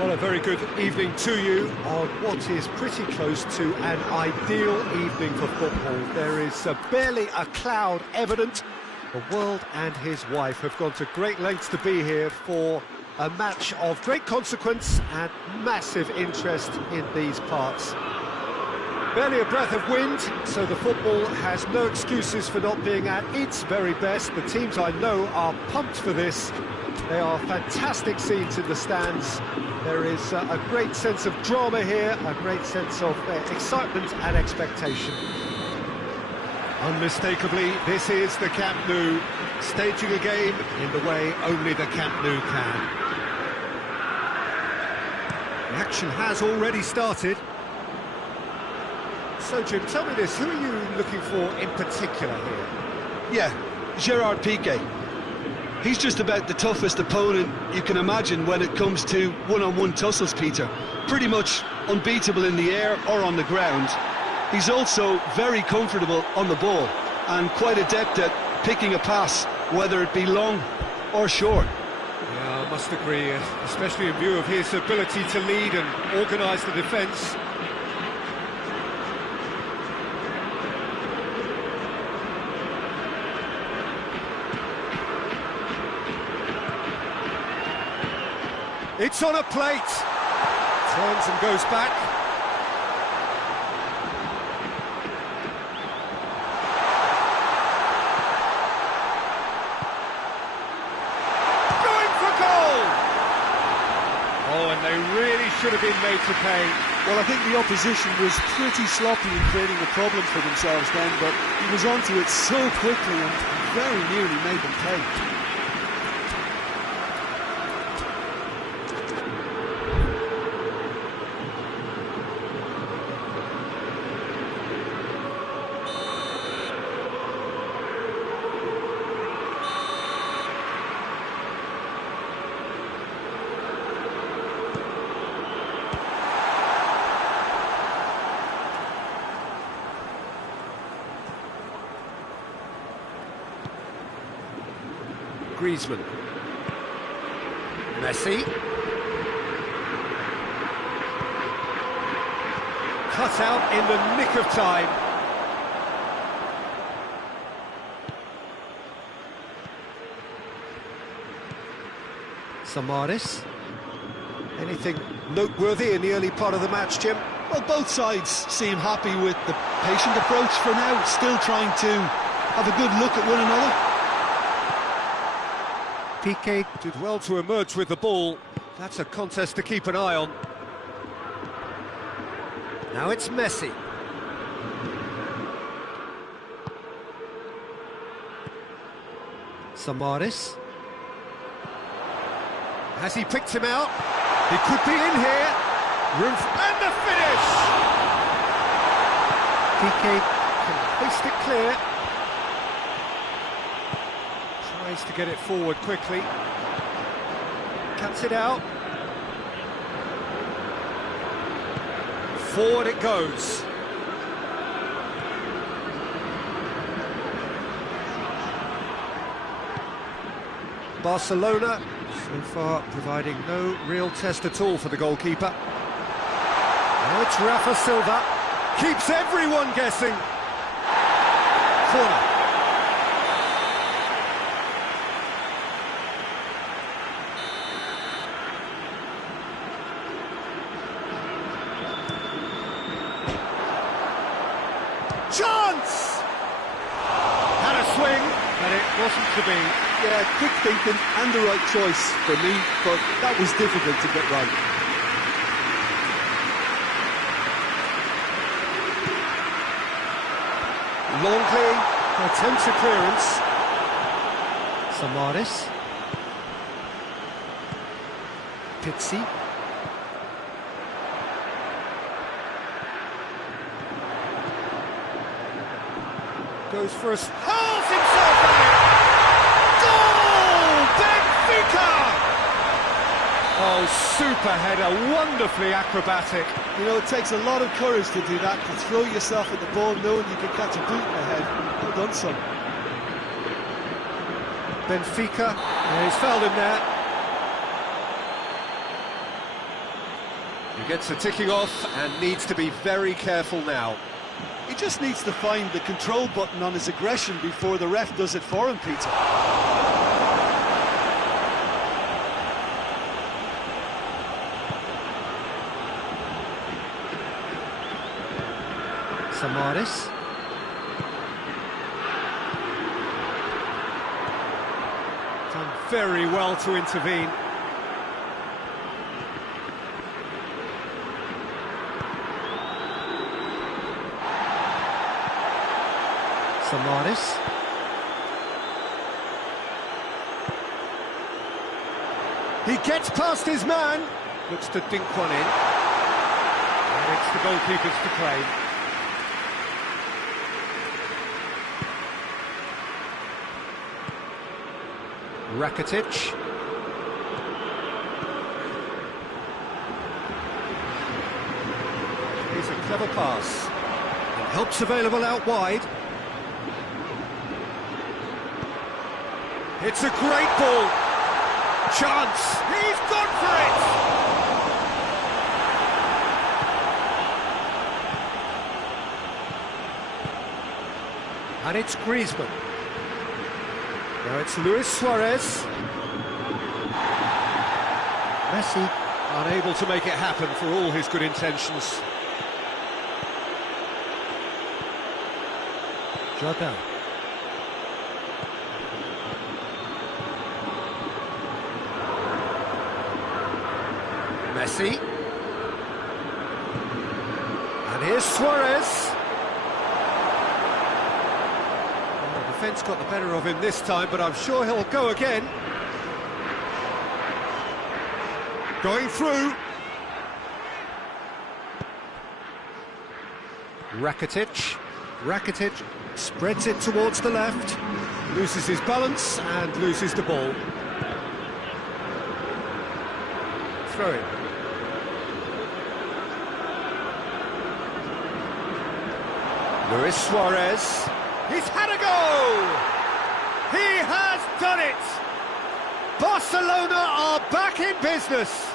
Well, a very good evening to you on what is pretty close to an ideal evening for football. There is barely a cloud evident. The world and his wife have gone to great lengths to be here for a match of great consequence and massive interest in these parts. Barely a breath of wind, so the football has no excuses for not being at its very best. The teams I know are pumped for this. They are fantastic scenes in the stands. There is a great sense of drama here, a great sense of excitement and expectation. Unmistakably, this is the Camp Nou, staging a game in the way only the Camp Nou can. The action has already started. So, Jim, tell me this, who are you looking for in particular here? Yeah, Gerard Piqué. He's just about the toughest opponent you can imagine when it comes to one-on-one tussles, Peter. Pretty much unbeatable in the air or on the ground. He's also very comfortable on the ball and quite adept at picking a pass, whether it be long or short. Yeah, I must agree, especially in view of his ability to lead and organise the defence. It's on a plate. Turns and goes back. Going for goal! Oh, and they really should have been made to pay. Well, I think the opposition was pretty sloppy in creating a problem for themselves then, but he was onto it so quickly and very nearly made them pay. Griezmann. Messi. Cut out in the nick of time. Samaris. Anything noteworthy in the early part of the match, Jim? Well, both sides seem happy with the patient approach for now, still trying to have a good look at one another. Piqué did well to emerge with the ball. That's a contest to keep an eye on. Now it's Messi. Samaris. Has he picked him out? He could be in here. Room and the finish! Piqué can hoist it clear. Tries to get it forward quickly. Cuts it out. Forward it goes. Barcelona, so far, providing no real test at all for the goalkeeper. Now it's Rafa Silva. Keeps everyone guessing. Corner. Chance! Had a swing, but it wasn't to be. Yeah, quick thinking and the right choice for me, but that was difficult to get right. Longley attempts a clearance. Samaris. Pizzi. Goes for us. Hurls himself at it! Goal! Benfica! Oh, super header, wonderfully acrobatic. You know, it takes a lot of courage to do that, to throw yourself at the ball knowing you can catch a boot in the head. Well done, son. Benfica, he's fouled him there. He gets a ticking off and needs to be very careful now. He just needs to find the control button on his aggression before the ref does it for him, Peter. Samaris. Done very well to intervene. Samaris. He gets past his man. Looks to dink one in. And it's the goalkeeper's to claim. Rakitic. Here's a clever pass. And help's available out wide. It's a great ball. Chance. He's gone for it. And it's Griezmann. Now it's Luis Suarez. Messi unable to make it happen for all his good intentions. Jordan. Messi. And here's Suarez. Well, the defence got the better of him this time, but I'm sure he'll go again. Going through. Rakitic. Rakitic spreads it towards the left. Loses his balance and loses the ball. Throw it. Luis Suarez. He's had a go! He has done it! Barcelona are back in business!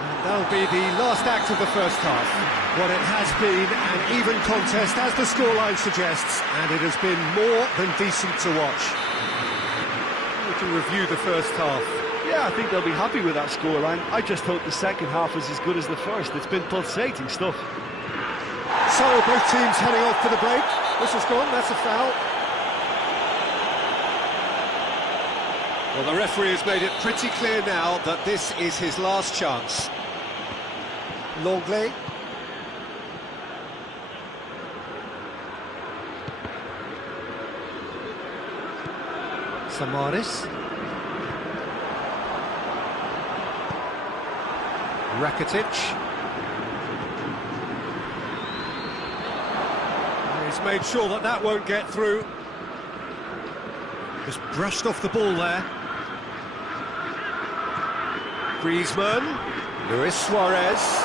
And that'll be the last act of the first half. What it has been an even contest, as the scoreline suggests, and it has been more than decent to watch. To review the first half. Yeah, I think they'll be happy with that scoreline. I just hope the second half was as good as the first. It's been pulsating stuff. So both teams heading off for the break. Whistle's gone, that's a foul. Well, the referee has made it pretty clear now that this is his last chance. Longley. Samaris. Rakitic. He's made sure that that won't get through. Just brushed off the ball there. Griezmann. Luis Suarez.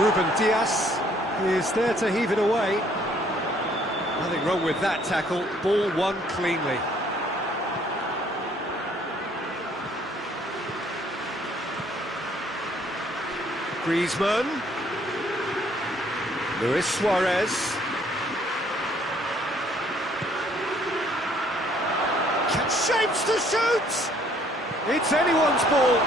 Ruben Dias. He is there to heave it away. Nothing wrong with that tackle. Ball won cleanly. Griezmann. Luis Suarez. Shapes to shoot! It's anyone's ball.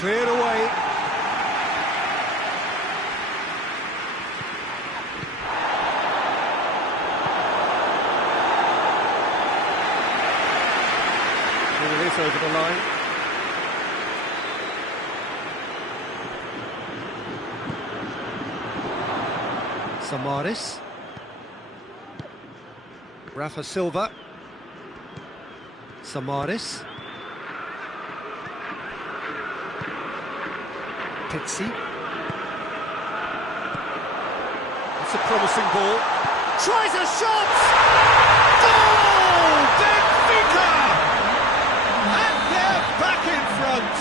Cleared away. Here it is over the line. Samaris. Rafa Silva. Samaris. Pizzi. It's a promising ball. tries a shot! Goal! Benfica! And they're back in front!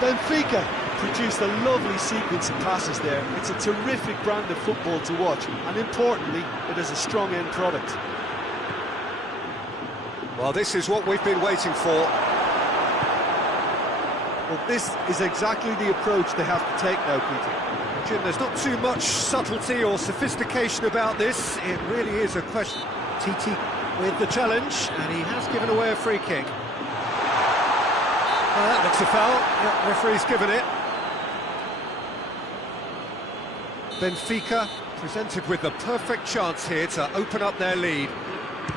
Benfica produced a lovely sequence of passes there. It's a terrific brand of football to watch, and importantly, it is a strong end product. Well, this is what we've been waiting for. Well, this is exactly the approach they have to take now, Peter. Jim, there's not too much subtlety or sophistication about this. It really is a question. TT with the challenge, and he has given away a free kick. Well, that looks a foul. Yep, referee's given it. Benfica presented with the perfect chance here to open up their lead.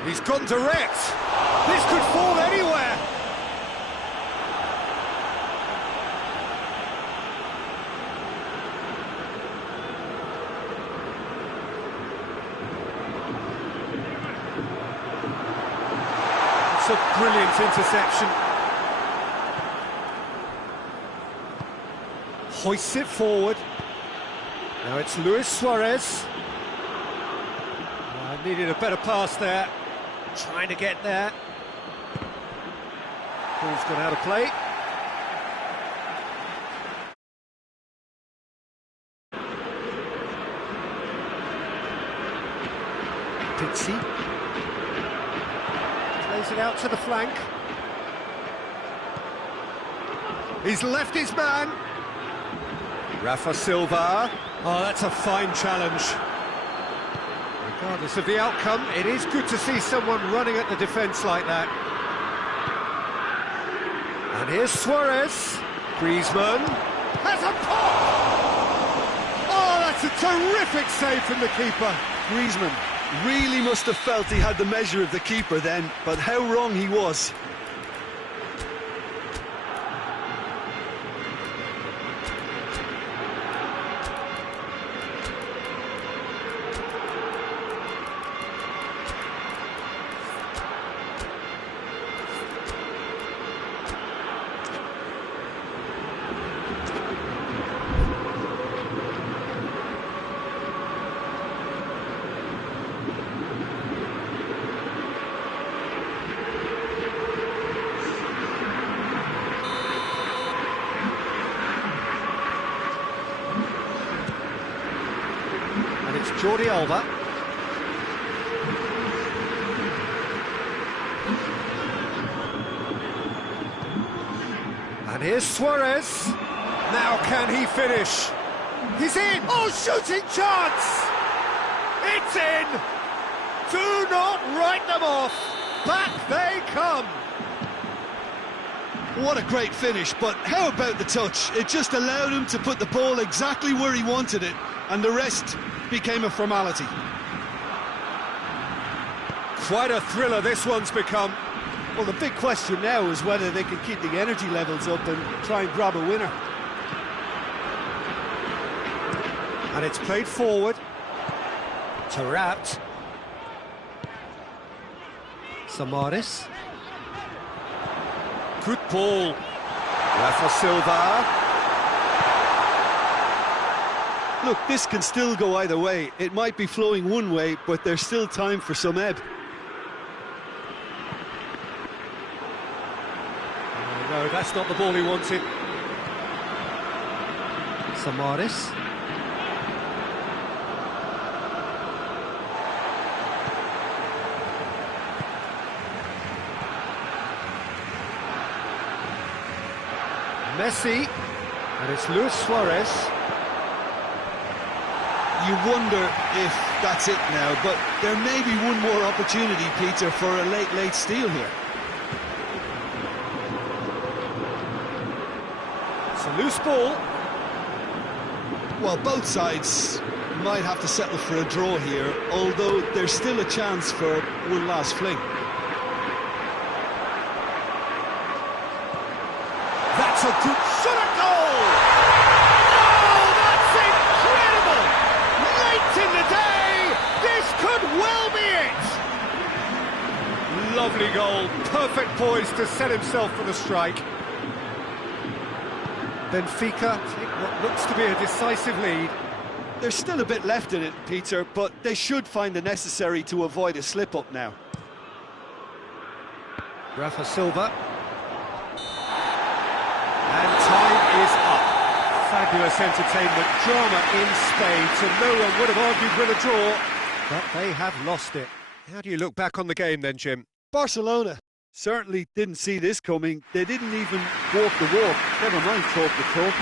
He's gone direct. This could fall anywhere. It's a brilliant interception. Hoists it forward. Now it's Luis Suarez. Needed a better pass there. Trying to get there. Ball's gone out of play. Pizzi. Plays it out to the flank. He's left his man. Rafa Silva. Oh, that's a fine challenge. Regardless of the outcome, it is good to see someone running at the defence like that. And here's Suarez. Griezmann has a pop! Oh, that's a terrific save from the keeper. Griezmann really must have felt he had the measure of the keeper then, but how wrong he was. Jordi Alba. And here's Suarez. Now can he finish? He's in! Oh, shooting chance! It's in! Do not write them off! Back they come! What a great finish, but how about the touch? It just allowed him to put the ball exactly where he wanted it, and the rest became a formality. Quite a thriller this one's become. Well, the big question now is whether they can keep the energy levels up and try and grab a winner. And it's played forward to Rapt. Samaris. Good ball. Rafa Silva. Look, this can still go either way. It might be flowing one way, but there's still time for some ebb. No, that's not the ball he wanted. Samaris. Messi. And it's Luis Suarez. You wonder if that's it now, but there may be one more opportunity, Peter, for a late steal here. It's a loose ball. Well, both sides might have to settle for a draw here, although there's still a chance for one last fling. That's a good shot at goal! Oh, that's incredible! Late in the day, this could well be it! Lovely goal, perfect poise to set himself for the strike. Benfica take what looks to be a decisive lead. There's still a bit left in it, Peter, but they should find the necessary to avoid a slip-up now. Rafa Silva. And time is up. Fabulous entertainment, drama in spades, and no one would have argued with a draw, but they have lost it. How do you look back on the game then, Jim? Barcelona certainly didn't see this coming. They didn't even walk the walk, never mind talk the talk.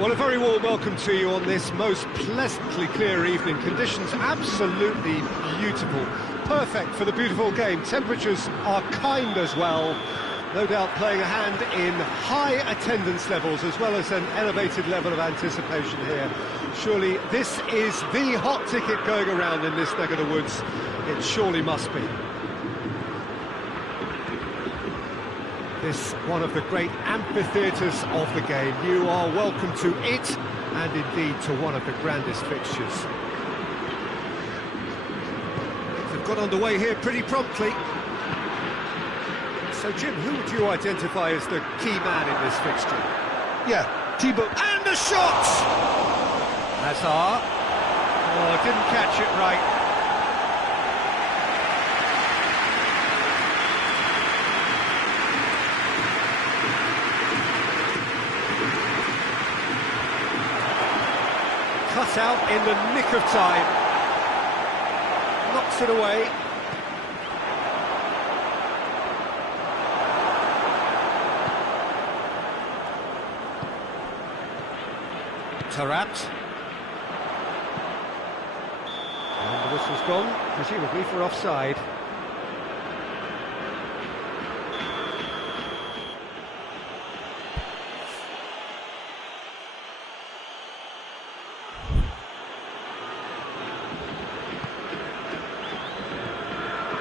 Well, a very warm welcome to you on this most pleasantly clear evening. Conditions absolutely beautiful. perfect for the beautiful game. Temperatures are kind as well. No doubt playing a hand in high attendance levels as well as an elevated level of anticipation here. Surely this is the hot ticket going around in this neck of the woods. It surely must be. This one of the great amphitheatres of the game. You are welcome to it, and indeed to one of the grandest fixtures. They've got underway here pretty promptly. So, Jim, who would you identify as the key man in this fixture? Yeah, Thibaut. And the shot! Hazard. Oh, didn't catch it right. Cut out in the nick of time. Knocks it away. Tarat. And the whistle's gone, presumably for offside.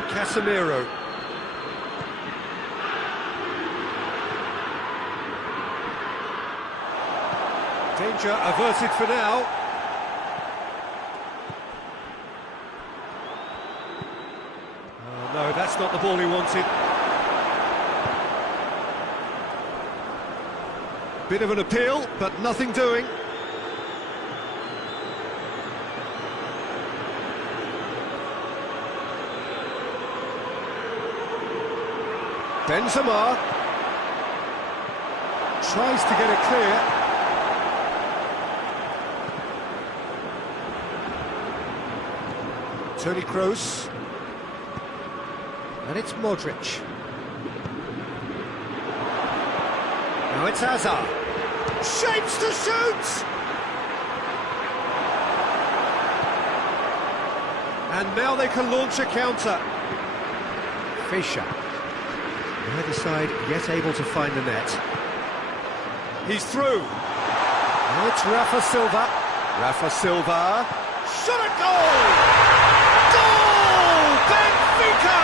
Casemiro. Danger averted for now. Oh, no, that's not the ball he wanted. Bit of an appeal, but nothing doing. Benzema tries to get it clear. Toni Kroos, and it's Modric. Now it's Hazard. Shapes to shoot! And now they can launch a counter. Fischer. Neither side yet able to find the net. He's through. Now it's Rafa Silva. Rafa Silva. Shot a goal! Benfica!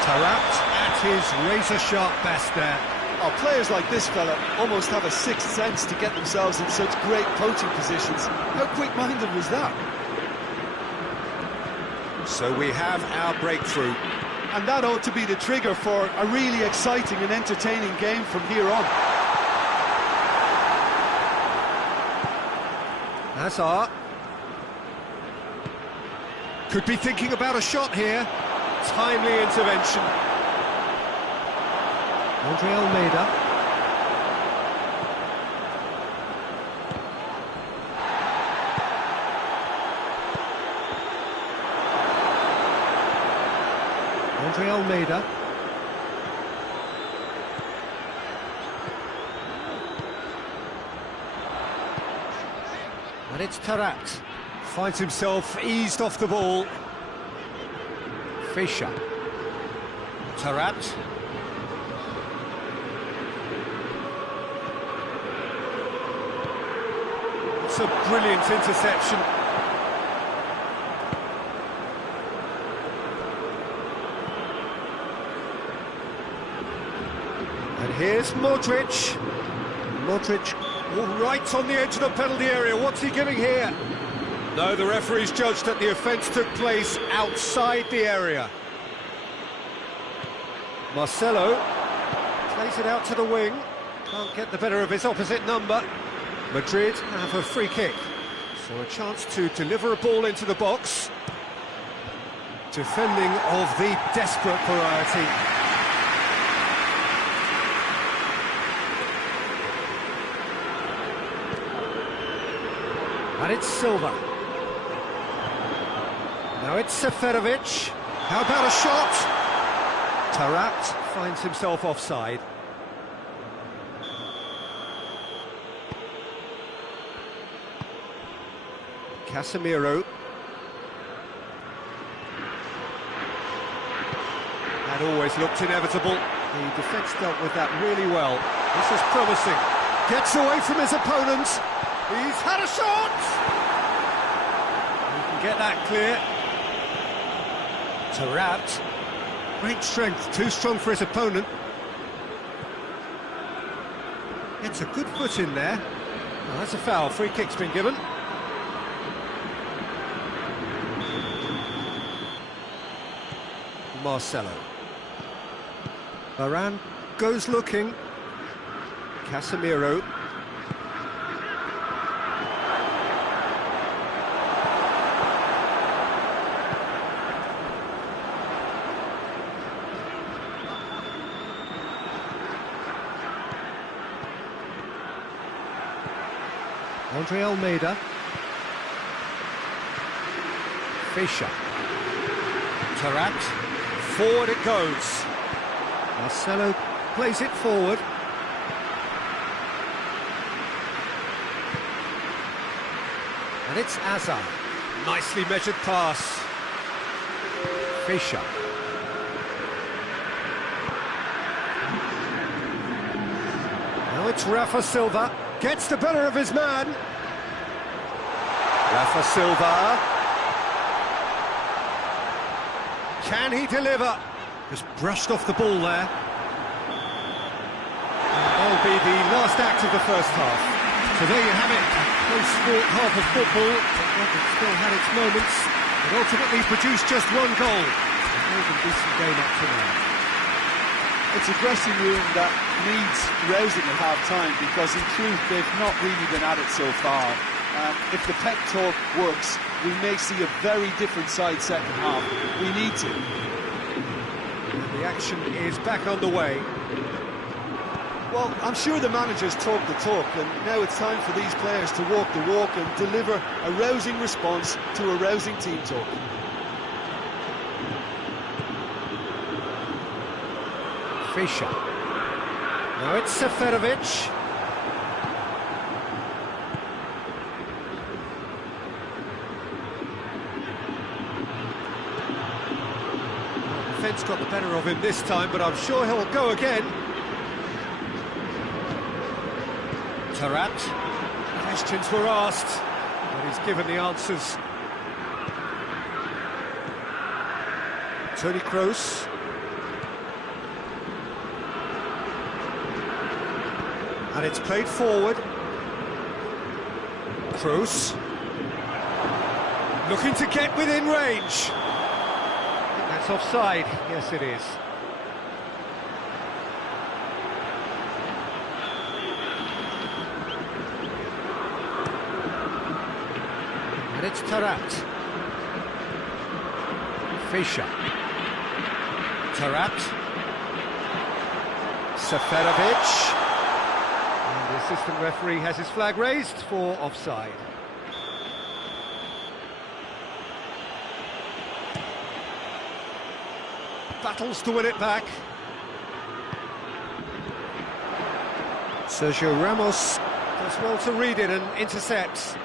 Tarat at his razor-sharp best there. Oh, players like this fella almost have a sixth sense to get themselves in such great poaching positions. How quick-minded was that? So we have our breakthrough. And that ought to be the trigger for a really exciting and entertaining game from here on. Hazard. Could be thinking about a shot here. Timely intervention. Andre Almeida. Andre Almeida. And it's Tarat. Finds himself eased off the ball. Fischer. Tarat. It's a brilliant interception. And here's Modric. Modric right on the edge of the penalty area. What's he giving here? No, the referee's judged that the offence took place outside the area. Marcelo plays it out to the wing. Can't get the better of his opposite number. Madrid have a free kick. So a chance to deliver a ball into the box. Defending of the desperate variety. And it's Silva. Now it's Seferovic. How about a shot? Tarat finds himself offside. That always looked inevitable. The defence dealt with that really well. This is promising. Gets away from his opponent. He's had a shot! He can get that clear. Tarat. Great strength, too strong for his opponent. Gets a good foot in there. Well, that's a foul. Free kick's been given. Marcelo. Varane goes looking. Casemiro. Andre Almeida. Fischer. Tarat. Forward it goes. Marcelo plays it forward. And it's Azar. Nicely measured pass. Fischer. Now it's Rafa Silva. Gets the better of his man. Rafa Silva. Can he deliver? Just brushed off the ball there. That'll be the last act of the first half. So there you have it. Close sport half of football. But it still had its moments. It ultimately produced just one goal. A more than decent game up to now. It's a dressing room that needs rousing at half-time because in truth they've not really been at it so far. If the pep talk works, we may see a very different side second half. We need to. And the action is back on the way. Well, I'm sure the managers talk the talk, and now it's time for these players to walk the walk and deliver a rousing response to a rousing team talk. Fischer. Now it's Seferovic. Defence got the better of him this time, but I'm sure he'll go again. Tarat. Questions were asked, but he's given the answers. Toni Kroos. And it's played forward. Kroos. Looking to get within range. That's offside. Yes, it is. And it's Tarat. Fischer. Tarat. Seferovic. And the assistant referee has his flag raised for offside. Battles to win it back. Sergio Ramos does well to read it and intercepts.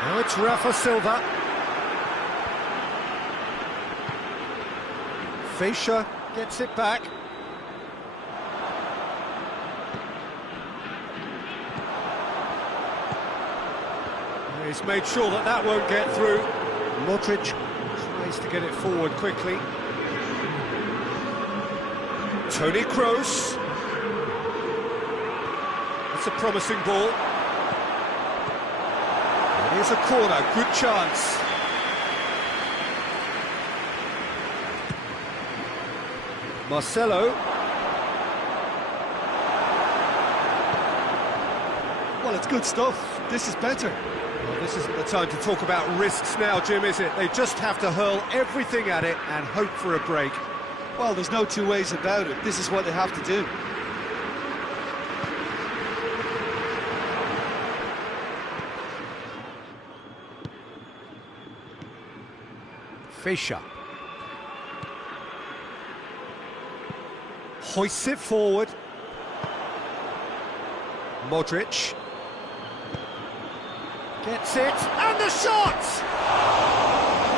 Now it's Rafa Silva. Fischer gets it back. He's made sure that that won't get through. Modric tries to get it forward quickly. Toni Kroos. That's a promising ball. Here's a corner, good chance. Marcelo. Well, it's good stuff. This is better. Well, this isn't the time to talk about risks now, Jim, is it? They just have to hurl everything at it and hope for a break. Well, there's no two ways about it. This is what they have to do. Fischer. Hoists it forward. Modric. Gets it, and the shot!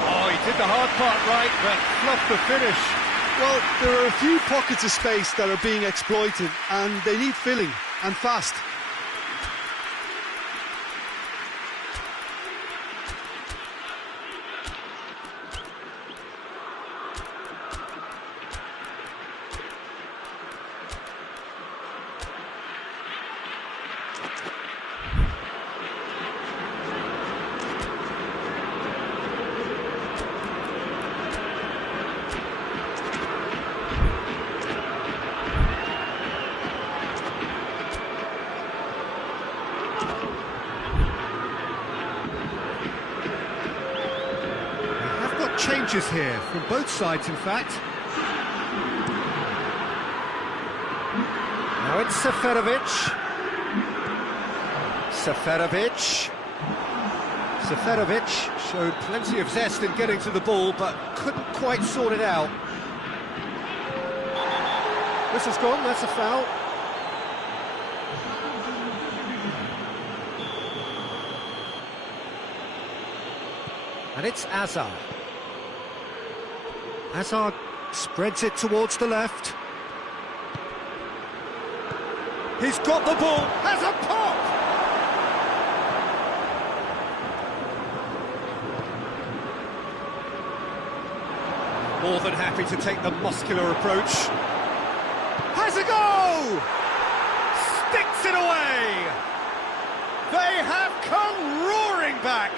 Oh, he did the hard part right, but fluffed the finish. Well, there are a few pockets of space that are being exploited, and they need filling, and fast. Changes here from both sides, in fact. Now it's Seferovic. Seferovic showed plenty of zest in getting to the ball, but couldn't quite sort it out. This has gone, that's a foul. And it's Hazard. Hazard spreads it towards the left. He's got the ball, has a pop! More than happy to take the muscular approach. Has a go! Sticks it away! They have come roaring back!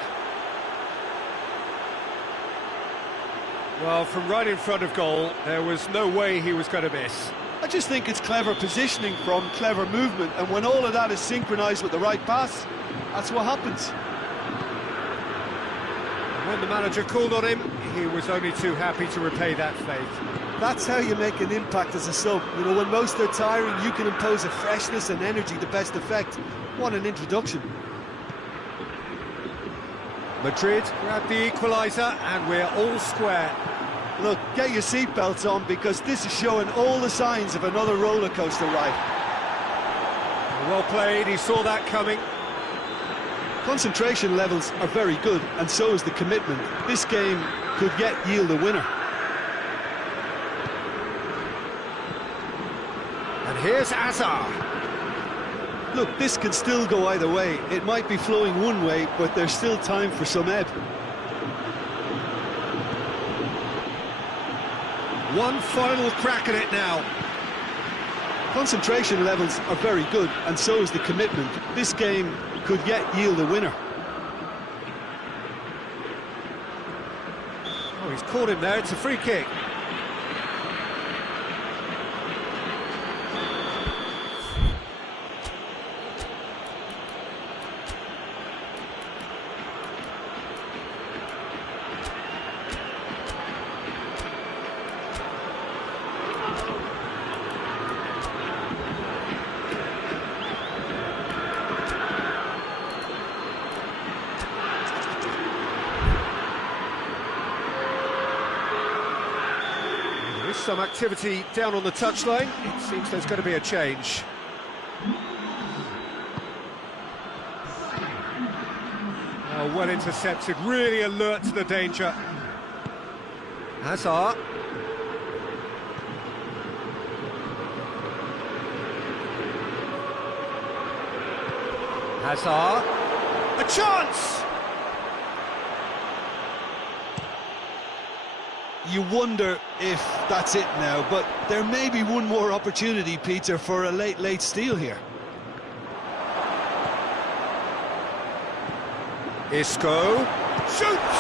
Well, from right in front of goal, there was no way he was going to miss. I just think it's clever positioning from clever movement, and when all of that is synchronised with the right pass, that's what happens. When the manager called on him, he was only too happy to repay that faith. That's how you make an impact as a sub. You know, when most are tiring, you can impose a freshness and energy to best effect. What an introduction. Madrid grabbed the equaliser, and we're all square. Look, get your seatbelts on, because this is showing all the signs of another roller coaster ride. Well played, he saw that coming. Concentration levels are very good, and so is the commitment. This game could yet yield a winner. And here's Hazard. Look, this can still go either way. It might be flowing one way, but there's still time for some ebb. One final crack at it now. Concentration levels are very good, and so is the commitment. This game could yet yield a winner. Oh, he's caught him there, it's a free kick. Some activity down on the touchline. It seems there's going to be a change. Oh, well intercepted, really alert to the danger. Hazard. Hazard. A chance! You wonder if that's it now, but there may be one more opportunity, Peter, for a late steal here. Isco shoots!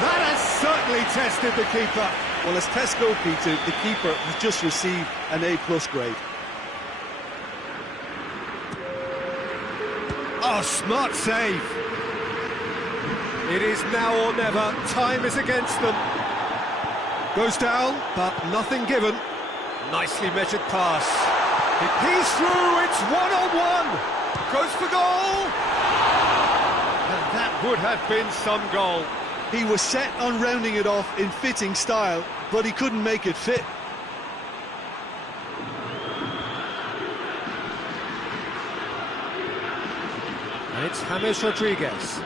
That has certainly tested the keeper. Well, as tests go, Peter, the keeper has just received an A+ grade. Oh, smart save. It is now or never. Time is against them. Goes down, but nothing given. Nicely measured pass. He's through, it's one-on-one. Goes for goal. And that would have been some goal. He was set on rounding it off in fitting style, but he couldn't make it fit. And it's James Rodriguez.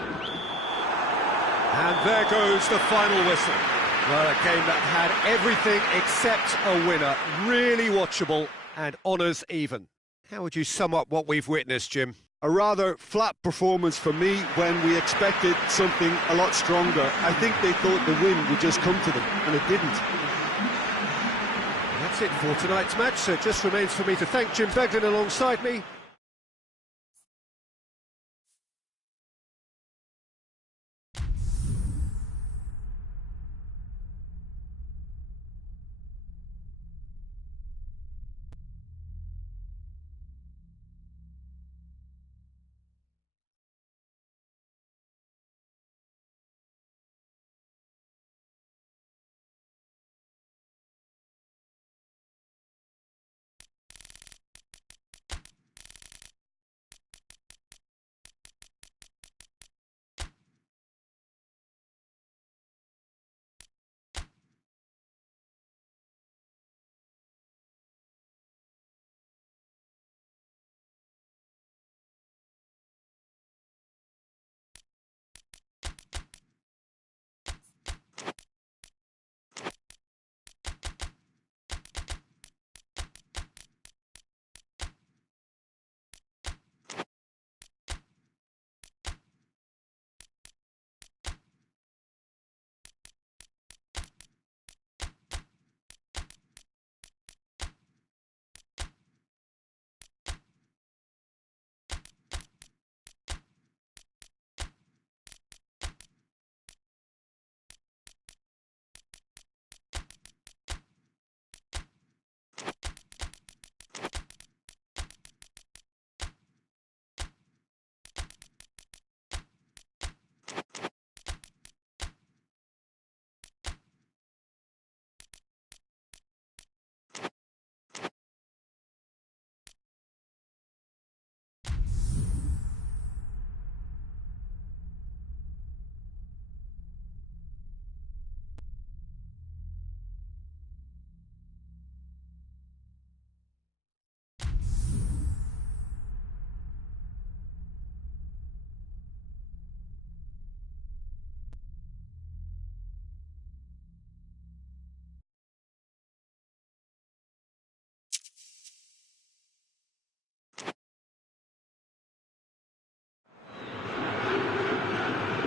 And there goes the final whistle. Well, a game that had everything except a winner. Really watchable and honours even. How would you sum up what we've witnessed, Jim? A rather flat performance for me when we expected something a lot stronger. I think they thought the win would just come to them, and it didn't. That's it for tonight's match, so it just remains for me to thank Jim Beglin alongside me.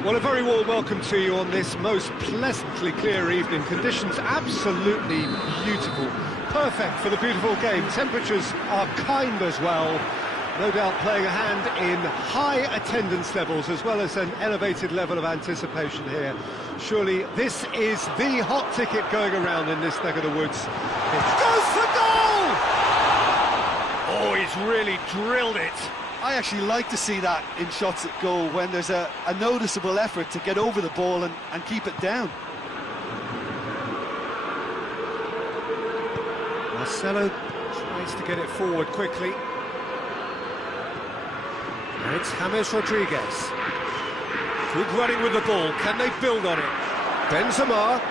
Well, a very warm welcome to you on this most pleasantly clear evening. Conditions absolutely beautiful. Perfect for the beautiful game. Temperatures are kind as well. No doubt playing a hand in high attendance levels as well as an elevated level of anticipation here. Surely this is the hot ticket going around in this neck of the woods. It goes for goal! Oh, he's really drilled it. I actually like to see that in shots at goal when there's a noticeable effort to get over the ball and keep it down. Marcelo tries to get it forward quickly. And it's James Rodriguez. Good running with the ball. Can they build on it? Benzema.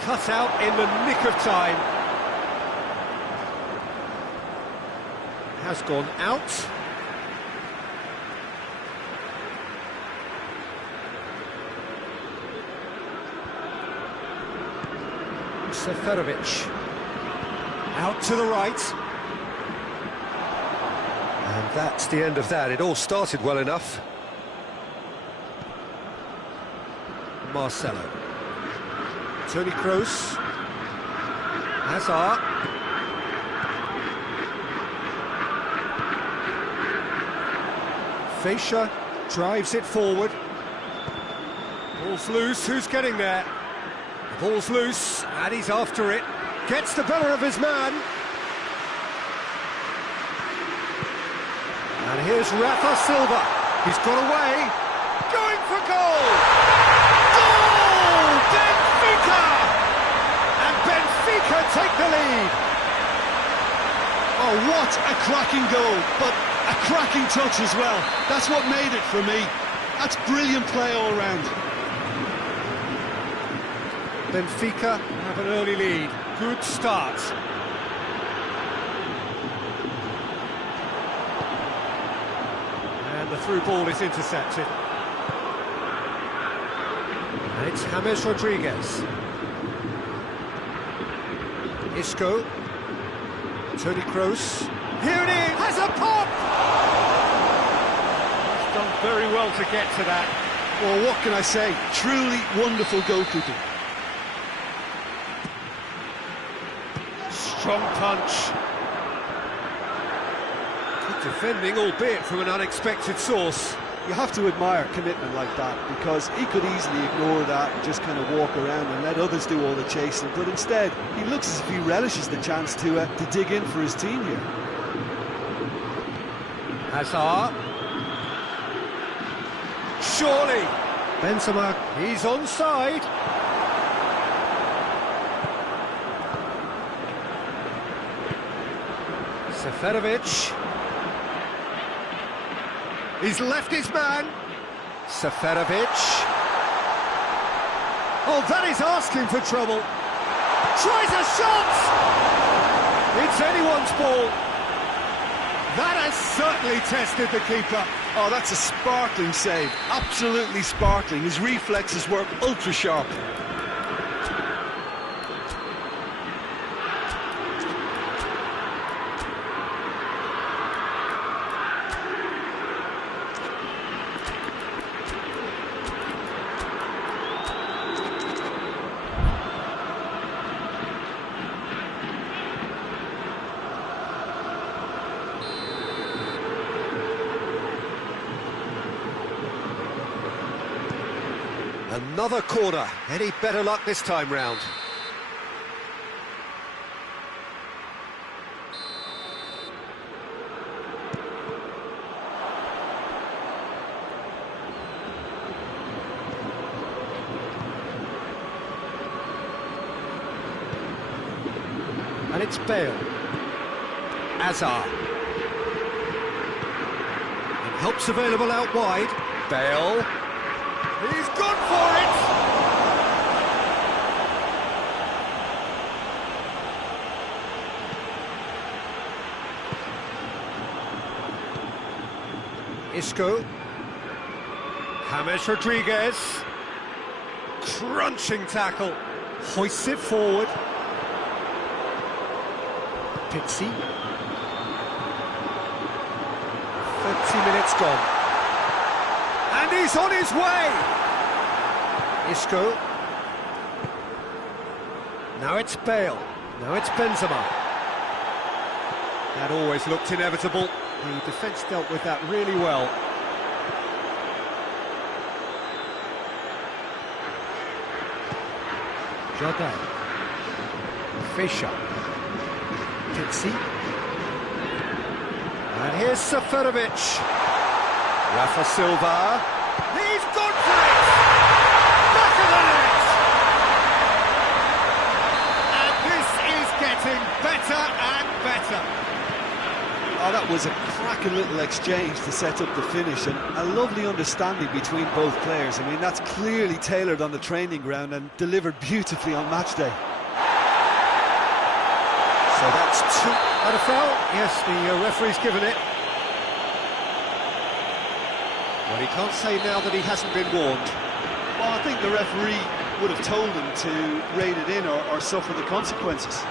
Cut out in the nick of time. Has gone out. Seferovic. Out to the right. And that's the end of that. It all started well enough. Marcelo. Toni Kroos. Hazard. Fischer drives it forward. Ball's loose, who's getting there? The ball's loose, and he's after it. Gets the better of his man. And here's Rafa Silva. He's got away. Going for goal! Goal! Benfica! And Benfica take the lead. Oh, what a cracking goal, but a cracking touch as well. That's what made it for me. That's brilliant play all round. Benfica have an early lead. Good start. And the through ball is intercepted. And it's James Rodriguez. Isco. Toni Kroos. Here it is! Has a pop! He's done very well to get to that. Well, what can I say? Truly wonderful goalkeeping. Strong punch. Good defending, albeit from an unexpected source. You have to admire commitment like that, because he could easily ignore that and just kind of walk around and let others do all the chasing, but instead he looks as if he relishes the chance to dig in for his team here. Hazard. Surely. Benzema, he's onside. Seferovic. He's left his man. Seferovic. Oh, that is asking for trouble. Tries a shot! It's anyone's ball. That has certainly tested the keeper. Oh, that's a sparkling save. Absolutely sparkling. His reflexes work ultra sharp. Another corner. Any better luck this time round? And it's Bale. Hazard. And help's available out wide. Bale. He's gone for it! Isco. James Rodriguez. Crunching tackle. Hoists it forward. Pizzi. 30 minutes gone. And he's on his way! Isco. Now it's Bale. Now it's Benzema. That always looked inevitable. The defence dealt with that really well. Jordan. Fischer. Pizzi. And here's Seferovic. Rafa Silva. He's gone for it! Back of the net! And this is getting better and better. Oh, that was a cracking little exchange to set up the finish, and a lovely understanding between both players. I mean, that's clearly tailored on the training ground and delivered beautifully on match day. So that's two. And a foul? Yes, the referee's given it. Well, he can't say now that he hasn't been warned. Well, I think the referee would have told him to rate it in or suffer the consequences.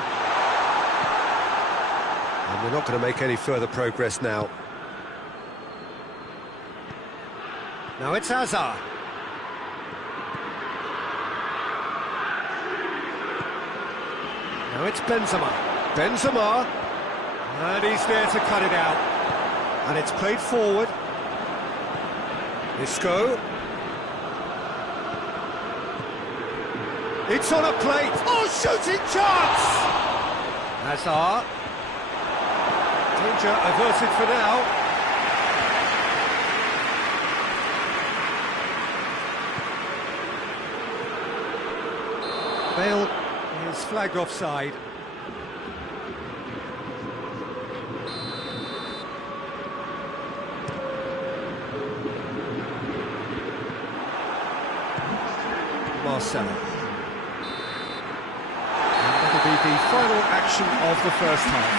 And we're not going to make any further progress now. Now it's Hazard. Now it's Benzema. Benzema. And he's there to cut it out. And it's played forward. Isco. It's on a plate. Oh, shooting chance! Hazard. Danger averted for now. Bale is flagged offside. Marcelo. And that'll be the final action of the first half.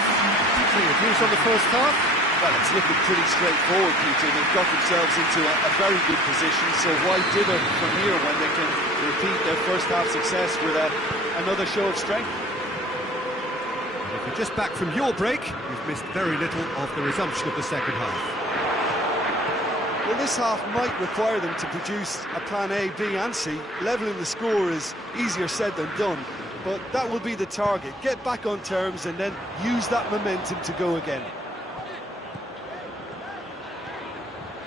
So your views on the first half? Well, it's looking pretty straightforward, Peter. They've got themselves into a very good position, so why dither from here when they can repeat their first half success with another show of strength? And if you're just back from your break, you've missed very little of the resumption of the second half. Well, this half might require them to produce a plan A, B and C. Levelling the score is easier said than done, but that will be the target. Get back on terms and then use that momentum to go again.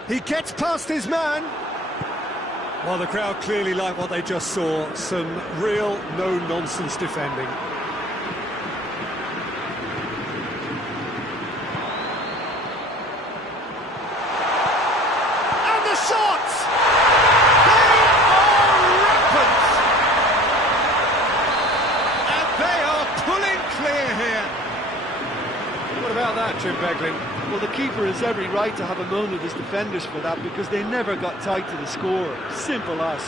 He gets past his man. Well, the crowd clearly like what they just saw. Some real no-nonsense defending. And the shots! They are rampant! And they are pulling clear here. What about that, Jim Beglin? Well, the keeper has every right to have a moan at his defenders for that, because they never got tight to the score. Simple as.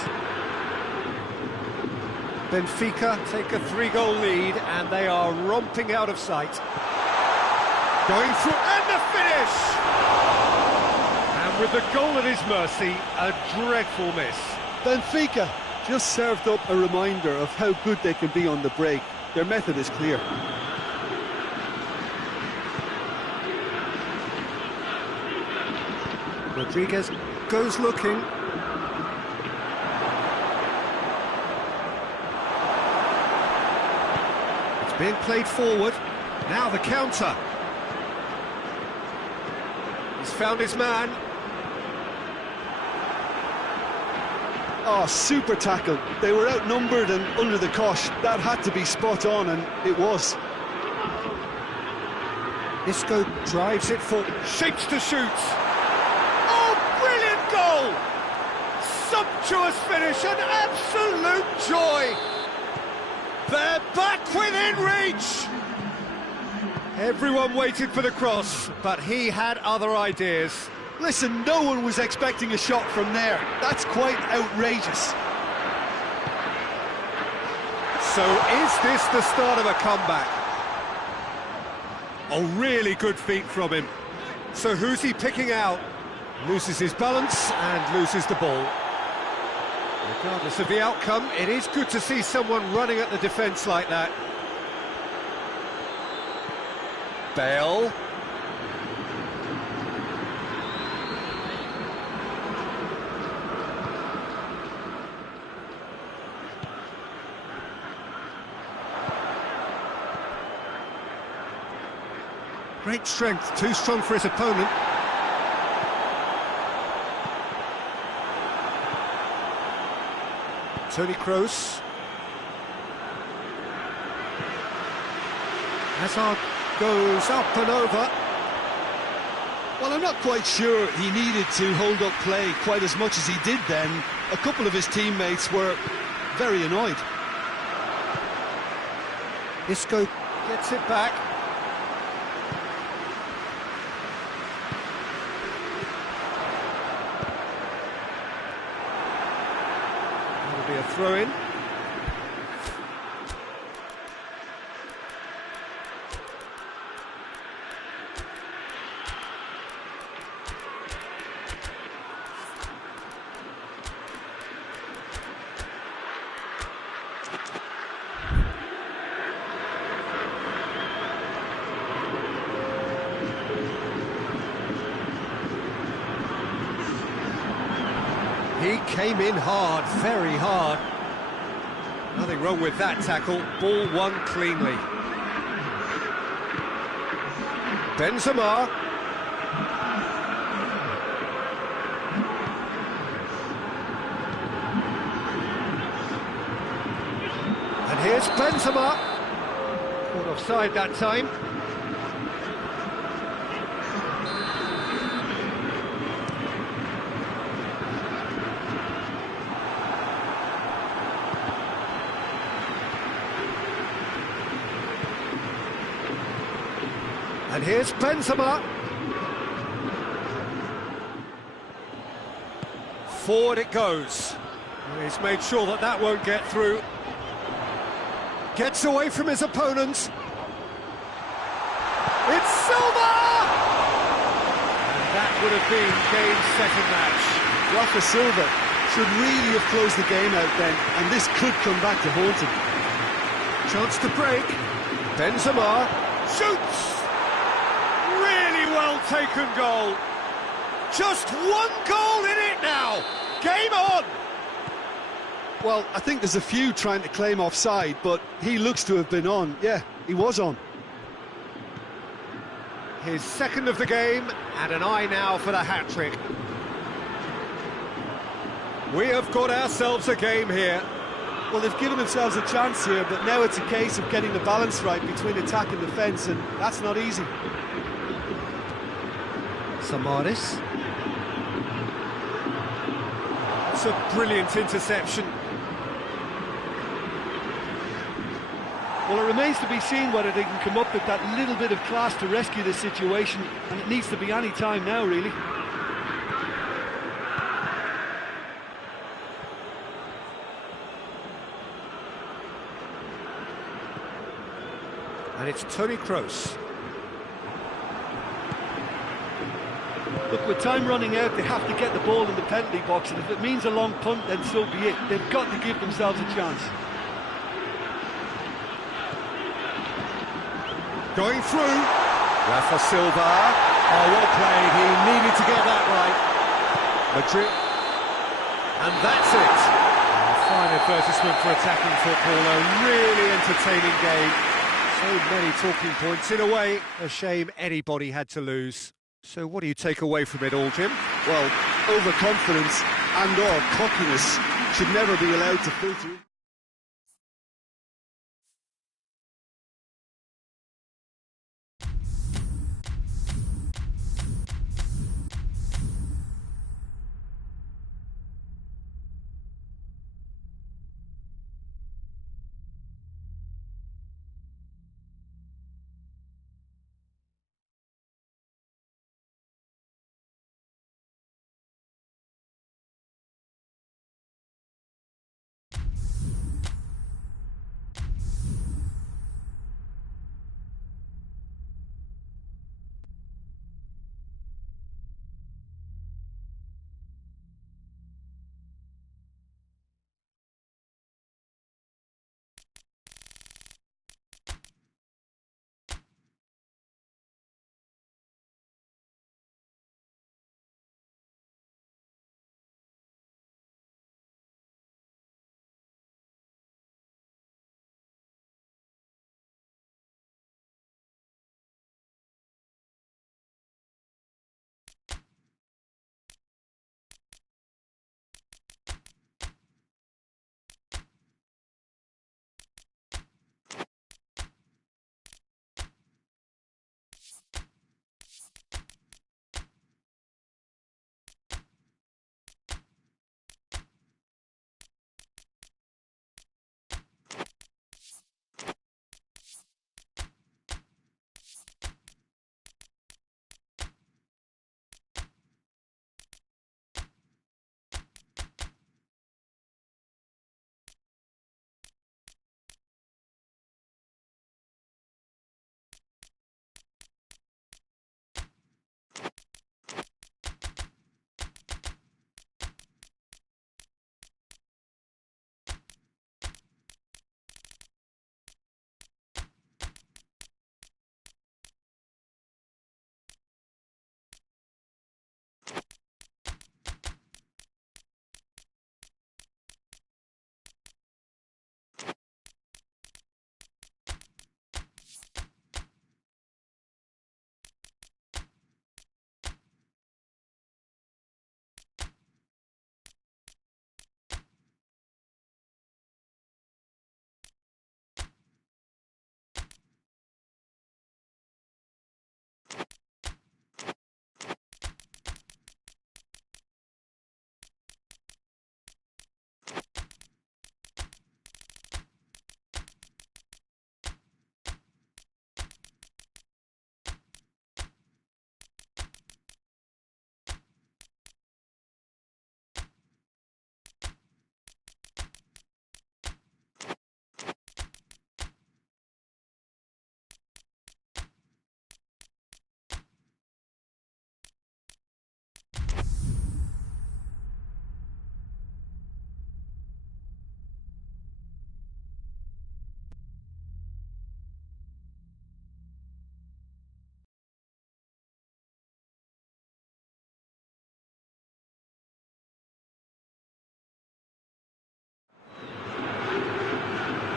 Benfica take a 3-goal lead and they are romping out of sight. Going through, and the finish! And with the goal at his mercy, a dreadful miss. Benfica just served up a reminder of how good they can be on the break. Their method is clear. Rodriguez goes looking. It's being played forward. Now the counter. He's found his man. Oh, super tackle. They were outnumbered and under the cosh. That had to be spot on, and it was. Isco drives it for, shapes to shoot. Brilliant goal! Sumptuous finish, an absolute joy! They're back within reach! Everyone waited for the cross, but he had other ideas. Listen, no one was expecting a shot from there. That's quite outrageous. So is this the start of a comeback? Oh, really good feet from him. So who's he picking out? Loses his balance and loses the ball. Regardless of the outcome, it is good to see someone running at the defence like that. Bale. Great strength, too strong for his opponent. Tony Kroos. Hazard goes up and over. Well, I'm not quite sure he needed to hold up play quite as much as he did then. A couple of his teammates were very annoyed. Isco gets it back. That'll be a throw-in. He came in hard, very hard. Nothing wrong with that tackle. Ball won cleanly. Benzema. And here's Benzema. Caught offside that time. And here's Benzema. Forward it goes. He's made sure that that won't get through. Gets away from his opponents. It's Silva! would have been game, set and match. Rafa Silva should really have closed the game out then, and this could come back to haunt him. Chance to break. Benzema shoots! Really well taken goal. Just one goal in it now. Game on! Well, I think there's a few trying to claim offside, but he looks to have been on. Yeah, he was on. His second of the game, and an eye now for the hat-trick. We have got ourselves a game here. Well, they've given themselves a chance here, but now it's a case of getting the balance right between attack and defence, and that's not easy. Samaris. It's a brilliant interception. Well, it remains to be seen whether they can come up with that little bit of class to rescue the situation, and it needs to be any time now, really. And it's Toni Kroos. Look, with time running out, they have to get the ball in the penalty box, and if it means a long punt, then so be it. They've got to give themselves a chance. Going through. Rafa Silva. Oh, well played. He needed to get that right. Madrid. And that's it. A fine advertisement for attacking football. A really entertaining game. So many talking points. In a way, a shame anybody had to lose. So what do you take away from it all, Jim? Well, overconfidence and or cockiness should never be allowed to filter in.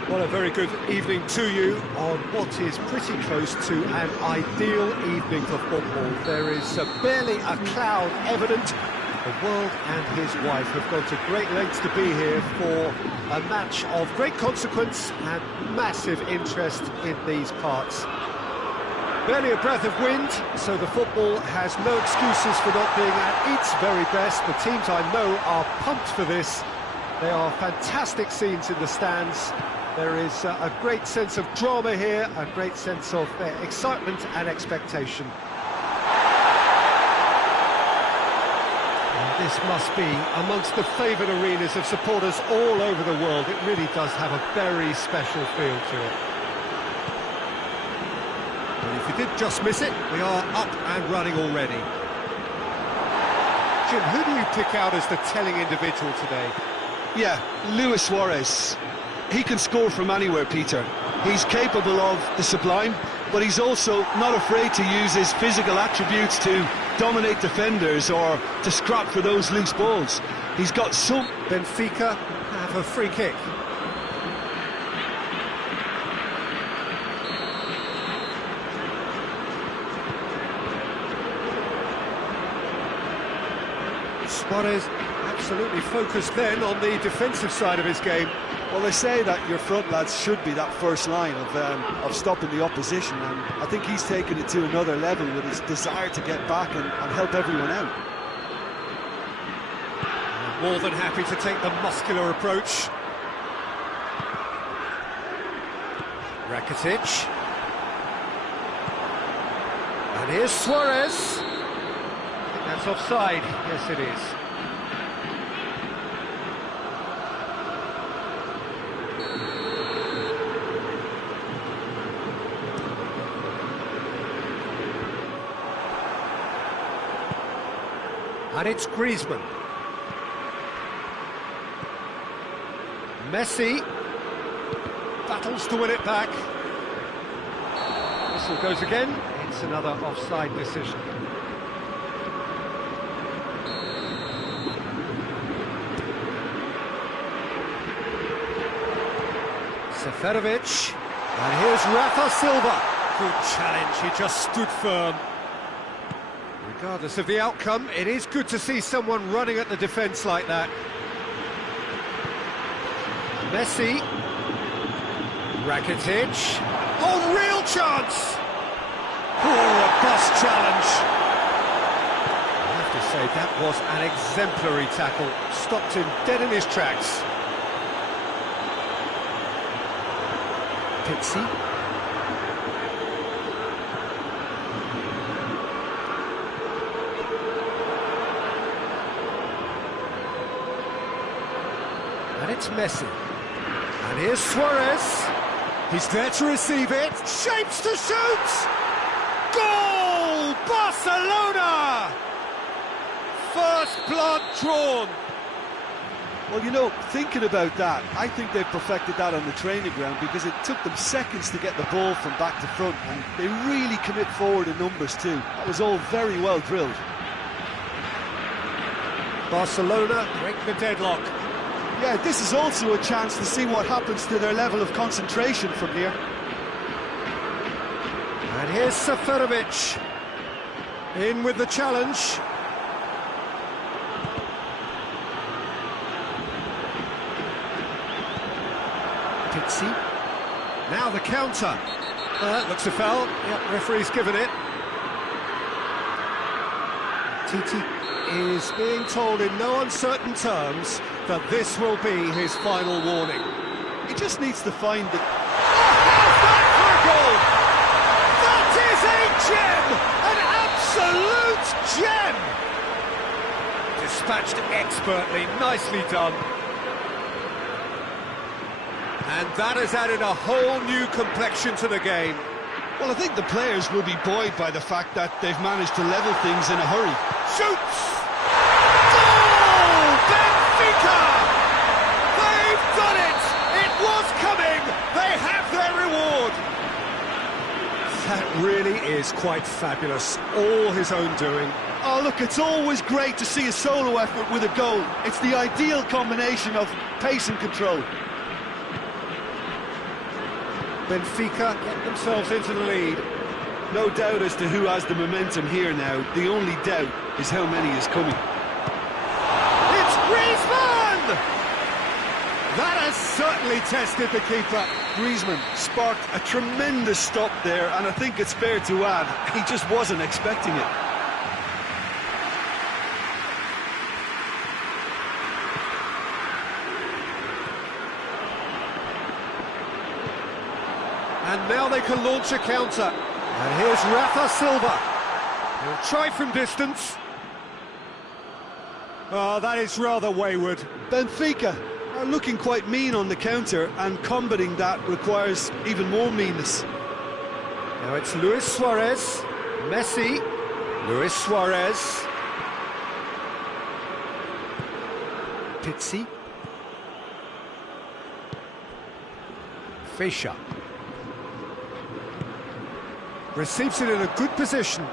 Well, a very good evening to you on what is pretty close to an ideal evening for football. There is barely a cloud evident. The world and his wife have gone to great lengths to be here for a match of great consequence and massive interest in these parts. Barely a breath of wind, so the football has no excuses for not being at its very best. The teams I know are pumped for this. They are fantastic scenes in the stands. There is a great sense of drama here, a great sense of excitement and expectation. And this must be amongst the favoured arenas of supporters all over the world. It really does have a very special feel to it. And if you did just miss it, we are up and running already. Jim, who do you pick out as the telling individual today? Yeah, Luis Suarez. He can score from anywhere, Peter. He's capable of the sublime, but he's also not afraid to use his physical attributes to dominate defenders or to scrap for those loose balls. He's got some... Benfica have a free kick. Suarez absolutely focused then on the defensive side of his game. Well, they say that your front lads should be that first line of stopping the opposition, and I think he's taken it to another level with his desire to get back and help everyone out. More than happy to take the muscular approach. Rakitic. And here's Suarez. I think that's offside. Yes, it is. And it's Griezmann. Messi battles to win it back. Whistle goes again. It's another offside decision. Seferovic. And here's Rafa Silva. Good challenge, he just stood firm. Regardless of the outcome, it is good to see someone running at the defence like that. Messi. Rakitic. Oh, real chance! Oh, robust challenge. I have to say, that was an exemplary tackle. Stopped him dead in his tracks. Pizzi. And it's Messi. And here's Suarez. He's there to receive it. Shapes to shoot! Goal! Barcelona! First blood drawn. Well, you know, thinking about that, I think they've perfected that on the training ground because it took them seconds to get the ball from back to front, and they really commit forward in numbers too. That was all very well drilled. Barcelona break the deadlock. Yeah, this is also a chance to see what happens to their level of concentration from here. And here's Seferovic. In with the challenge. Pizzi. Now the counter. Looks a foul. Yep, referee's given it. Titi is being told in no uncertain terms that this will be his final warning. He just needs to find the... Oh, how's that for a goal? That is a gem! An absolute gem! Dispatched expertly, nicely done. And that has added a whole new complexion to the game. Well, I think the players will be buoyed by the fact that they've managed to level things in a hurry. Shoots! Goal! Benfica! They've done it! It was coming! They have their reward! That really is quite fabulous. All his own doing. Oh, look, it's always great to see a solo effort with a goal. It's the ideal combination of pace and control. Benfica get themselves into the lead. No doubt as to who has the momentum here now. The only doubt is how many is coming. It's Griezmann! That has certainly tested the keeper. Griezmann sparked a tremendous stop there, and I think it's fair to add, he just wasn't expecting it. And now they can launch a counter. And here's Rafa Silva. He'll try from distance. Oh, that is rather wayward. Benfica are looking quite mean on the counter, and combating that requires even more meanness. Now it's Luis Suarez, Messi, Luis Suarez. Pizzi. Fischer. Receives it in a good position.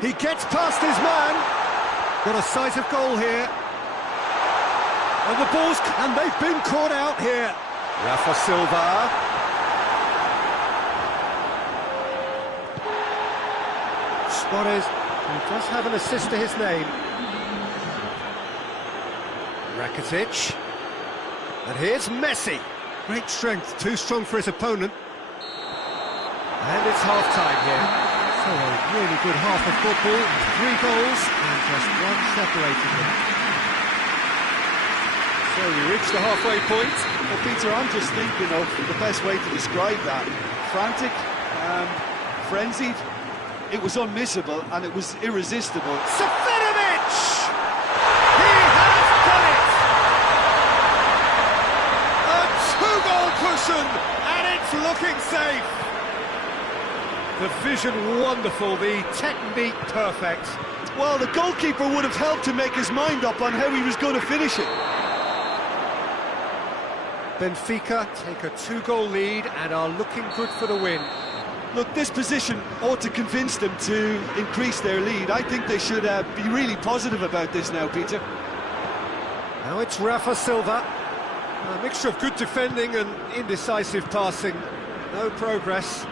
He gets past his man. Got a sight of goal here. And the ball's... and they've been caught out here. Rafa Silva. Suarez, who does have an assist to his name. Rakitic. And here's Messi. Great strength, too strong for his opponent. And it's half-time here. So a really good half of football, 3 goals and just one separating them. So we reach the halfway point. Well, Peter, I'm just thinking of the best way to describe that. Frantic, frenzied, it was unmissable and it was irresistible. Seferovic! He has done it! A 2-goal cushion, and it's looking safe. The vision wonderful, the technique perfect. Well, the goalkeeper would have helped to make his mind up on how he was going to finish it. Benfica take a 2-goal lead and are looking good for the win. Look, this position ought to convince them to increase their lead. I think they should be really positive about this now, Peter. Now it's Rafa Silva. A mixture of good defending and indecisive passing. No progress.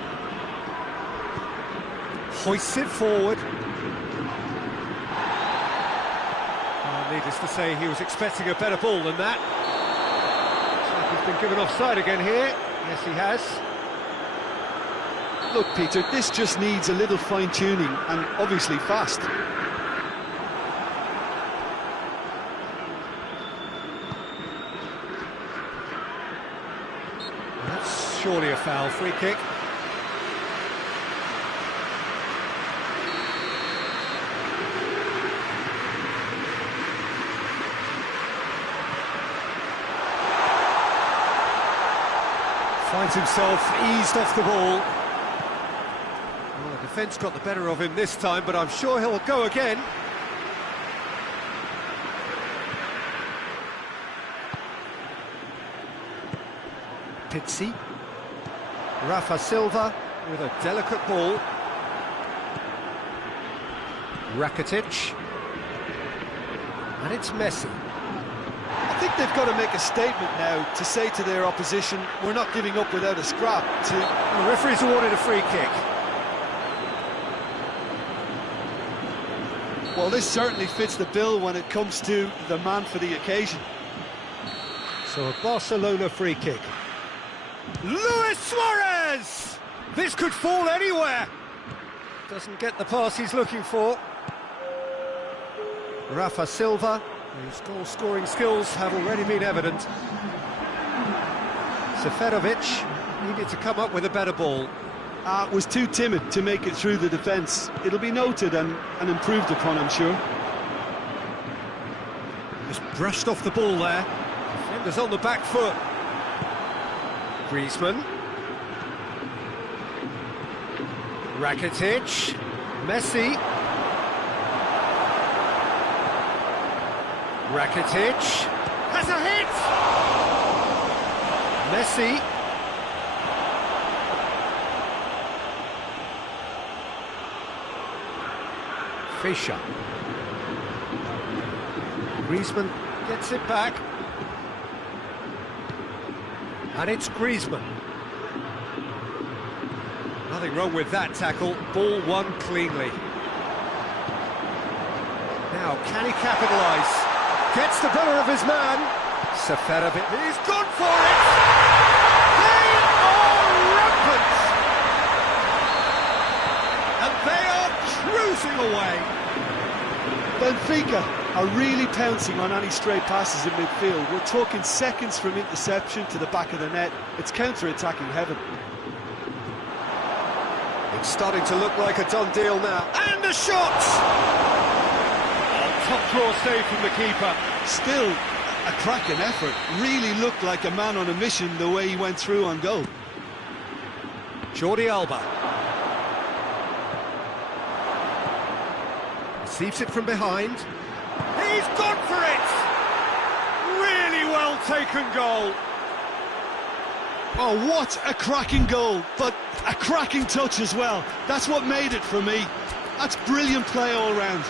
Hoists it forward. Needless to say, he was expecting a better ball than that. Looks like he's been given offside again here. Yes, he has. Look, Peter, this just needs a little fine-tuning, and obviously fast. That's surely a foul. Free kick. Finds himself eased off the ball. Well, the defence got the better of him this time, but I'm sure he'll go again. Pizzi. Rafa Silva with a delicate ball. Rakitic. And it's Messi. I think they've got to make a statement now to say to their opposition, we're not giving up without a scrap. The referee's awarded a free kick. Well, this certainly fits the bill when it comes to the man for the occasion. So a Barcelona free kick. Luis Suarez! This could fall anywhere. Doesn't get the pass he's looking for. Rafa Silva, whose goal-scoring skills have already been evident. Seferovic needed to come up with a better ball. Was too timid to make it through the defence. It'll be noted and improved upon, I'm sure. Just brushed off the ball there. Defenders on the back foot. Griezmann. Rakitic. Messi. Rakitic. Has a hit! Messi. Fischer. Griezmann gets it back. And it's Griezmann. Nothing wrong with that tackle. Ball won cleanly. Now, can he capitalise? Gets the better of his man. Seferovic. He's gone for it! They are rampant! And they are cruising away. Benfica are really pouncing on any stray passes in midfield. We're talking seconds from interception to the back of the net. It's counter-attacking heaven. It's starting to look like a done deal now. And the shot! Oh, top draw save from the keeper. Still a cracking effort. Really looked like a man on a mission the way he went through on goal. Jordi Alba. Receives it from behind. He's gone for it! Really well taken goal. Oh, what a cracking goal, but a cracking touch as well. That's what made it for me. That's brilliant play all round.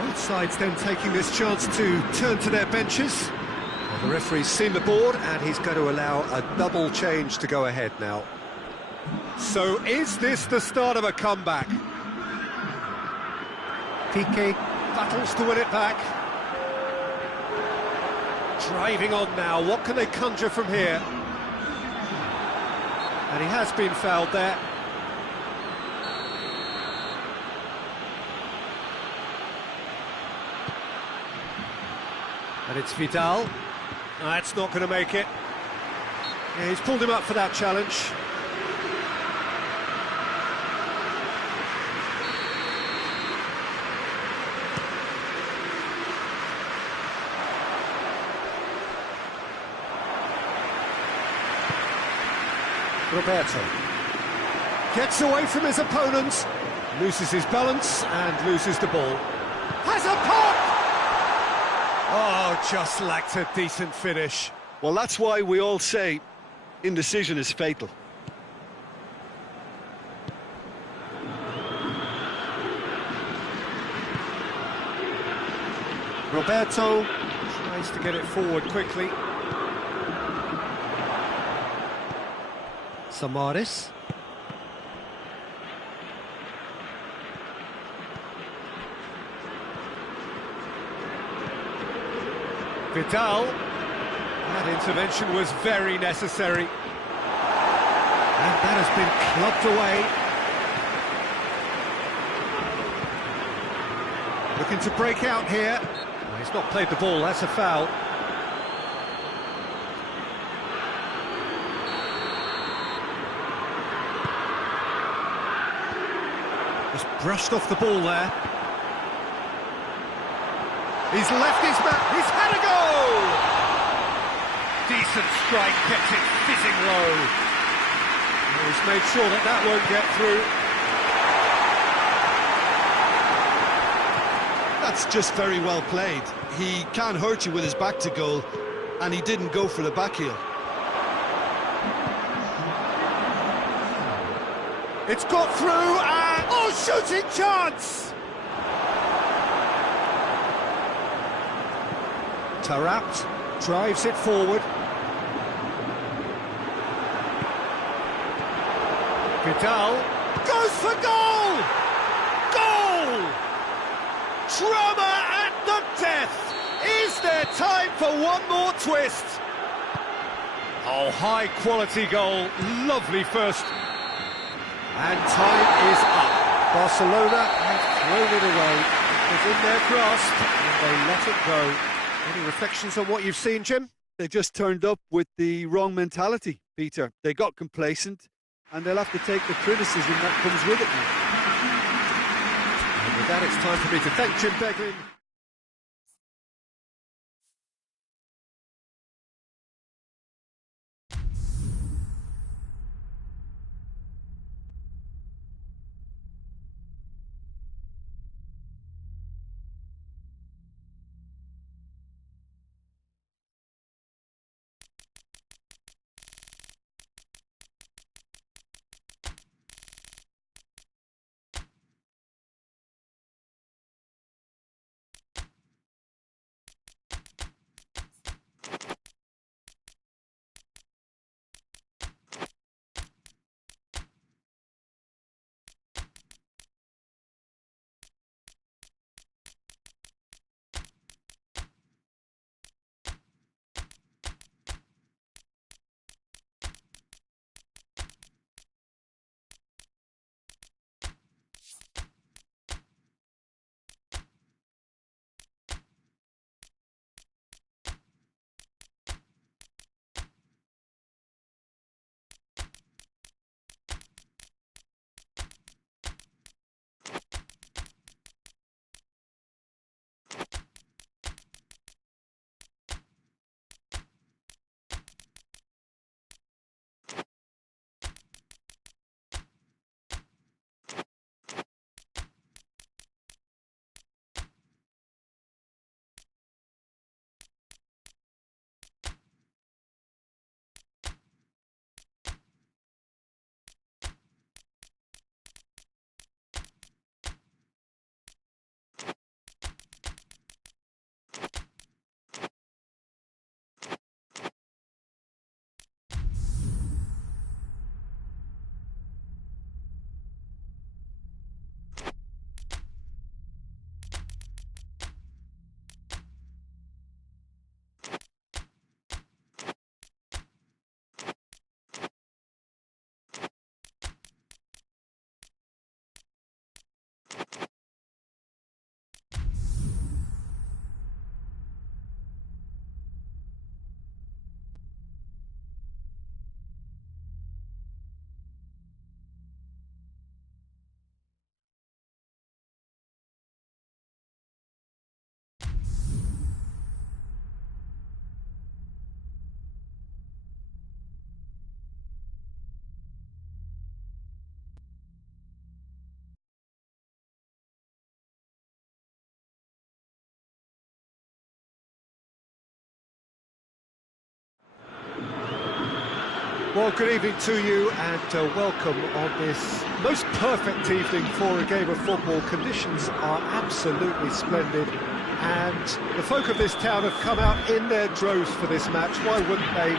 Both sides then taking this chance to turn to their benches. Well, the referee's seen the board and he's going to allow a double change to go ahead now. So is this the start of a comeback? Piqué battles to win it back. Driving on now, what can they conjure from here? And he has been fouled there. And it's Vidal. That's not going to make it. Yeah, he's pulled him up for that challenge. Roberto gets away from his opponents, loses his balance and loses the ball. Has a pop! Oh, just lacked a decent finish. Well, that's why we all say indecision is fatal. Roberto tries to get it forward quickly. Samaris. Vidal. That intervention was very necessary. And that has been clubbed away. Looking to break out here. Well, he's not played the ball, that's a foul. Just brushed off the ball there. He's left his man, he's had a goal! Decent strike, kept it fizzing low. He's made sure that that won't get through. That's just very well played. He can't hurt you with his back to goal, and he didn't go for the back heel. It's got through and... oh, shooting chance! Tarapt drives it forward. Vidal goes for goal! Goal! Drama at the death! Is there time for one more twist? Oh, high quality goal, lovely first. And time is up. Barcelona have thrown it away. It was in their grasp and they let it go. Any reflections on what you've seen, Jim? They just turned up with the wrong mentality, Peter. They got complacent, and they'll have to take the criticism that comes with it now. And with that, it's time for me to thank Jim Beglin. Well, good evening to you and welcome on this most perfect evening for a game of football. Conditions are absolutely splendid and the folk of this town have come out in their droves for this match. Why wouldn't they?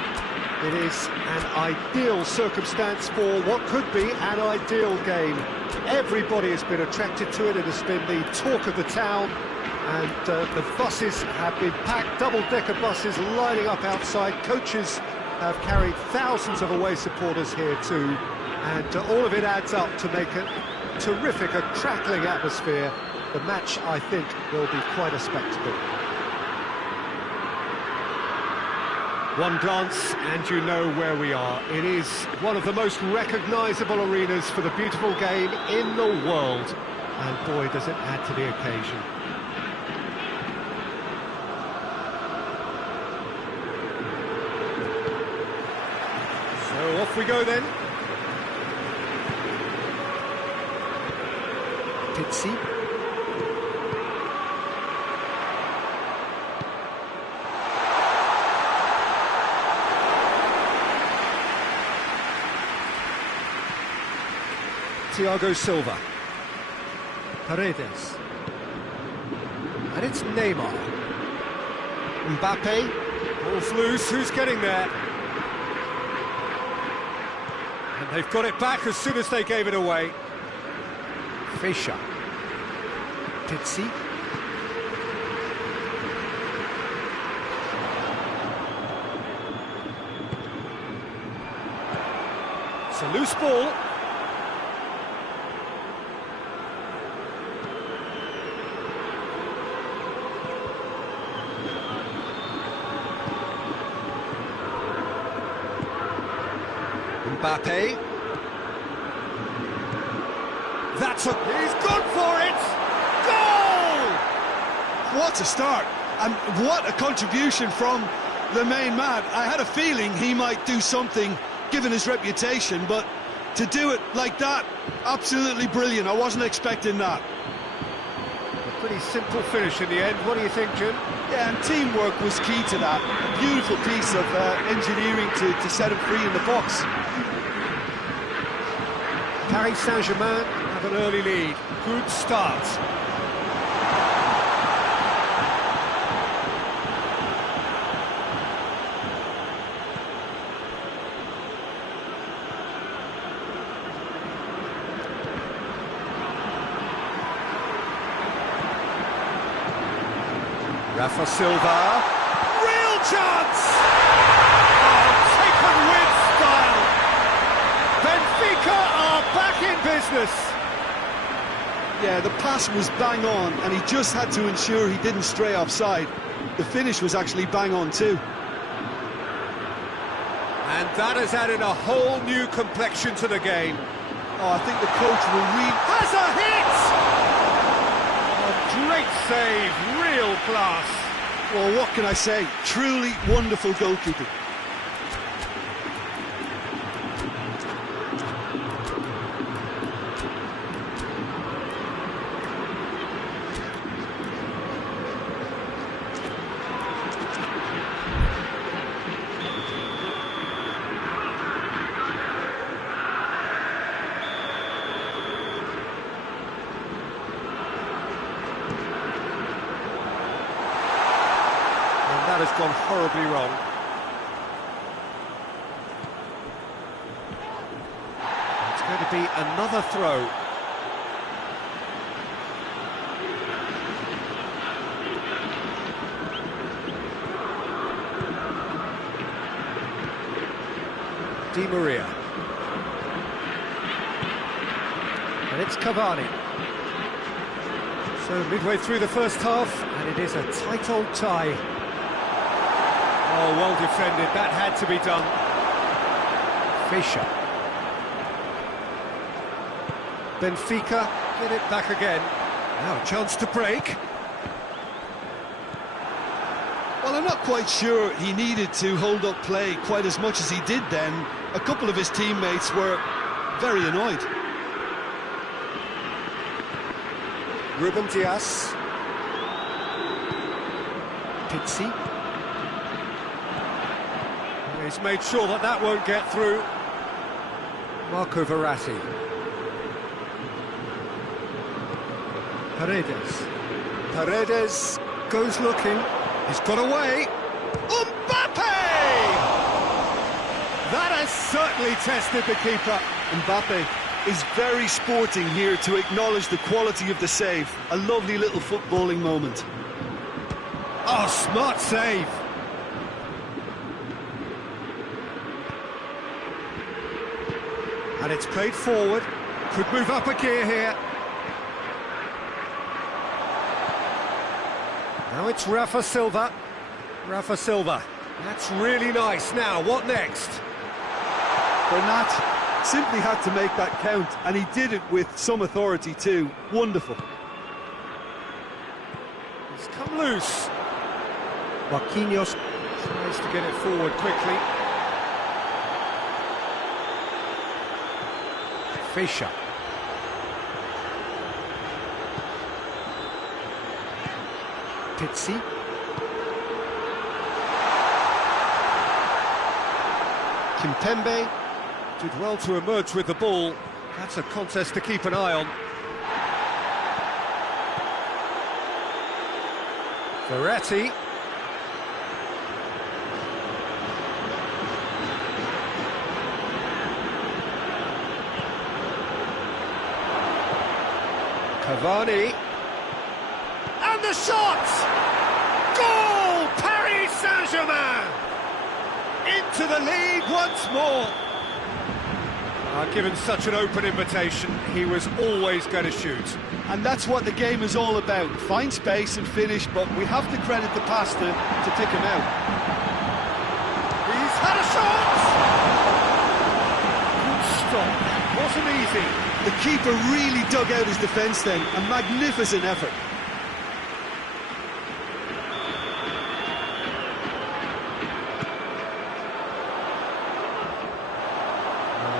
It is an ideal circumstance for what could be an ideal game. Everybody has been attracted to it. It has been the talk of the town, and the buses have been packed, double-decker buses lining up outside. Coaches have carried thousands of away supporters here too, and all of it adds up to make a terrific, a crackling atmosphere. The match, I think, will be quite a spectacle. One glance and you know where we are. It is one of the most recognisable arenas for the beautiful game in the world, and boy does it add to the occasion. So off we go then. Pizzi. Thiago Silva. Paredes. And it's Neymar. Mbappe. Ball's loose, who's getting there? And they've got it back as soon as they gave it away. Fischer. Pizzi. It's a loose ball. Mbappe. He's gone for it! Goal! What a start, and what a contribution from the main man. I had a feeling he might do something, given his reputation, but to do it like that, absolutely brilliant. I wasn't expecting that. A pretty simple finish in the end. What do you think, Jim? Yeah, and teamwork was key to that. A beautiful piece of engineering to set him free in the box. Paris Saint-Germain have an early lead. Good start. Rafa Silva. Real chance! Oh, taken with style. Benfica are back in business. Yeah, the pass was bang on, and he just had to ensure he didn't stray offside. The finish was actually bang on too. And that has added a whole new complexion to the game. Oh, I think the coach will Has a hit! A great save, real class. Well, what can I say? Truly wonderful goalkeeping. That has gone horribly wrong. It's going to be another throw. Di Maria. And it's Cavani. So midway through the first half, and it is a tight old tie. Oh, well defended, that had to be done. Fischer. Benfica get it back again. Now a chance to break. Well, I'm not quite sure he needed to hold up play quite as much as he did then. A couple of his teammates were very annoyed. Ruben Dias. Pizzi. He's has made sure that that won't get through. Marco Verratti. Paredes goes looking. He's got away. Mbappe! That has certainly tested the keeper. Mbappe is very sporting here to acknowledge the quality of the save. A lovely little footballing moment. Oh, smart save. And it's played forward. Could move up a gear here. Now it's Rafa Silva. Rafa Silva. That's really nice. Now, what next? Bernat simply had to make that count, and he did it with some authority too. Wonderful. He's come loose. Marquinhos tries to get it forward quickly. Fischer. Pizzi. Kimpembe did well to emerge with the ball. That's a contest to keep an eye on. Verratti. Cavani. And the shot! Goal! Paris Saint-Germain! Into the lead once more. Given such an open invitation, he was always going to shoot. And that's what the game is all about. Find space and finish, but we have to credit the pass to pick him out. He's had a shot! Good stop. That wasn't easy. The keeper really dug out his defence then. A magnificent effort.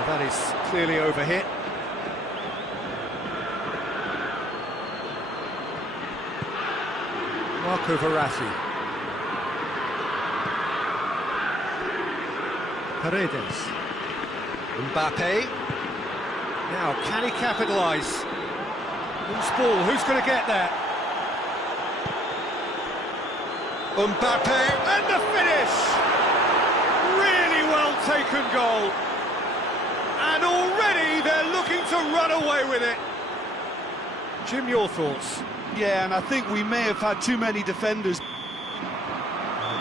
That is clearly overhit. Marco Verratti. Paredes. Mbappe. Now, can he capitalise? Who's ball? Who's going to get there? Mbappe, and the finish! Really well taken goal. And already they're looking to run away with it. Jim, your thoughts? Yeah, and I think we may have had too many defenders.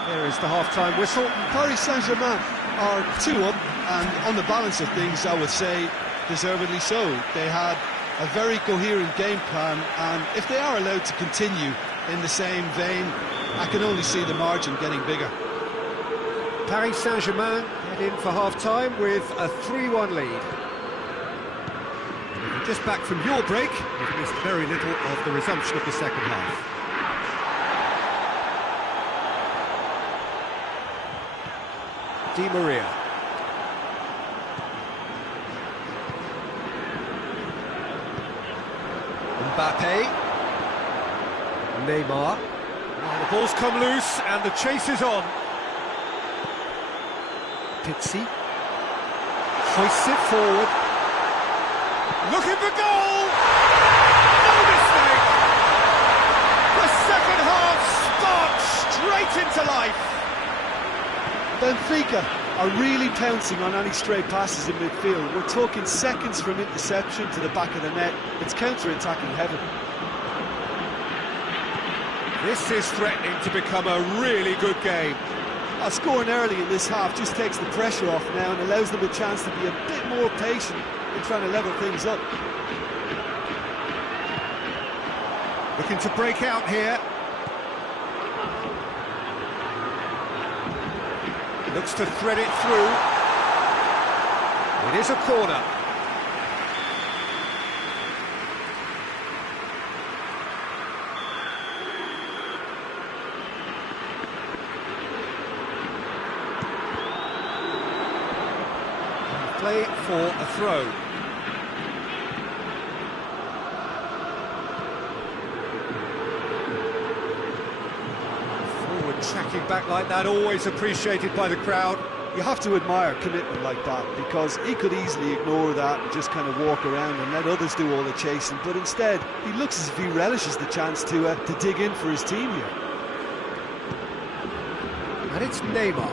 There is the half-time whistle. Paris Saint-Germain are 2-up, and on the balance of things, I would say, deservedly so. They had a very coherent game plan, and if they are allowed to continue in the same vein, I can only see the margin getting bigger. Paris Saint-Germain head in for half-time with a 3-1 lead. Just back from your break, you've missed very little of the resumption of the second half. Di Maria. Mbappe. Neymar. Now the ball's come loose and the chase is on. Pizzi. Hoists it forward. Looking for goal! No mistake! The second half sparked straight into life. Benfica are really pouncing on any stray passes in midfield. We're talking seconds from interception to the back of the net. It's counter-attacking heaven. This is threatening to become a really good game. Scoring early in this half just takes the pressure off now and allows them a chance to be a bit more patient in trying to level things up. Looking to break out here. Looks to thread it through. It is a corner. Play for a throw. Forward tracking back like that, always appreciated by the crowd. You have to admire commitment like that, because he could easily ignore that and just kind of walk around and let others do all the chasing, but instead he looks as if he relishes the chance to dig in for his team here. And it's Neymar.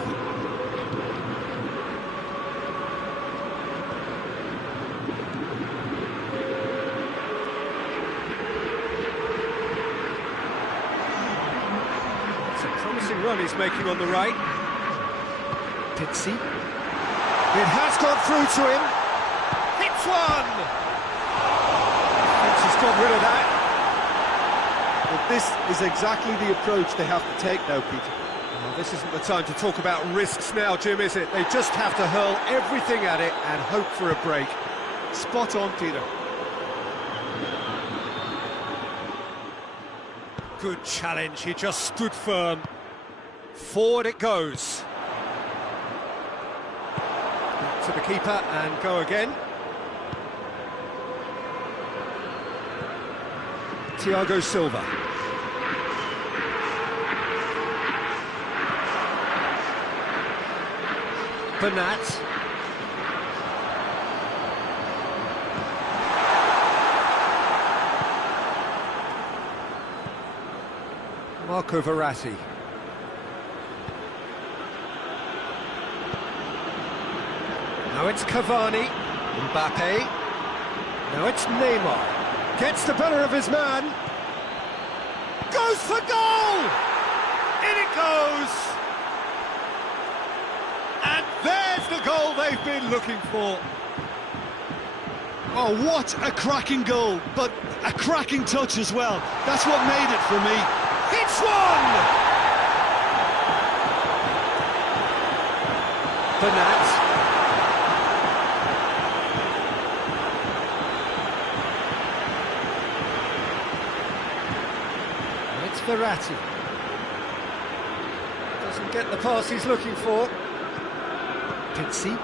It's a promising run he's making on the right. Pizzi. It has gone through to him. Hits one! Defence has got rid of that. But this is exactly the approach they have to take now, Peter. Well, this isn't the time to talk about risks now, Jim, is it? They just have to hurl everything at it and hope for a break. Spot on, Peter. Good challenge, he just stood firm. Forward it goes. Back to the keeper and go again. Thiago Silva. Bernat. Marco Verratti. Now it's Cavani. Mbappe. Now it's Neymar. Gets the better of his man. Goes for goal! In it goes! And there's the goal they've been looking for. Oh, what a cracking goal, but a cracking touch as well. That's what made it for me. It's one! Bernat. It's Verratti. Doesn't get the pass he's looking for. Pizzi.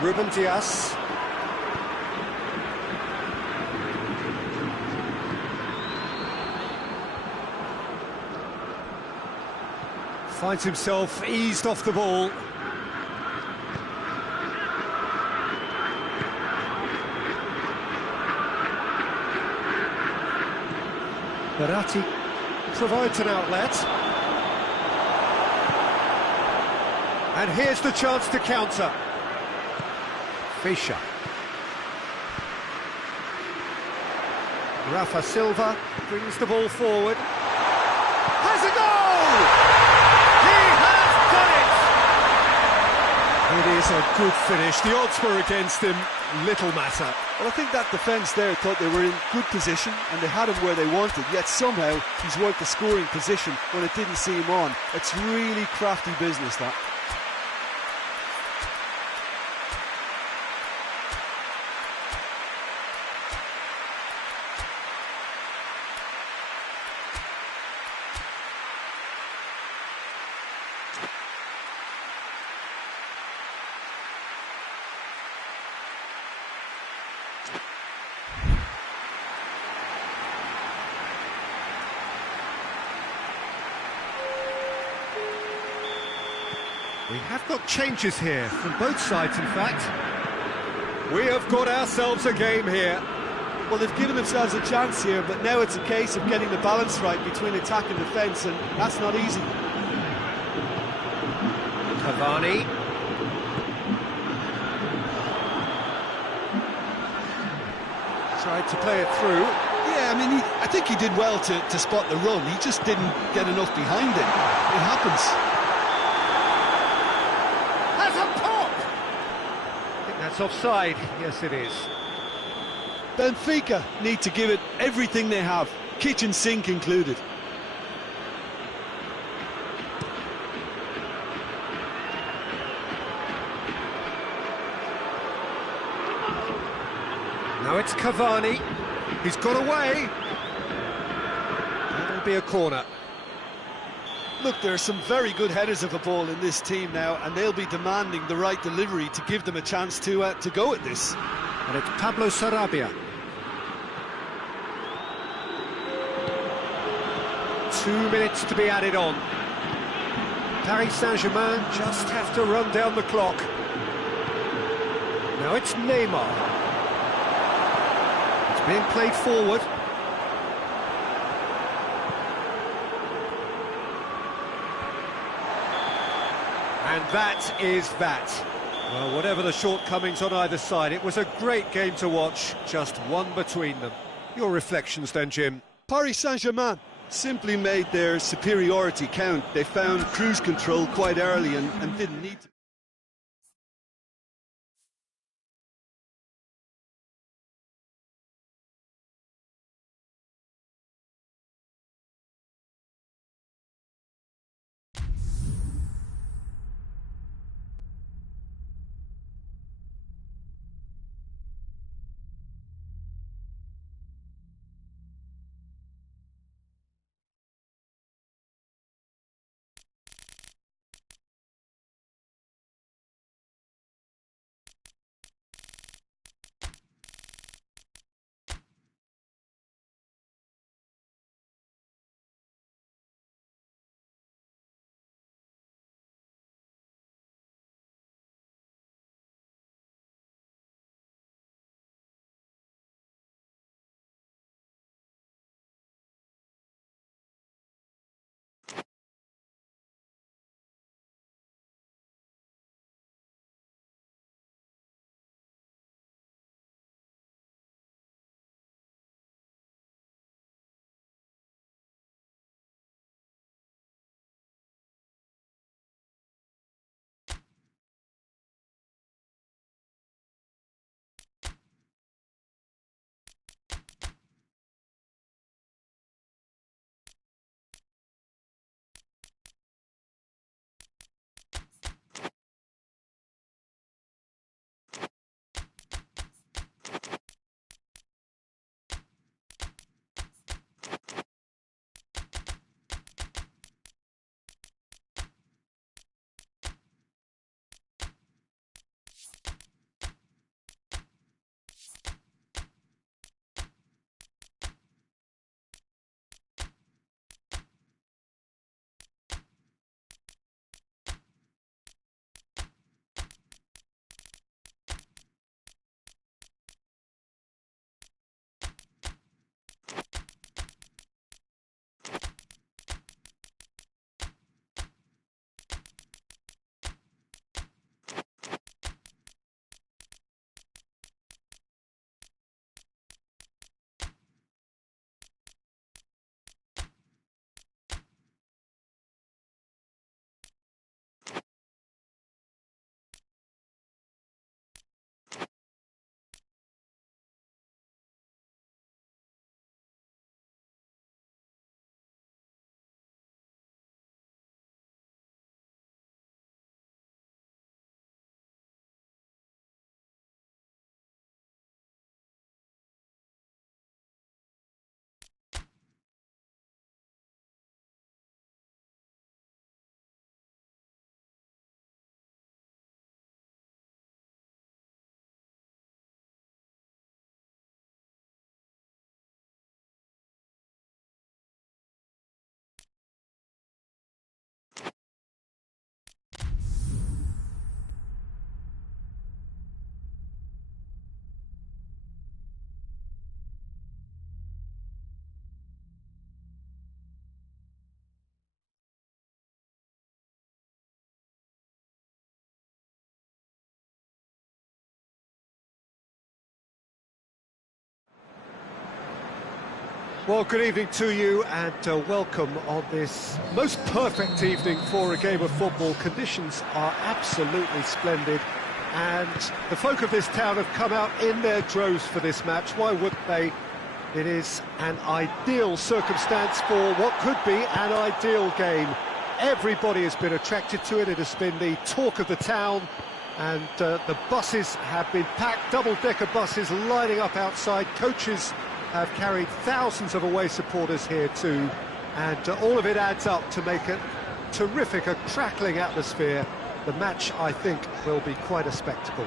Ruben Dias. Finds himself eased off the ball. Verratti provides an outlet. And here's the chance to counter. Fischer. Rafa Silva brings the ball forward. Has a goal! He has done it! It is a good finish. The odds were against him. Little matter. Well, I think that defence there thought they were in good position and they had him where they wanted, yet somehow he's worked the scoring position when it didn't see him on. It's really crafty business, that. We have got changes here, from both sides in fact. We have got ourselves a game here. Well, they've given themselves a chance here, but now it's a case of getting the balance right between attack and defence, and that's not easy. Cavani. Tried to play it through. Yeah, I mean, I think he did well to spot the run. He just didn't get enough behind it. It happens. That's offside. Yes, it is. Benfica need to give it everything they have, kitchen sink included. Now it's Cavani. He's got away. That'll be a corner. Look, there are some very good headers of a ball in this team now, and they'll be demanding the right delivery to give them a chance to go at this. And it's Pablo Sarabia. 2 minutes to be added on. Paris Saint-Germain just have to run down the clock. Now it's Neymar. It's being played forward. And that is that. Well, whatever the shortcomings on either side, it was a great game to watch, just one between them. Your reflections then, Jim? Paris Saint-Germain simply made their superiority count. They found cruise control quite early and didn't need to. Well, good evening to you and welcome on this most perfect evening for a game of football. Conditions are absolutely splendid and the folk of this town have come out in their droves for this match. Why wouldn't they? It is an ideal circumstance for what could be an ideal game. Everybody has been attracted to it. It has been the talk of the town and the buses have been packed, double-decker buses lining up outside. Coaches have carried thousands of away supporters here too, and all of it adds up to make it terrific, a crackling atmosphere. The match, I think, will be quite a spectacle.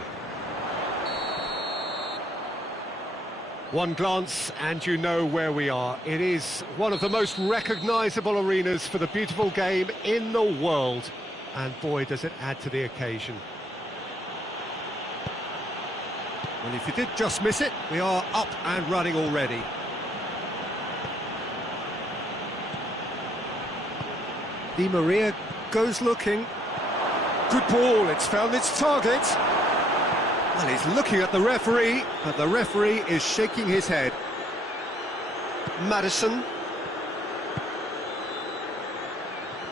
One glance and you know where we are. It is one of the most recognisable arenas for the beautiful game in the world. and boy does it add to the occasion. Well, if you did just miss it, we are up and running already. Di Maria goes looking. Good ball, it's found its target. Well, he's looking at the referee, but the referee is shaking his head. Madison.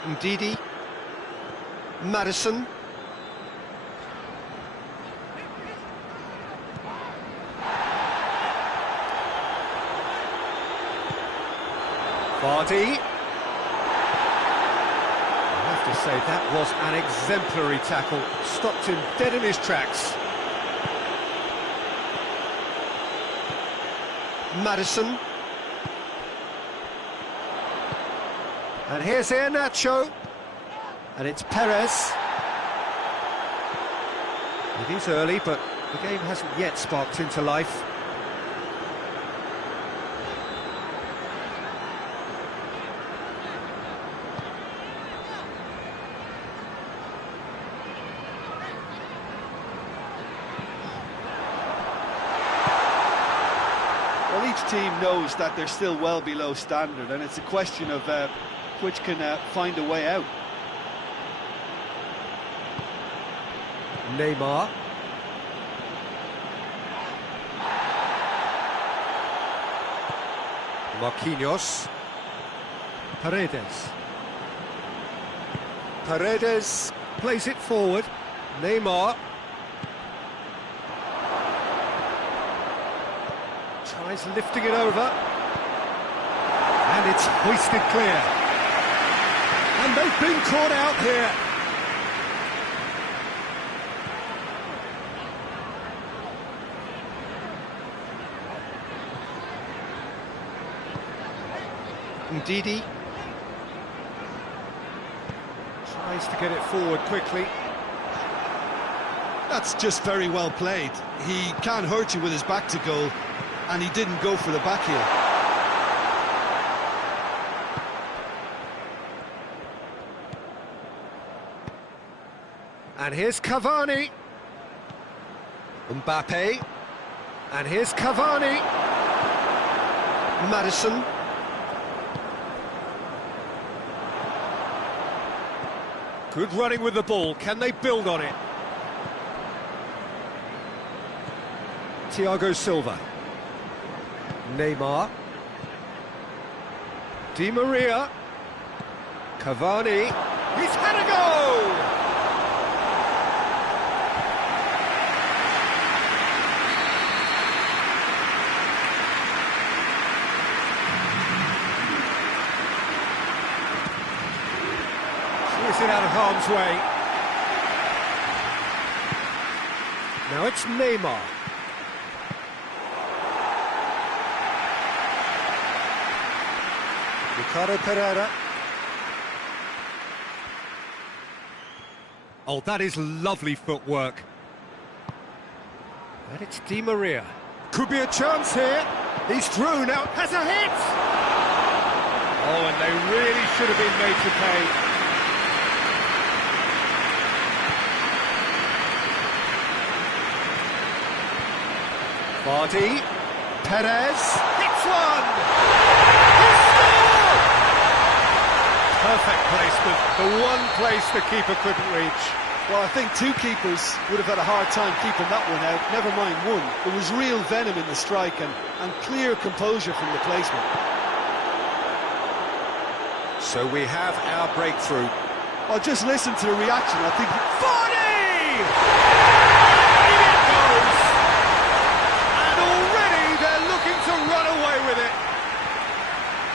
Dddddd. Madison. Vardy. I have to say, that was an exemplary tackle. Stopped him dead in his tracks. Madison. And here's Iheanacho. And it's Perez. It is early, but the game hasn't yet sparked into life. Well, each team knows that they're still well below standard, and it's a question of which can find a way out. Neymar. Marquinhos. Paredes. Paredes plays it forward. Neymar. Tries lifting it over. And it's hoisted clear. And they've been caught out here. Dddddd tries to get it forward quickly. That's just very well played. He can't hurt you with his back to goal, and he didn't go for the back heel. And here's Cavani. Mbappe. And here's Cavani. Madison. Good running with the ball. Can they build on it? Thiago Silva. Neymar. Di Maria. Cavani. He's had a go! It's it out of harm's way. Now it's Neymar. Ricardo Pereira. Oh, that is lovely footwork. And it's Di Maria. Could be a chance here. He's through now. Has a hit! Oh, and they really should have been made to pay. Vardy, Perez, hits one! He scored! Perfect placement, the one place the keeper couldn't reach. Well, I think two keepers would have had a hard time keeping that one out, never mind one. There was real venom in the strike and clear composure from the placement. So we have our breakthrough. Well, just listen to the reaction, I think... Vardy! To run away with it.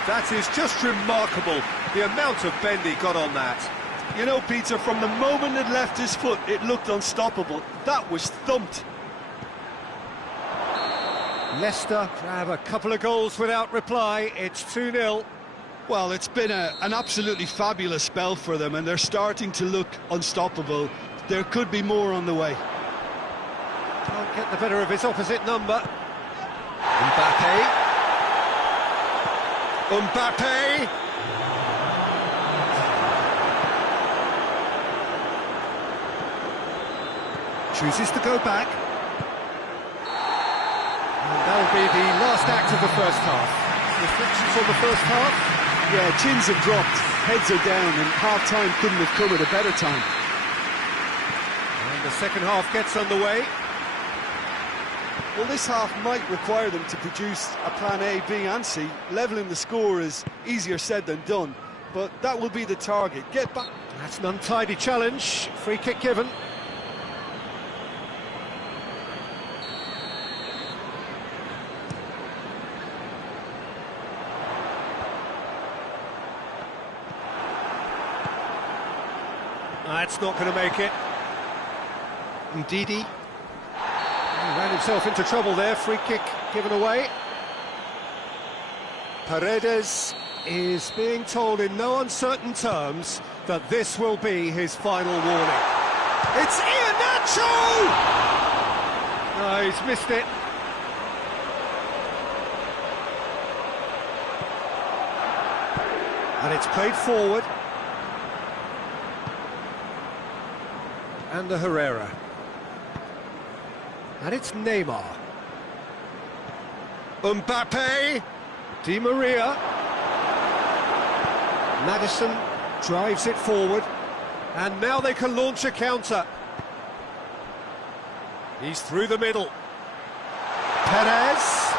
That is just remarkable, the amount of bend he got on that. You know, Peter, from the moment it left his foot, it looked unstoppable. That was thumped. Leicester grab a couple of goals without reply. It's 2-0. Well, it's been an absolutely fabulous spell for them, and they're starting to look unstoppable. There could be more on the way. Can't get the better of his opposite number. Mbappe. Chooses to go back. And that'll be the last act of the first half. Reflections on the first half? Yeah, chins have dropped, heads are down, and half-time couldn't have come at a better time. And the second half gets underway. Well, this half might require them to produce a plan A, B and C. Levelling the score is easier said than done, but that will be the target. Get back. That's an untidy challenge. Free kick given. That's not going to make it. Dddddd. He ran himself into trouble there. Free kick given away. Paredes is being told in no uncertain terms that this will be his final warning. It's Iheanacho! No, he's missed it. And it's played forward. And the Herrera. And it's Neymar. Mbappe. Di Maria. Maddison drives it forward. And now they can launch a counter. He's through the middle. Perez.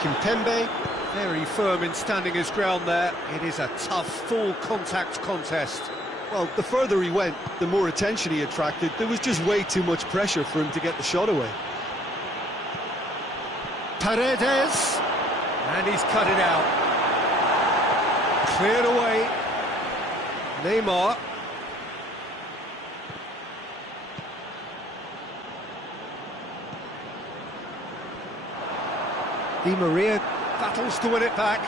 Kimpembe. Very firm in standing his ground there. It is a tough, full-contact contest. Well, the further he went, the more attention he attracted. There was just way too much pressure for him to get the shot away. Paredes. And he's cut it out. Cleared away. Neymar. Di Maria battles to win it back.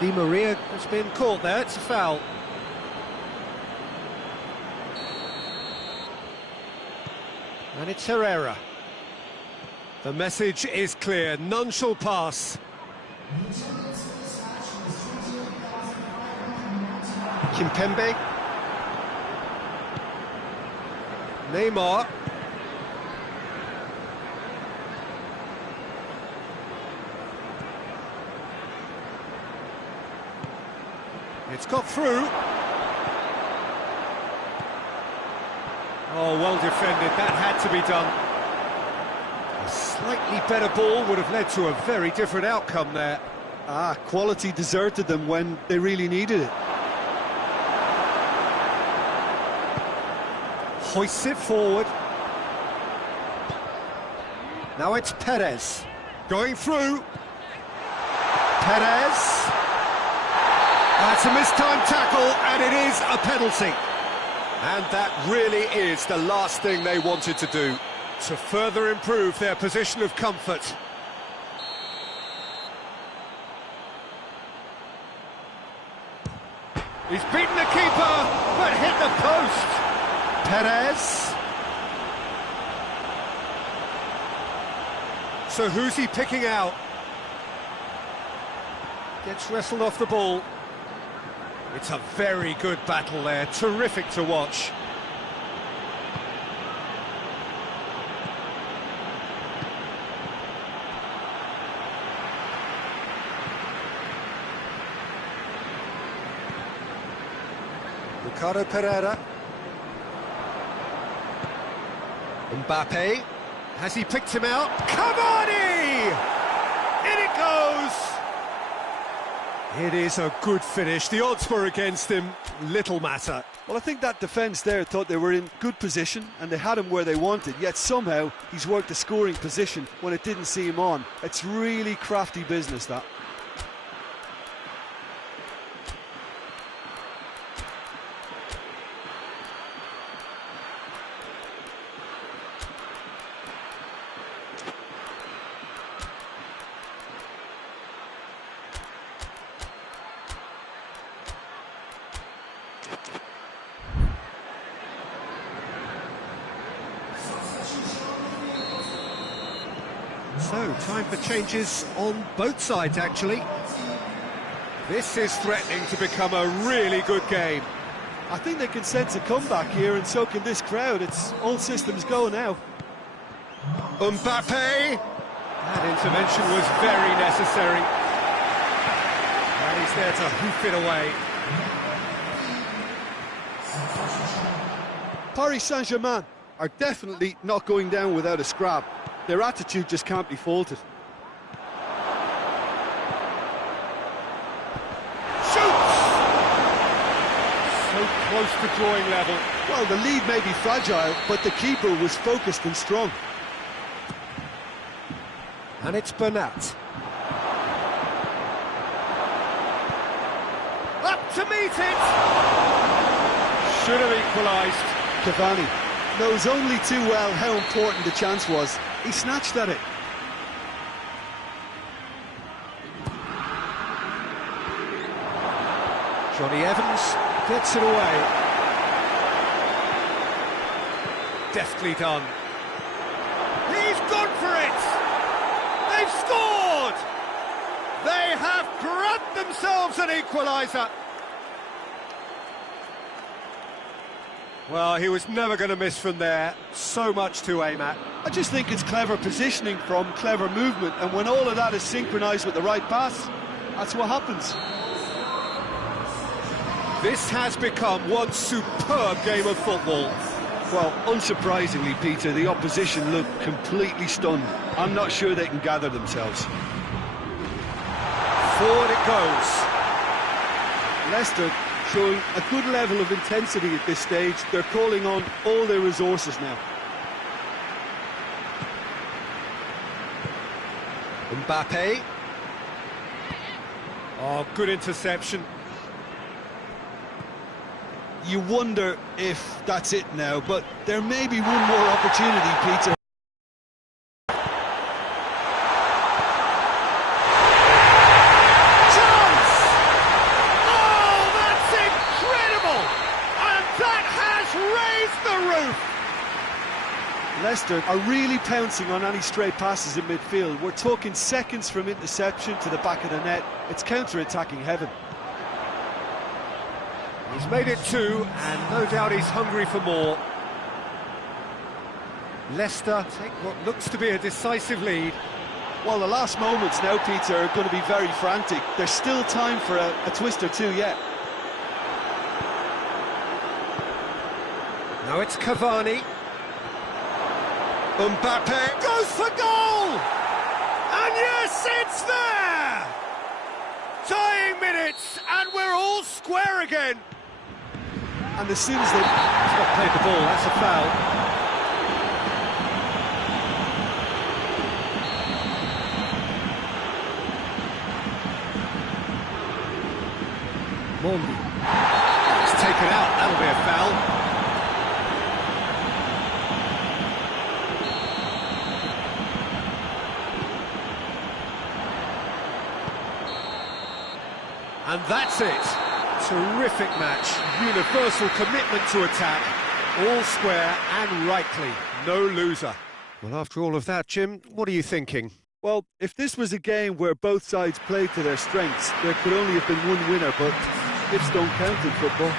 Di Maria has been caught there, it's a foul. And it's Herrera. The message is clear, none shall pass. Kimpembe. Neymar. It's got through. Oh, well defended, that had to be done. A slightly better ball would have led to a very different outcome there. Quality deserted them when they really needed it. Hoists it forward. Now it's Perez. Going through. Perez. That's a mistimed tackle, and it is a penalty. And that really is the last thing they wanted to do, to further improve their position of comfort. He's beaten the keeper, but hit the post. Perez. So who's he picking out? Gets wrestled off the ball. It's a very good battle there, terrific to watch. Ricardo Pereira. Mbappe. Has he picked him out? Cavani! In it goes! It is a good finish. The odds were against him. Little matter. Well, I think that defence there thought they were in good position and they had him where they wanted, yet somehow he's worked a scoring position when it didn't see him on. It's really crafty business, that. So, time for changes on both sides, actually. This is threatening to become a really good game. I think they can sense a comeback here, and so can this crowd. It's all systems go now. Mbappe! That intervention was very necessary. And he's there to hoof it away. Paris Saint-Germain are definitely not going down without a scrap. Their attitude just can't be faulted. Shoots! So close to drawing level. Well, the lead may be fragile, but the keeper was focused and strong. And it's Bernat. Up to meet it! Should have equalised. Cavani knows only too well how important the chance was. He snatched at it. Johnny Evans gets it away. Deftly done. He's gone for it! They've scored! They have grabbed themselves an equaliser. Well, he was never going to miss from there. So much to aim at. I just think it's clever positioning from clever movement, and when all of that is synchronised with the right pass, that's what happens. This has become one superb game of football. Well, unsurprisingly, Peter, the opposition look completely stunned. I'm not sure they can gather themselves. Forward it goes. Leicester showing a good level of intensity at this stage. They're calling on all their resources now. Mbappe. Oh, good interception. You wonder if that's it now, but there may be one more opportunity, Peter. Chance! Oh, that's incredible! And that has raised the roof! Leicester are really pouncing on any stray passes in midfield. We're talking seconds from interception to the back of the net. It's counter-attacking heaven. He's made it two, and no doubt he's hungry for more. Leicester take what looks to be a decisive lead. Well, the last moments now, Peter, are going to be very frantic. There's still time for a twist or two yet. Now it's Cavani. Mbappe Goes for goal! And yes, it's there! Tying minutes, and we're all square again. And as soon as they... He's not played the ball, that's a foul. Mondi. It's taken out, that'll be a foul. And that's it. Terrific match. Universal commitment to attack. All square and rightly. No loser. Well, after all of that, Jim, what are you thinking? Well, if this was a game where both sides played to their strengths, there could only have been one winner, but ifs don't count in football.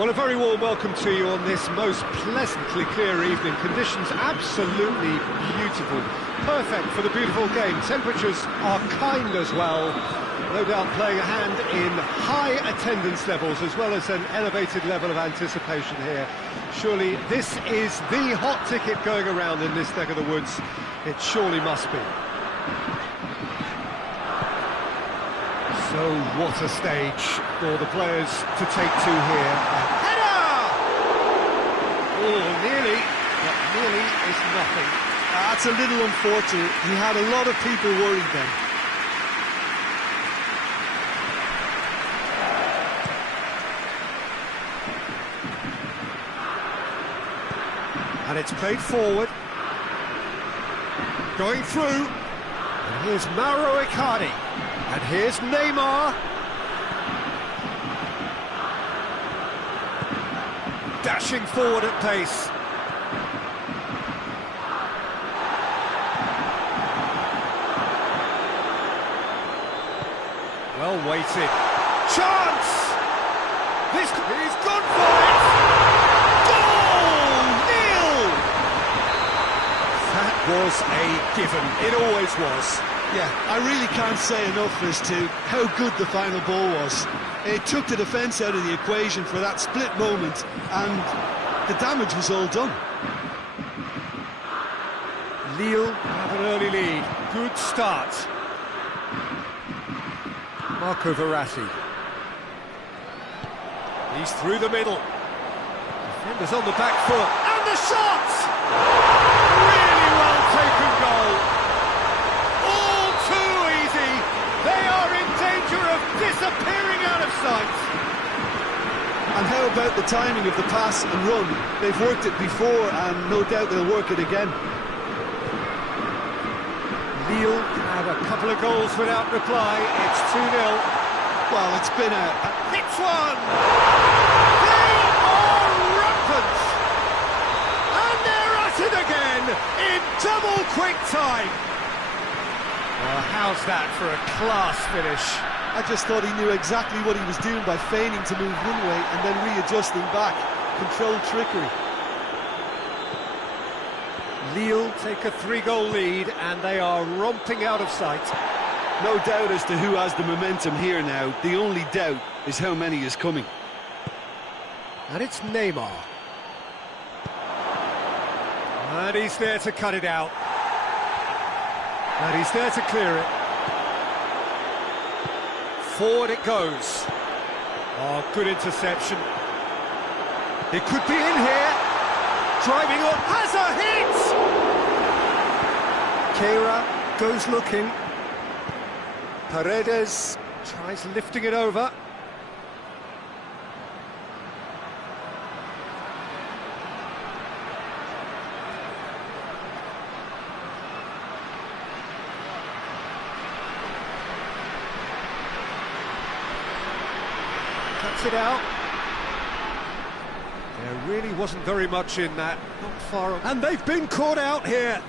Well, a very warm welcome to you on this most pleasantly clear evening. Conditions absolutely beautiful. Perfect for the beautiful game. Temperatures are kind as well. No doubt playing a hand in high attendance levels as well as an elevated level of anticipation here. Surely this is the hot ticket going around in this neck of the woods. It surely must be. So what a stage for the players to take to here. Header! Oh, nearly, but nearly is nothing. That's a little unfortunate. He had a lot of people worried then. And it's played forward. Going through. And here's Mauro Icardi. And here's Neymar. Dashing forward at pace. Well weighted. Chance! He's gone for it! Goal! Nil! That was a given. It always was. Yeah, I really can't say enough as to how good the final ball was. It took the defence out of the equation for that split moment, and the damage was all done. Lille have an early lead. Good start. Marco Verratti. He's through the middle. Defenders on the back foot. And the shot! Really well taken goal. All too easy. They are in danger of disappearing out of sight. And how about the timing of the pass and run? They've worked it before and no doubt they'll work it again. Lille have a couple of goals without reply. It's 2-0. Well, it's been a... Hits one! They are rampant! And they're at it again in double quick time. Well, how's that for a class finish? I just thought he knew exactly what he was doing by feigning to move one way and then readjusting back. Controlled trickery. Lille take a 3-goal lead and they are romping out of sight. No doubt as to who has the momentum here now. The only doubt is how many is coming. And it's Neymar. And he's there to cut it out. And he's there to clear it. Forward it goes. Oh, good interception. It could be in here. Driving on, has a hit! Keira goes looking. Paredes tries lifting it over. Cuts it out. There really wasn't very much in that, not far, and they've been caught out here.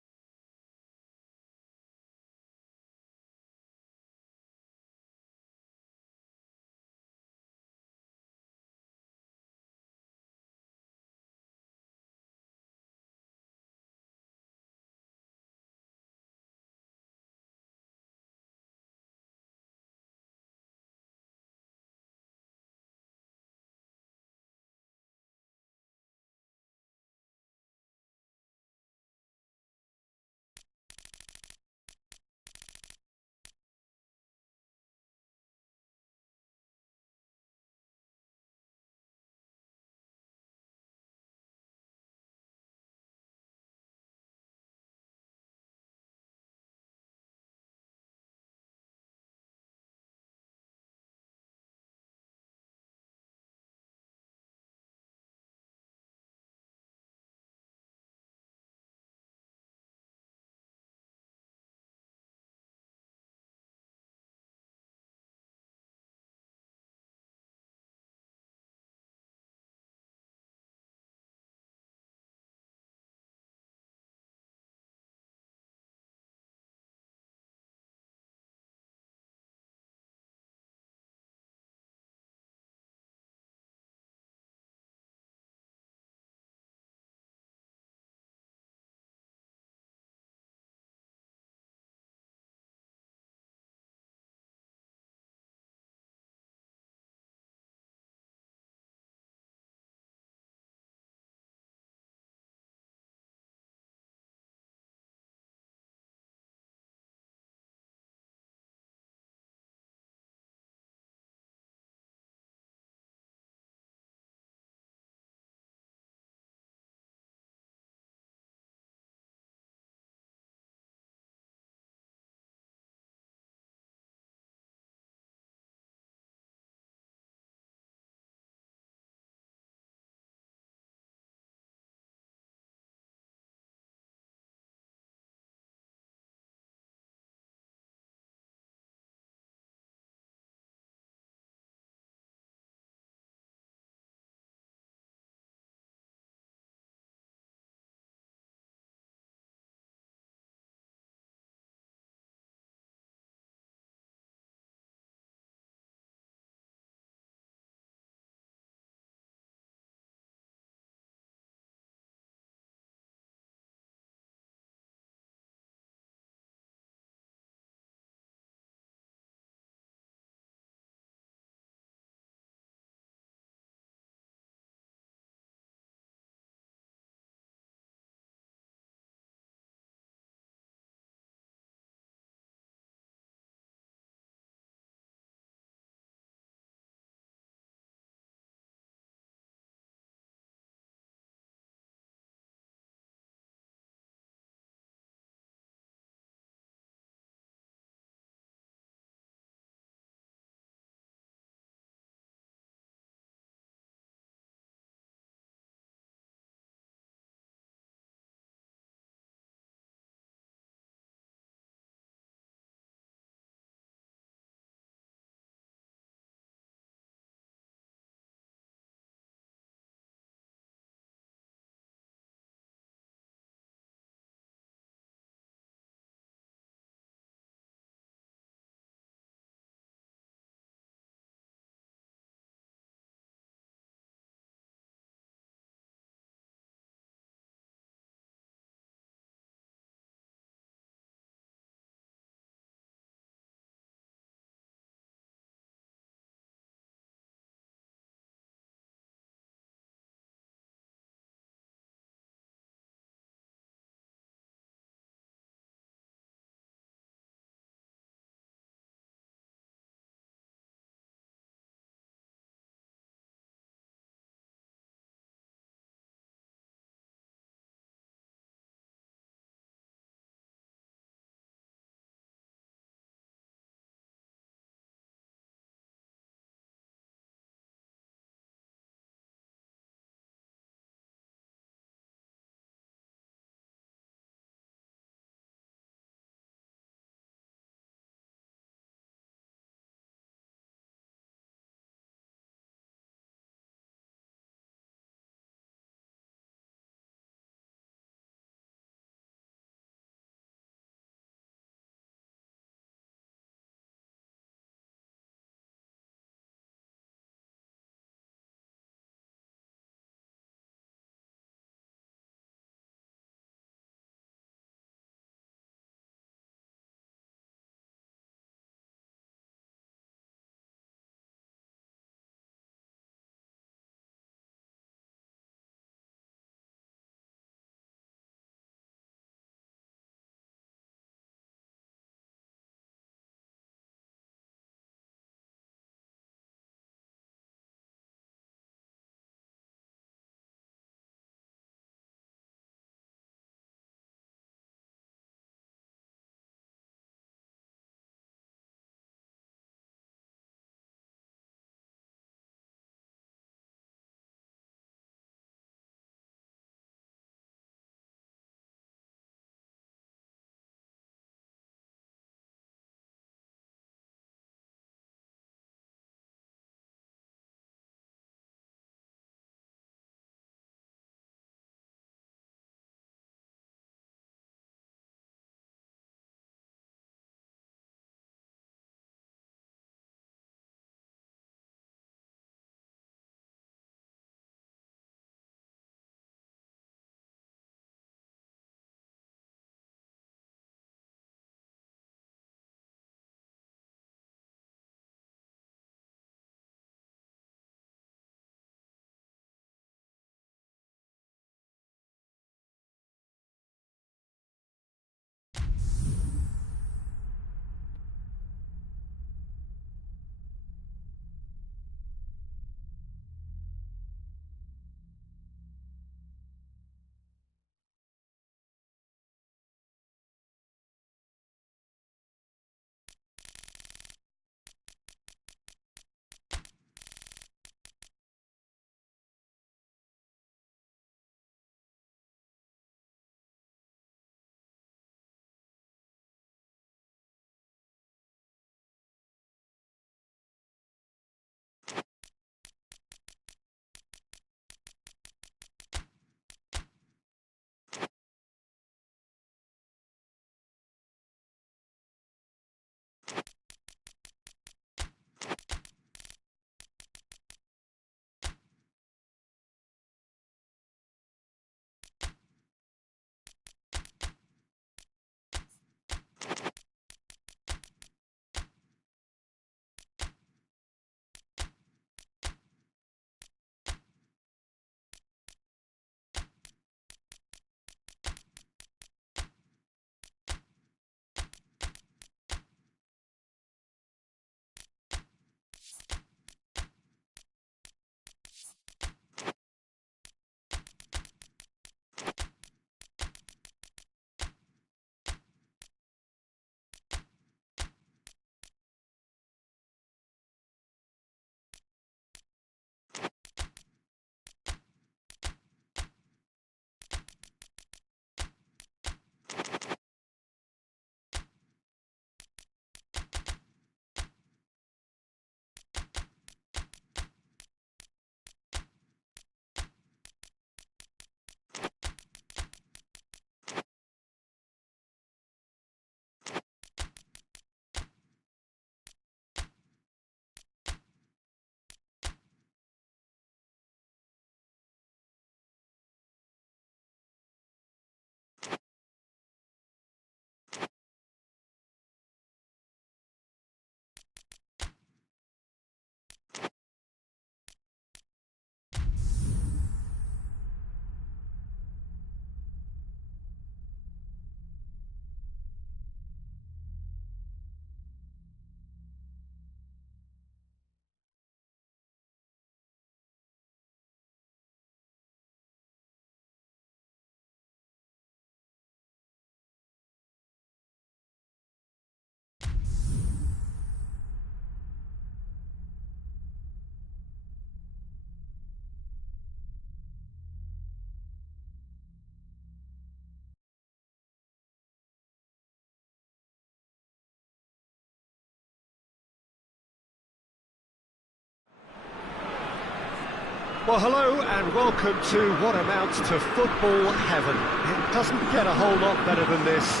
Well, hello and welcome to what amounts to football heaven. It doesn't get a whole lot better than this.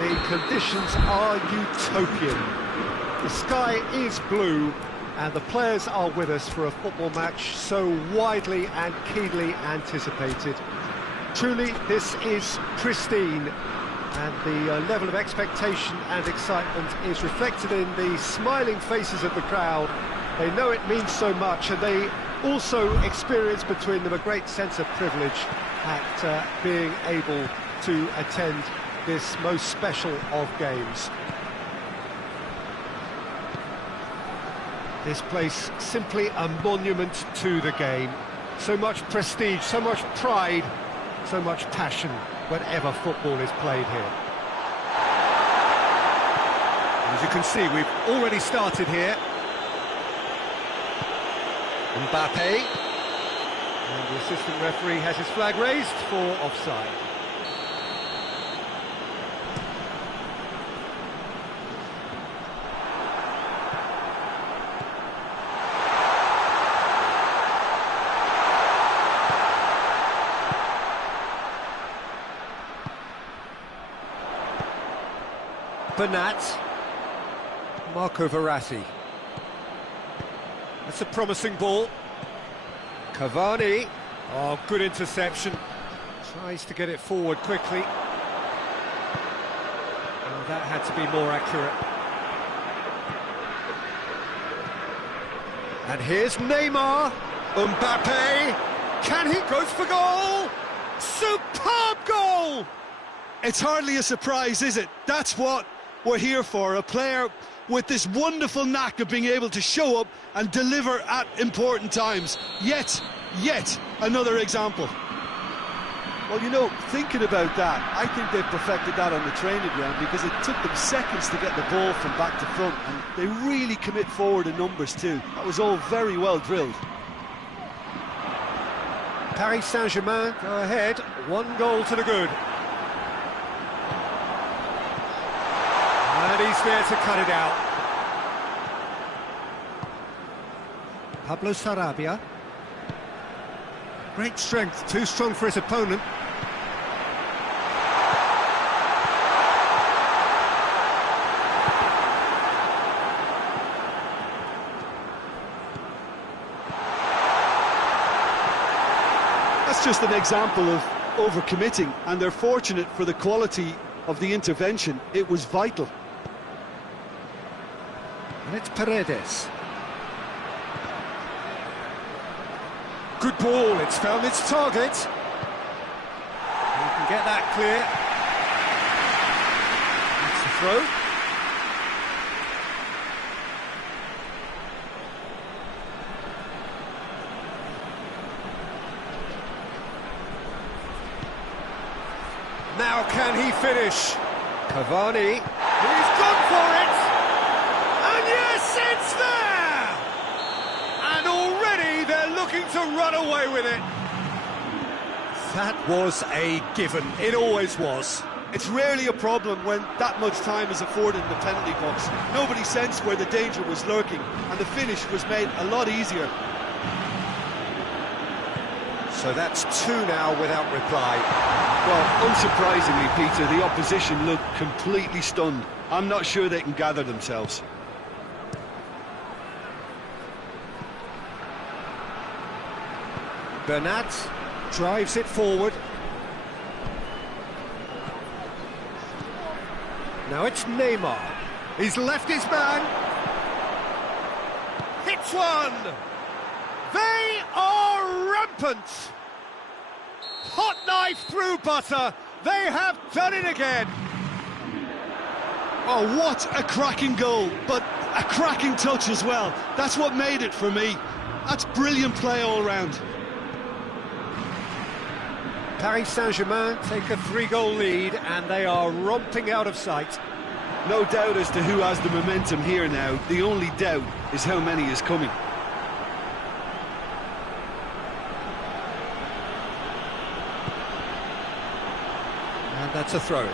The conditions are utopian. The sky is blue and the players are with us for a football match so widely and keenly anticipated. Truly, this is pristine, and the level of expectation and excitement is reflected in the smiling faces of the crowd. They know it means so much, and they also experience between them a great sense of privilege at being able to attend this most special of games. This place simply a monument to the game. So much prestige, so much pride, so much passion whenever football is played here. As you can see, we've already started here. Mbappe, and the assistant referee has his flag raised for offside. Bernat, Marco Verratti. That's a promising ball. Cavani. Oh, good interception. Tries to get it forward quickly. Oh, that had to be more accurate. And here's Neymar. Mbappe. Can he? Goes for goal. Superb goal! It's hardly a surprise, is it? That's what we're here for, a player with this wonderful knack of being able to show up and deliver at important times. Yet another example. Well, you know, thinking about that, I think they've perfected that on the training ground, because it took them seconds to get the ball from back to front, and they really commit forward in numbers too. That was all very well drilled. Paris Saint-Germain go ahead, 1 goal to the good. And he's there to cut it out. Pablo Sarabia. Great strength, too strong for his opponent. That's just an example of overcommitting, and they're fortunate for the quality of the intervention. It was vital. And it's Paredes. Good ball, it's found its target. You can get that clear. That's the throw. Now can he finish? Cavani. He's gone for it! And yes, it's there! And already they're looking to run away with it. That was a given. It always was. It's rarely a problem when that much time is afforded in the penalty box. Nobody sensed where the danger was lurking, and the finish was made a lot easier. So that's 2 now without reply. Well, unsurprisingly, Peter, the opposition look completely stunned. I'm not sure they can gather themselves. Bernat drives it forward. Now it's Neymar. He's left his man. Hits one! They are rampant! Hot knife through butter. They have done it again. Oh, what a cracking goal, but a cracking touch as well. That's what made it for me. That's brilliant play all round. Paris Saint-Germain take a 3-goal lead and they are romping out of sight. No doubt as to who has the momentum here now. The only doubt is how many is coming. And that's a throw.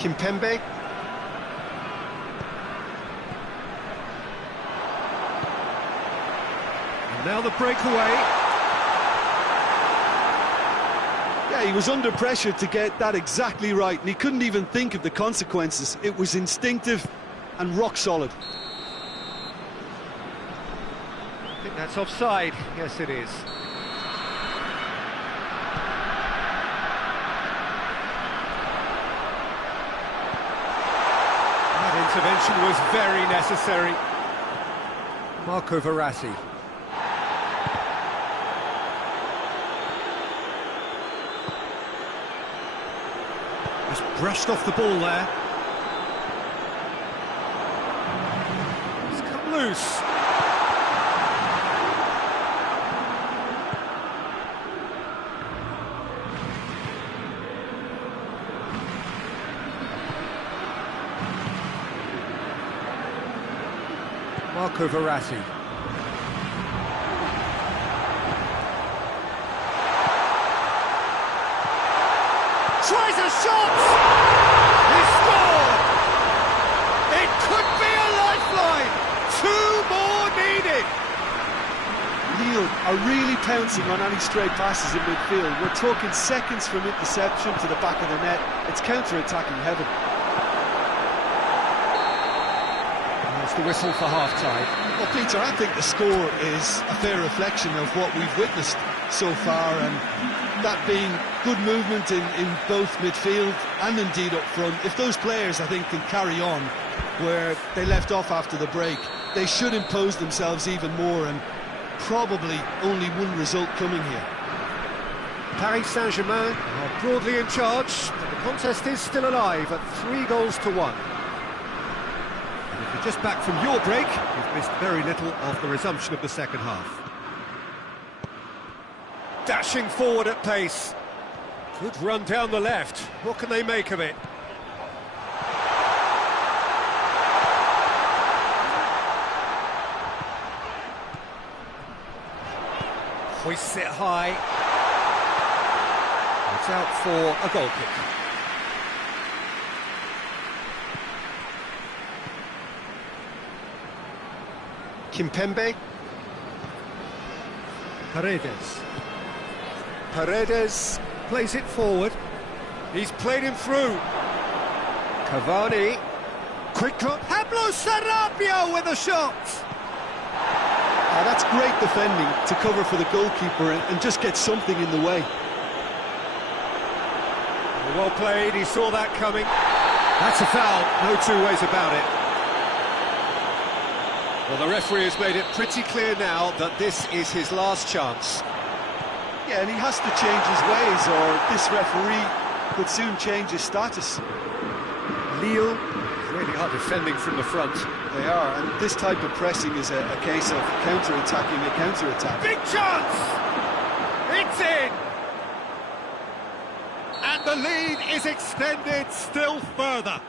Kimpembe. And now the breakaway. Yeah, he was under pressure to get that exactly right, and he couldn't even think of the consequences. It was instinctive and rock solid. I think that's offside. Yes, it is. That intervention was very necessary. Marco Verratti. Just brushed off the ball there. It's come loose. Marco Verratti. Tries a shot! He scored! It could be a lifeline! 2 more needed! Lille are really pouncing on any stray passes in midfield. We're talking seconds from interception to the back of the net. It's counter-attacking heaven. There's the whistle for half-time. Well, Peter, I think the score is a fair reflection of what we've witnessed so far, and that being good movement in both midfield and indeed up front. If those players, I think, can carry on where they left off after the break, they should impose themselves even more, and probably only one result coming here. Paris Saint-Germain are broadly in charge, but the contest is still alive at 3-1. And if you're just back from your break, you've missed very little of the resumption of the second half. Dashing forward at pace. Good run down the left. What can they make of it? Hoists it high. It's out for a goal kick. Kimpembe. Paredes plays it forward. He's played him through. Cavani. Quick cut. Pablo Sarabia with a shot. That's great defending to cover for the goalkeeper and just get something in the way. Well played, he saw that coming. That's a foul, no two ways about it. Well, the referee has made it pretty clear now that this is his last chance. Yeah, and he has to change his ways, or this referee could soon change his status. Lille really are defending from the front. They are, and this type of pressing is a case of counter-attacking a counter-attack. Big chance! It's in! And the lead is extended still further.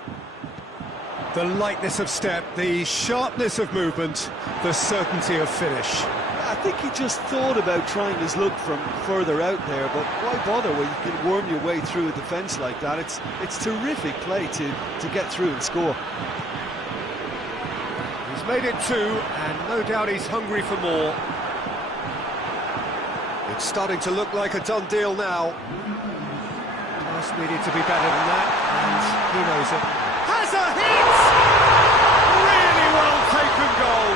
The lightness of step, the sharpness of movement, the certainty of finish. I think he just thought about trying his luck from further out there, but why bother when you can worm your way through a defence like that? It's terrific play to get through and score. He's made it 2, and no doubt he's hungry for more. It's starting to look like a done deal now. Pass needed to be better than that, and he knows it. Has a hit! Really well taken goal.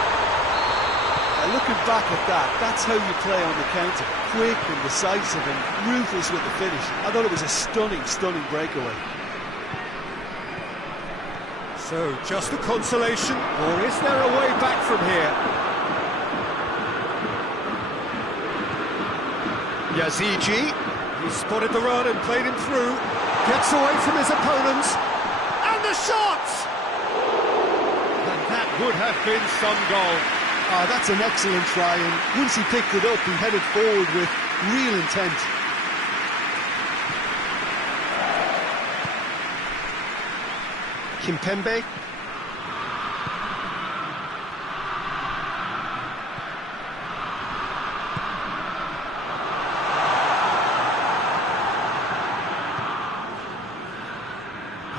Looking back at that, that's how you play on the counter. Quick and decisive and ruthless with the finish. I thought it was a stunning, stunning breakaway. So, just a consolation, or is there a way back from here? Yazigi, he spotted the run and played him through. Gets away from his opponents. And the shot! And that would have been some goal. That's an excellent try, and once he picked it up, he headed forward with real intent. Kimpembe.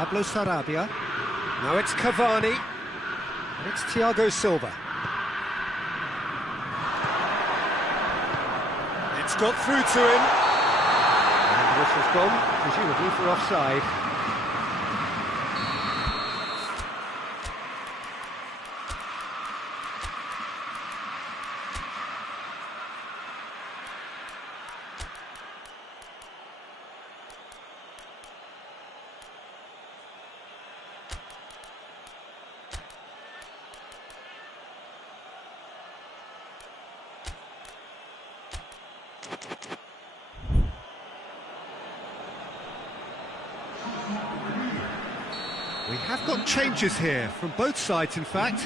Pablo Sarabia. Now it's Cavani. And it's Thiago Silva. It's got through to him. And the whistle's gone, presumably for offside. We have got changes here, from both sides in fact.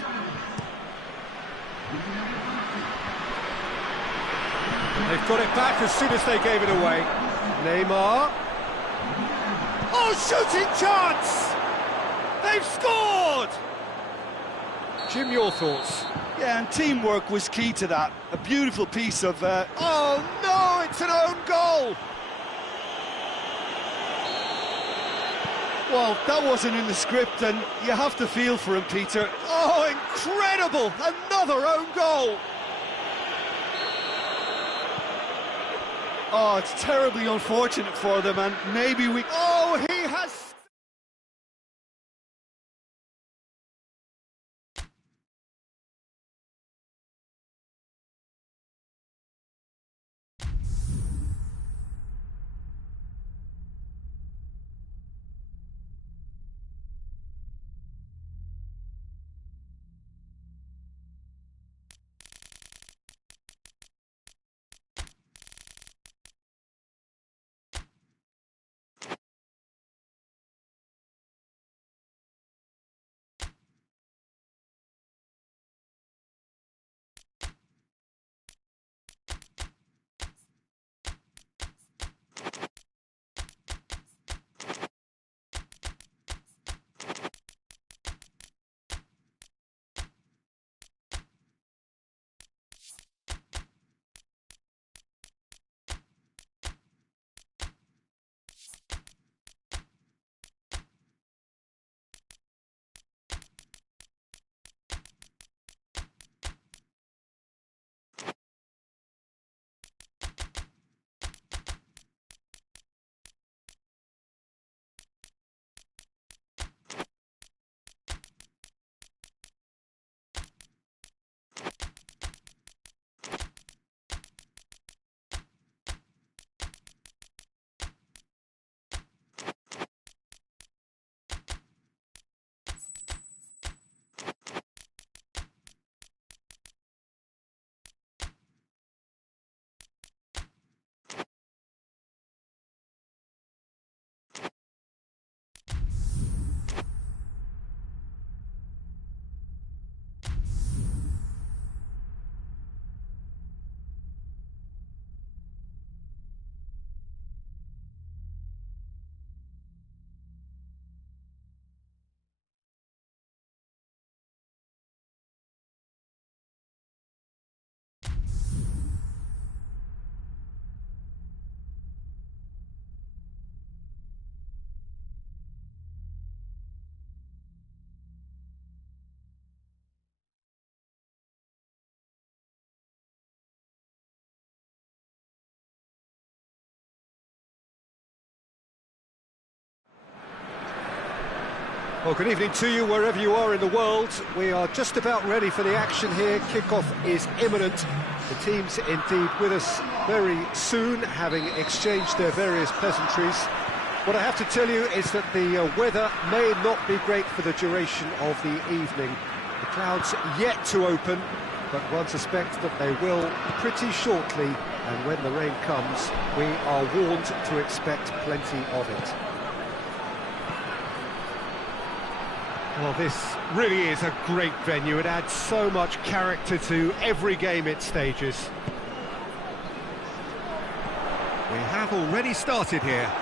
They've got it back as soon as they gave it away. Neymar. Oh, shooting chance! They've scored! Jim, your thoughts? Yeah, and teamwork was key to that. A beautiful piece of... Oh no, it's an own goal! Well, that wasn't in the script, and you have to feel for him, Peter. Oh, incredible! Another own goal! Oh, it's terribly unfortunate for them, and maybe we... Oh, he has... Well, good evening to you, wherever you are in the world. We are just about ready for the action here. Kickoff is imminent. The teams indeed with us very soon, having exchanged their various pleasantries. What I have to tell you is that the weather may not be great for the duration of the evening. The clouds yet to open, but one suspects that they will pretty shortly, and when the rain comes, we are warned to expect plenty of it. Well, this really is a great venue. It adds so much character to every game it stages. We have already started here.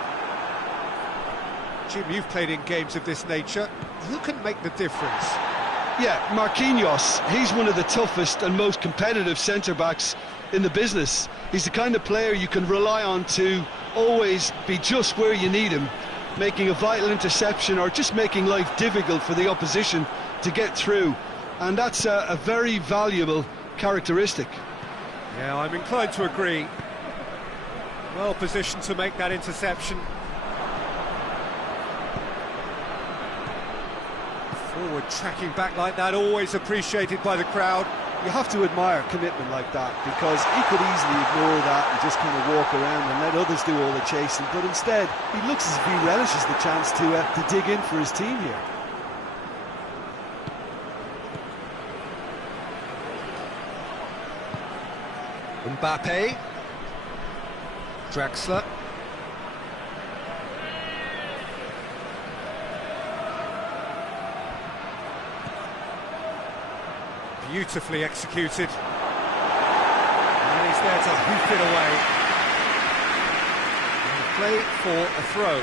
Jim, you've played in games of this nature. Who can make the difference? Yeah, Marquinhos, he's one of the toughest and most competitive centre-backs in the business. He's the kind of player you can rely on to always be just where you need him. making a vital interception, or just making life difficult for the opposition to get through. And that's a very valuable characteristic. Yeah, I'm inclined to agree. Well positioned to make that interception. Forward tracking back like that, always appreciated by the crowd. You have to admire commitment like that, because he could easily ignore that and just kind of walk around and let others do all the chasing, but instead he looks as if he relishes the chance to dig in for his team here. Mbappe, Draxler, beautifully executed, and he's there to hoof it away. And play for a throw.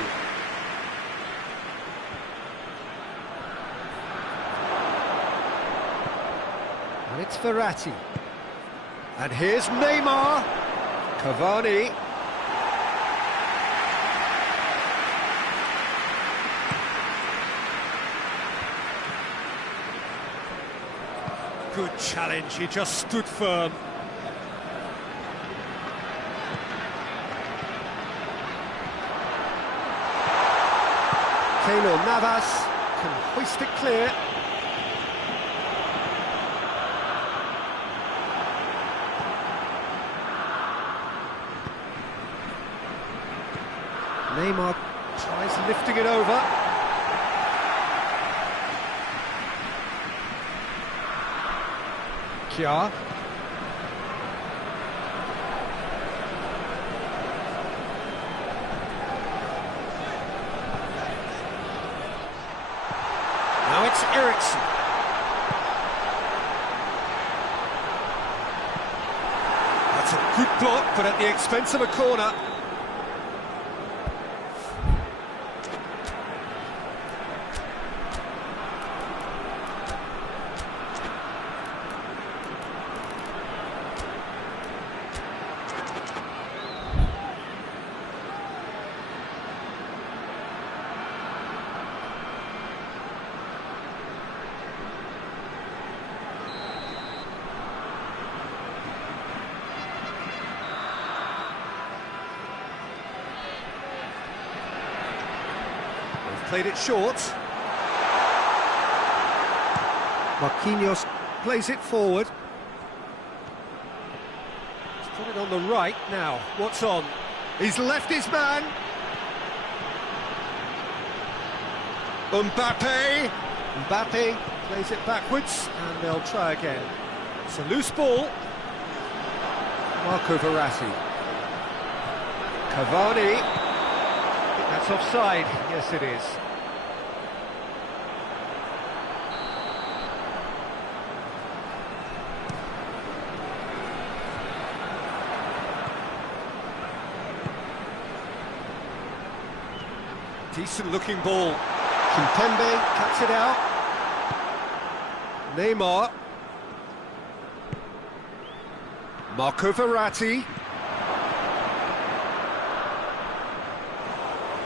And it's Verratti. And here's Neymar. Cavani. Good challenge, he just stood firm. Keylor Navas can hoist it clear. Neymar tries lifting it over. Kjaer. Now it's Eriksen. That's a good block, but at the expense of a corner. Played it short. Marquinhos plays it forward. He's put it on the right now. What's on? He's left his man. Mbappe. Mbappe plays it backwards, and they'll try again. It's a loose ball. Marco Verratti. Cavani. That's offside. Yes, it is. Decent looking ball. Kimpembe cuts it out. Neymar. Marco Verratti.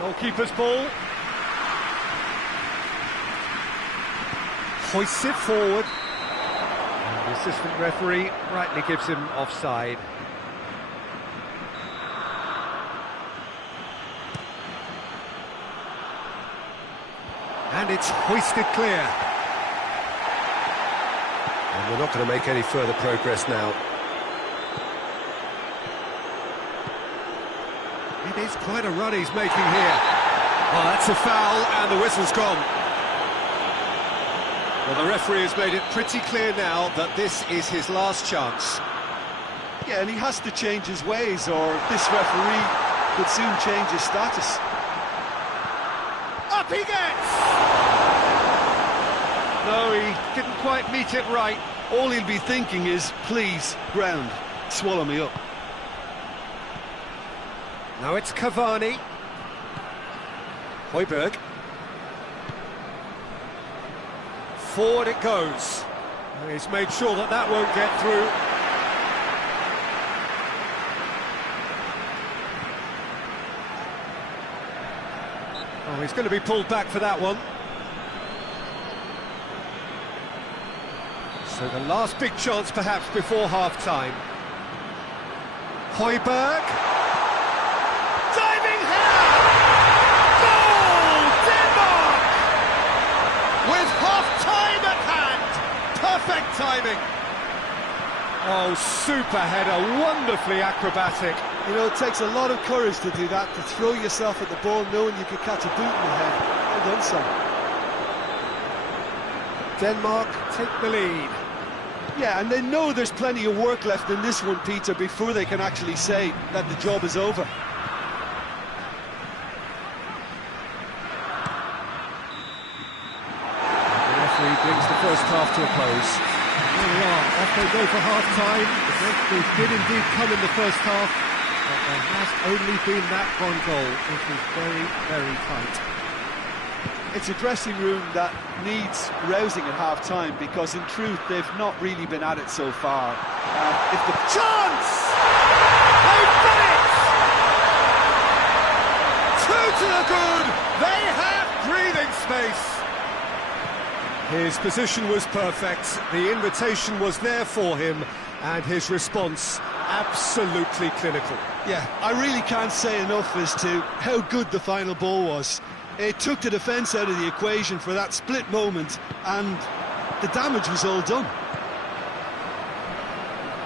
Goalkeeper's ball. Hoists it forward. And the assistant referee rightly gives him offside. And it's hoisted clear. And we're not going to make any further progress now. It is quite a run he's making here. Oh, that's a foul, and the whistle's gone. Well, the referee has made it pretty clear now that this is his last chance. Yeah, and he has to change his ways, or this referee could soon change his status. Up he gets! No, he didn't quite meet it right. All he'll be thinking is, please, ground, swallow me up. Now it's Cavani. Højbjerg. Forward it goes. He's made sure that that won't get through. Oh, he's going to be pulled back for that one. So the last big chance perhaps before half-time. Højbjerg. Diving header! Goal! Denmark! With half-time at hand. Perfect timing. Oh, super header, wonderfully acrobatic. You know, it takes a lot of courage to do that, to throw yourself at the ball knowing you could catch a boot in the head. Well done, son. Denmark take the lead. Yeah, and they know there's plenty of work left in this one, Peter, before they can actually say that the job is over. The referee brings the first half to a close. There we are, off they go for half-time. The breakthrough did indeed come in the first half, but there has only been that one goal. It is very, very tight. It's a dressing room that needs rousing at half-time, because in truth they've not really been at it so far. If the chance! They've done it! Two to the good! They have breathing space! His position was perfect, the invitation was there for him, and his response absolutely clinical. Yeah, I really can't say enough as to how good the final ball was. It took the defence out of the equation for that split moment, and the damage was all done.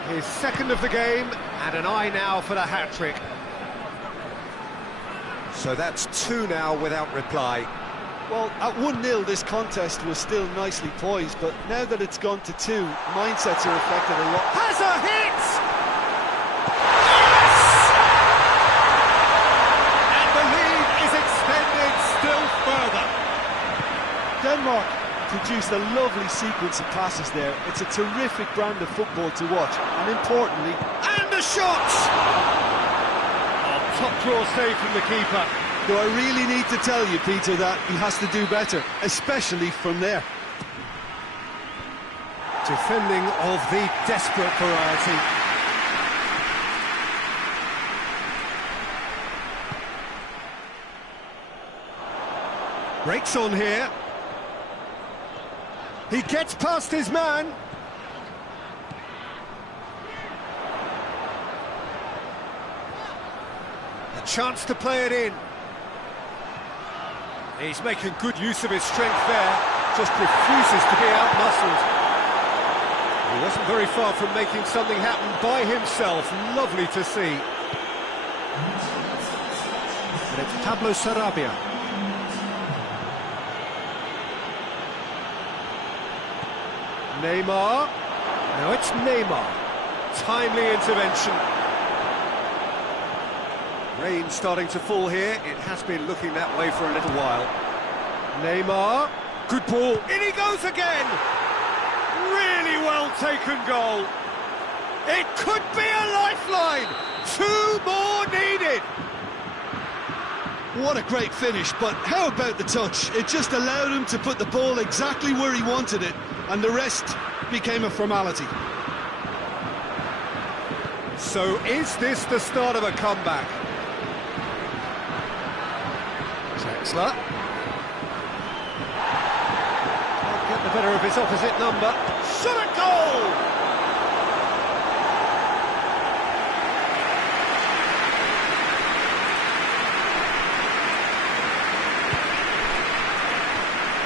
His second of the game, and an eye now for the hat-trick. So that's two now without reply. Well, at 1-0 this contest was still nicely poised, but now that it's gone to 2, mindsets are affected a lot. Has a hit! Still further. Denmark produced a lovely sequence of passes there. It's a terrific brand of football to watch, and importantly... And a shot! Oh, top draw save from the keeper. Do I really need to tell you, Peter, that he has to do better, especially from there? Defending of the desperate variety. Breaks on here. He gets past his man. A chance to play it in. He's making good use of his strength there. Just refuses to be out-muscled. He wasn't very far from making something happen by himself. Lovely to see. And it's Pablo Sarabia. Neymar. Now it's Neymar. Timely intervention. Rain starting to fall here. It has been looking that way for a little while. Neymar. Good ball. In he goes again. Really well taken goal. It could be a lifeline. 2 more needed. What a great finish, but how about the touch? It just allowed him to put the ball exactly where he wanted it, and the rest became a formality. So is this the start of a comeback? Drexler. Can't get the better of his opposite number. Shot at goal!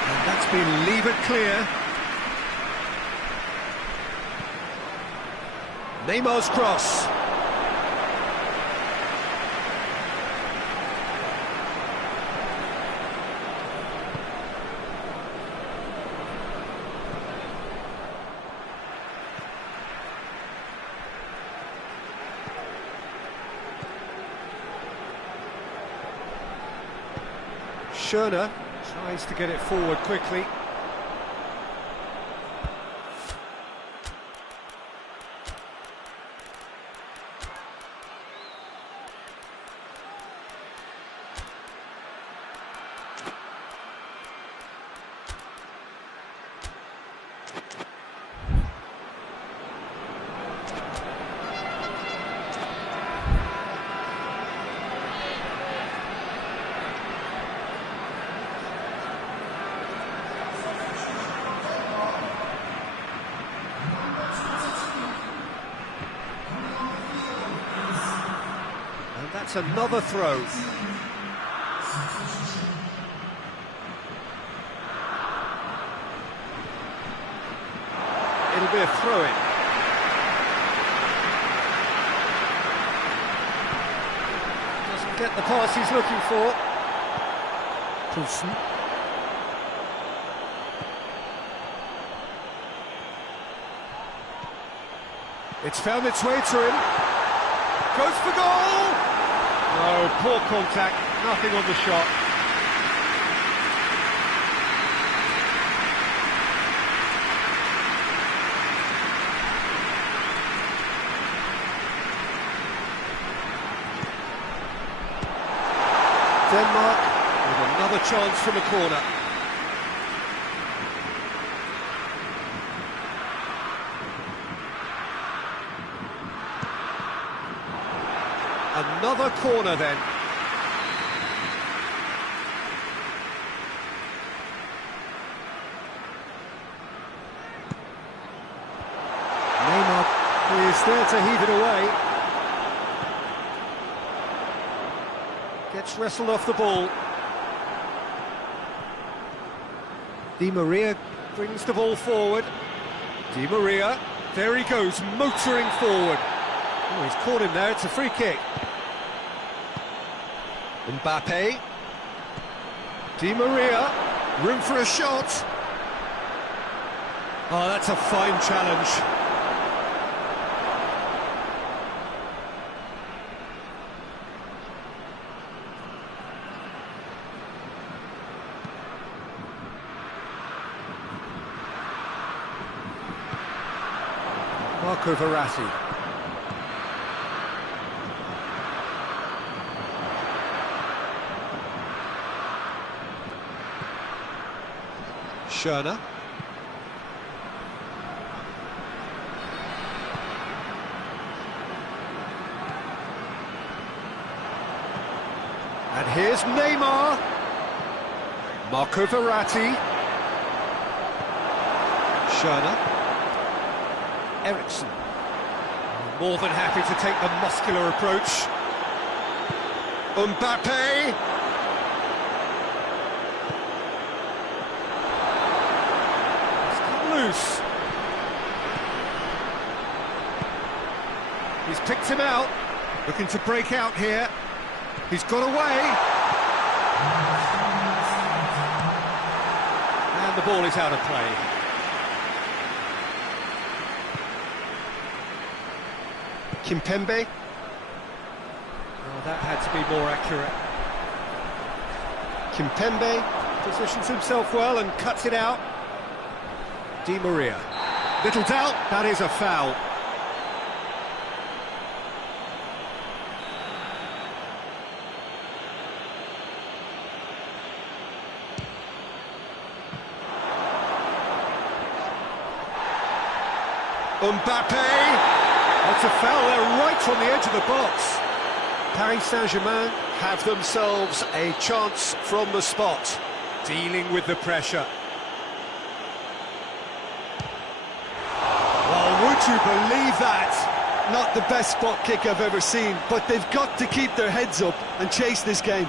And that's been levered clear. Neymar's cross. Schöne tries to get it forward quickly. That's another throw. It'll be a throw-in. Doesn't get the pass he's looking for. Poulsen. It's found its way to him. Goes for goal! No, poor contact, nothing on the shot. Denmark with another chance from a corner. Another corner then. Neymar is there to heave it away. Gets wrestled off the ball. Di Maria brings the ball forward. Di Maria, there he goes, motoring forward. Oh, he's caught him there, it's a free kick. Mbappe. Di Maria, room for a shot. Oh, that's a fine challenge. Marco Verratti. Schöner. And here's Neymar. Marco Verratti. Schöner. Eriksson. More than happy to take the muscular approach. Mbappe. Loose. He's picked him out, looking to break out here. He's got away. And the ball is out of play. Kimpembe. Oh, that had to be more accurate. Kimpembe positions himself well and cuts it out. Di Maria. Little doubt, that is a foul. Mbappe! That's a foul there, right on the edge of the box. Paris Saint-Germain have themselves a chance from the spot, dealing with the pressure. Would you believe that? Not the best spot kick I've ever seen, but they've got to keep their heads up and chase this game.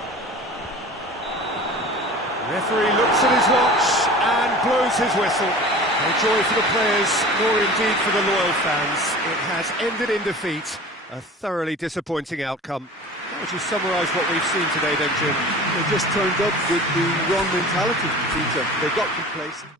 Referee looks at his watch and blows his whistle. No joy for the players, nor indeed for the loyal fans. It has ended in defeat. A thoroughly disappointing outcome. How would you summarise what we've seen today then, Jim? They just turned up with the wrong mentality, Peter. They got complacent.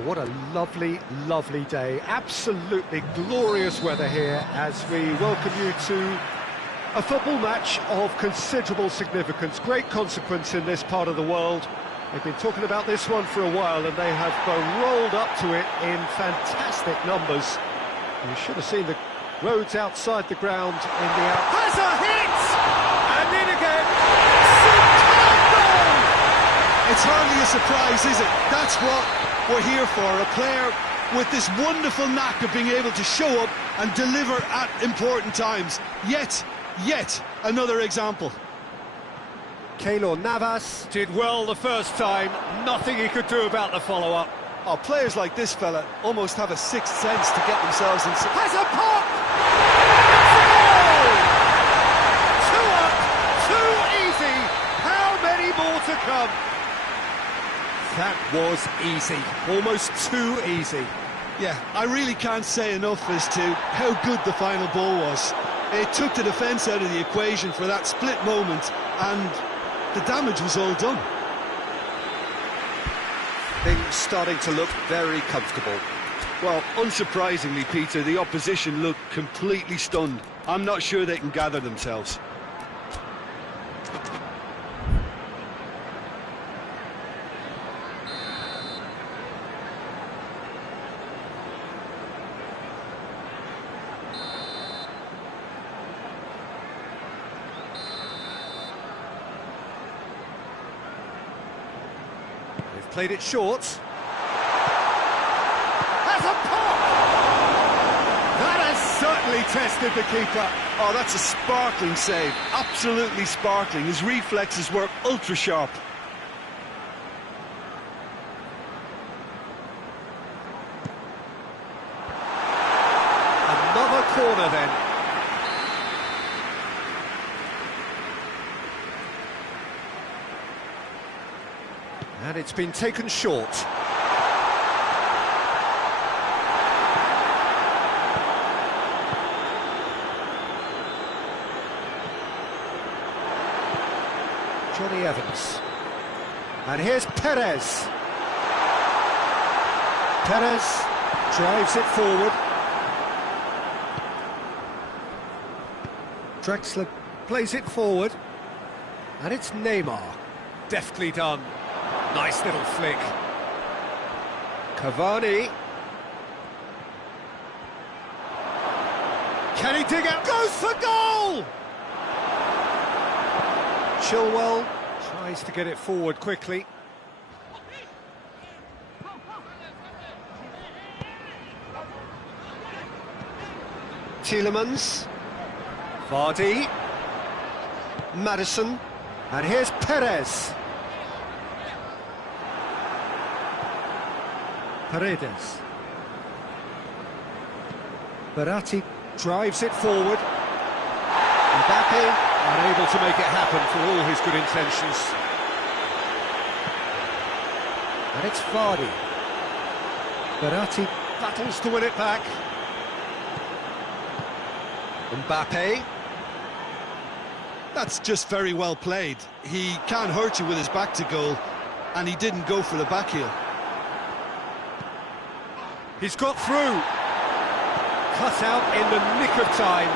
Well, what a lovely, lovely day. Absolutely glorious weather here as we welcome you to a football match of considerable significance, great consequence in this part of the world. They've been talking about this one for a while and they have rolled up to it in fantastic numbers. You should have seen the roads outside the ground in the out. Has a hit! And in again! It's hardly a surprise, is it? That's what we're here for, a player with this wonderful knack of being able to show up and deliver at important times. Yet another example. Keylor Navas did well the first time, nothing he could do about the follow-up. Oh, players like this fella almost have a sixth sense to get themselves in. Has a pop! It's a goal! 2 up, too easy! How many more to come? That was easy, almost too easy. Yeah, I really can't say enough as to how good the final ball was. It took the defence out of the equation for that split moment, and the damage was all done. Things starting to look very comfortable. Well, unsurprisingly, Peter, the opposition looked completely stunned. I'm not sure they can gather themselves. They've played it short. Has a pop! That has certainly tested the keeper. Oh, that's a sparkling save. Absolutely sparkling. His reflexes were ultra sharp. Another corner then. And it's been taken short. Johnny Evans. And here's Perez. Perez drives it forward. Drexler plays it forward. And it's Neymar. Deftly done. Nice little flick. Cavani. Can he dig out? Goes for goal! Chilwell tries to get it forward quickly. Tielemans. Vardy. Maddison. And here's Perez. Paredes. Verratti drives it forward. Mbappe unable to make it happen for all his good intentions. And it's Vardy. Verratti battles to win it back. Mbappe. That's just very well played. He can't hurt you with his back to goal, and he didn't go for the back heel. He's got through. Cut out in the nick of time.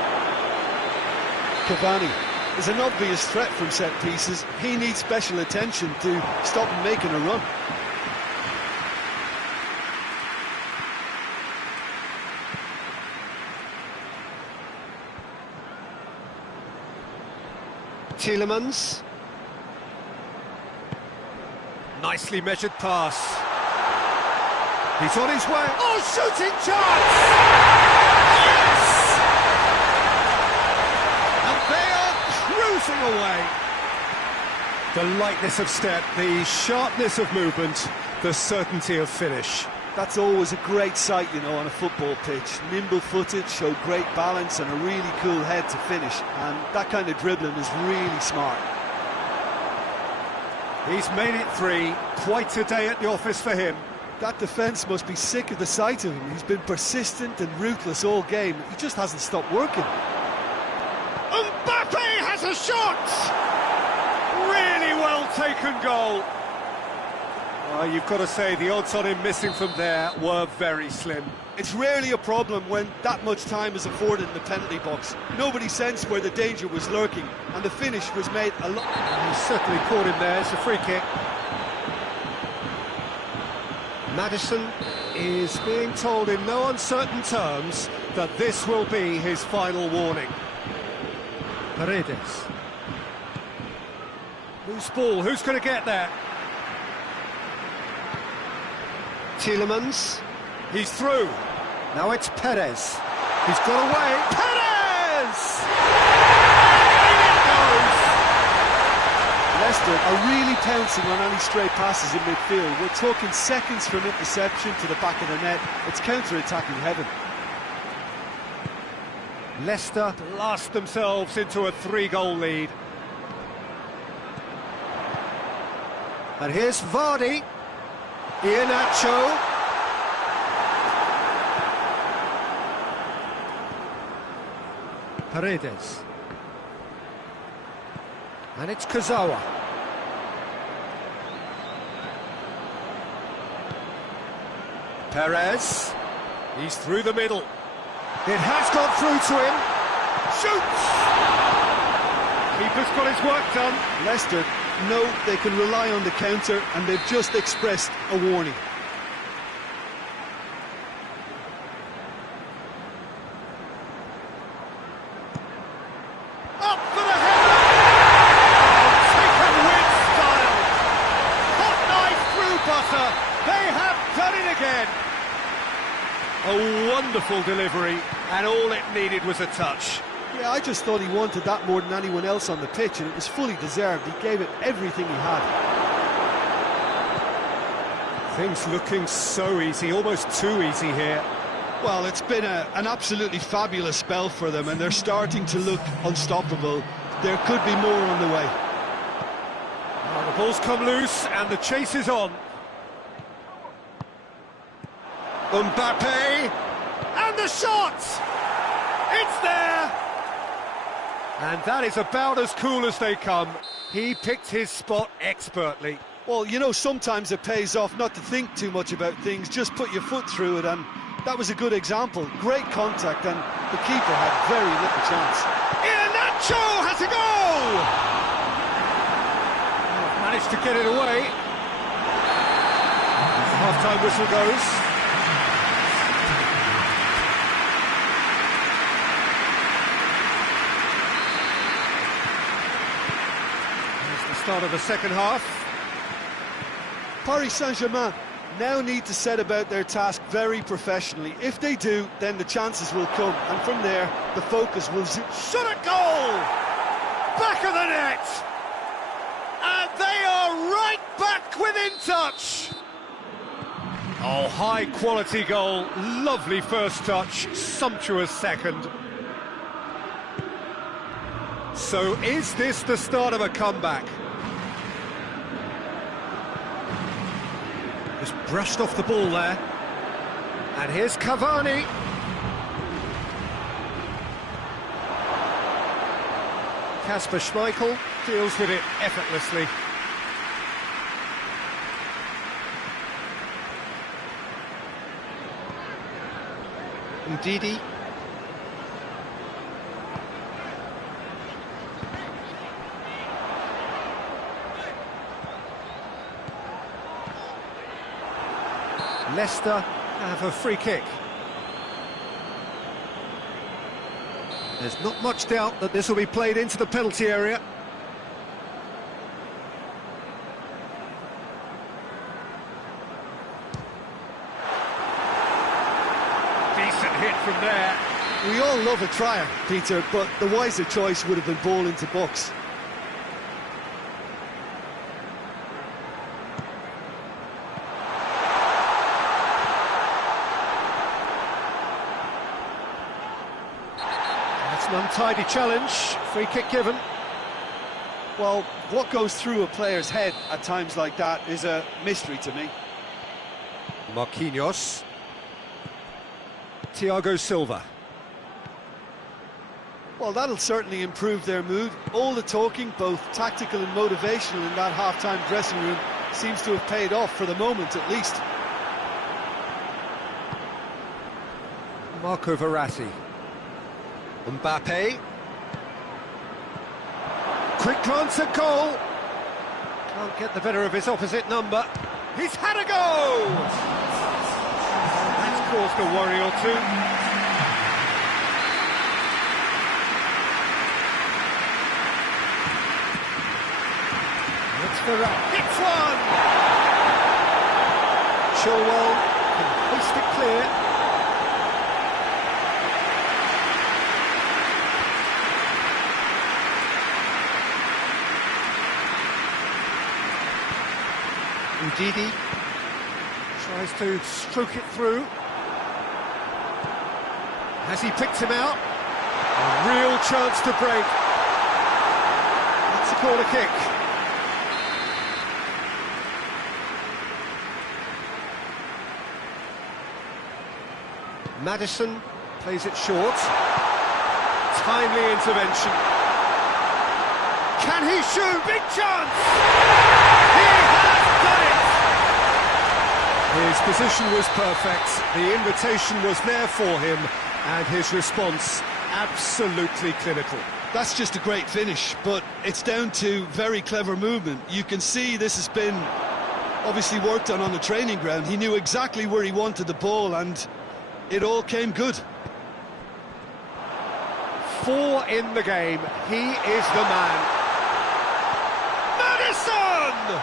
Cavani is an obvious threat from set pieces. He needs special attention to stop him making a run. Tielemans. Nicely measured pass. He's on his way. Oh, shooting chance! Yes! And they are cruising away. The lightness of step, the sharpness of movement, the certainty of finish. That's always a great sight, you know, on a football pitch. Nimble-footed, show great balance and a really cool head to finish. And that kind of dribbling is really smart. He's made it 3. Quite a day at the office for him. That defence must be sick of the sight of him. He's been persistent and ruthless all game. He just hasn't stopped working. Mbappe has a shot! Really well taken goal. You've got to say the odds on him missing from there were very slim. It's rarely a problem when that much time is afforded in the penalty box. Nobody sensed where the danger was lurking, and the finish was made a lot... He certainly caught him there. It's a free kick. Maddison is being told in no uncertain terms that this will be his final warning. Paredes. Loose ball, who's going to get there? Tielemans. He's through. Now it's Perez. He's got away. Perez! In it goes! Leicester are really pouncing on any stray passes in midfield. We're talking seconds from interception to the back of the net. It's counter-attacking heaven. Leicester blast themselves into a 3-goal lead. And here's Vardy. Iheanacho. Paredes. And it's Kazawa. Perez. He's through the middle. It has got through to him. Shoots! Keeper's got his work done. Leicester know they can rely on the counter, and they've just expressed a warning. Up for the header! Taken with style! Hot knife through butter! They have done it again! A wonderful delivery, and all it needed was a touch. Yeah, I just thought he wanted that more than anyone else on the pitch, and it was fully deserved. He gave it everything he had. Things looking so easy, almost too easy here. Well, it's been an absolutely fabulous spell for them, and they're starting to look unstoppable. There could be more on the way. Well, the ball's come loose, and the chase is on. Mbappe, and the shot! It's there! And that is about as cool as they come. He picked his spot expertly. Well, you know, sometimes it pays off not to think too much about things, just put your foot through it, and that was a good example. Great contact, and the keeper had very little chance. Iheanacho has a goal! Managed to get it away. The half-time whistle goes. Start of the second half. Paris Saint-Germain now need to set about their task very professionally. If they do, then the chances will come, and from there, the focus will zoom. Shot at goal! Back of the net! And they are right back within touch! Oh, high-quality goal, lovely first touch, sumptuous second. So is this the start of a comeback? Just brushed off the ball there. And here's Cavani. Kasper Schmeichel deals with it effortlessly. Dddddd. Leicester have a free kick. There's not much doubt that this will be played into the penalty area. Decent hit from there. We all love a trier, Peter, but the wiser choice would have been ball into box. An untidy challenge, free kick given. Well, what goes through a player's head at times like that is a mystery to me. Marquinhos. Thiago Silva. Well, that'll certainly improve their mood. All the talking, both tactical and motivational, in that half-time dressing room seems to have paid off for the moment, at least. Marco Verratti. Mbappe. Quick glance at goal. Can't get the better of his opposite number. He's had a go! That's caused a worry or two. It's Verratti. Hits one! Chilwell can hoist it clear. Dddddd tries to stroke it through. Has he picked him out? A real chance to break. That's a corner kick. Maddison plays it short. Timely intervention. Can he shoot? Big chance! He has done it! His position was perfect, the invitation was there for him, and his response absolutely clinical. That's just a great finish, but it's down to very clever movement. You can see this has been obviously worked on the training ground. He knew exactly where he wanted the ball, and it all came good. 4 in the game, he is the man. Maddison!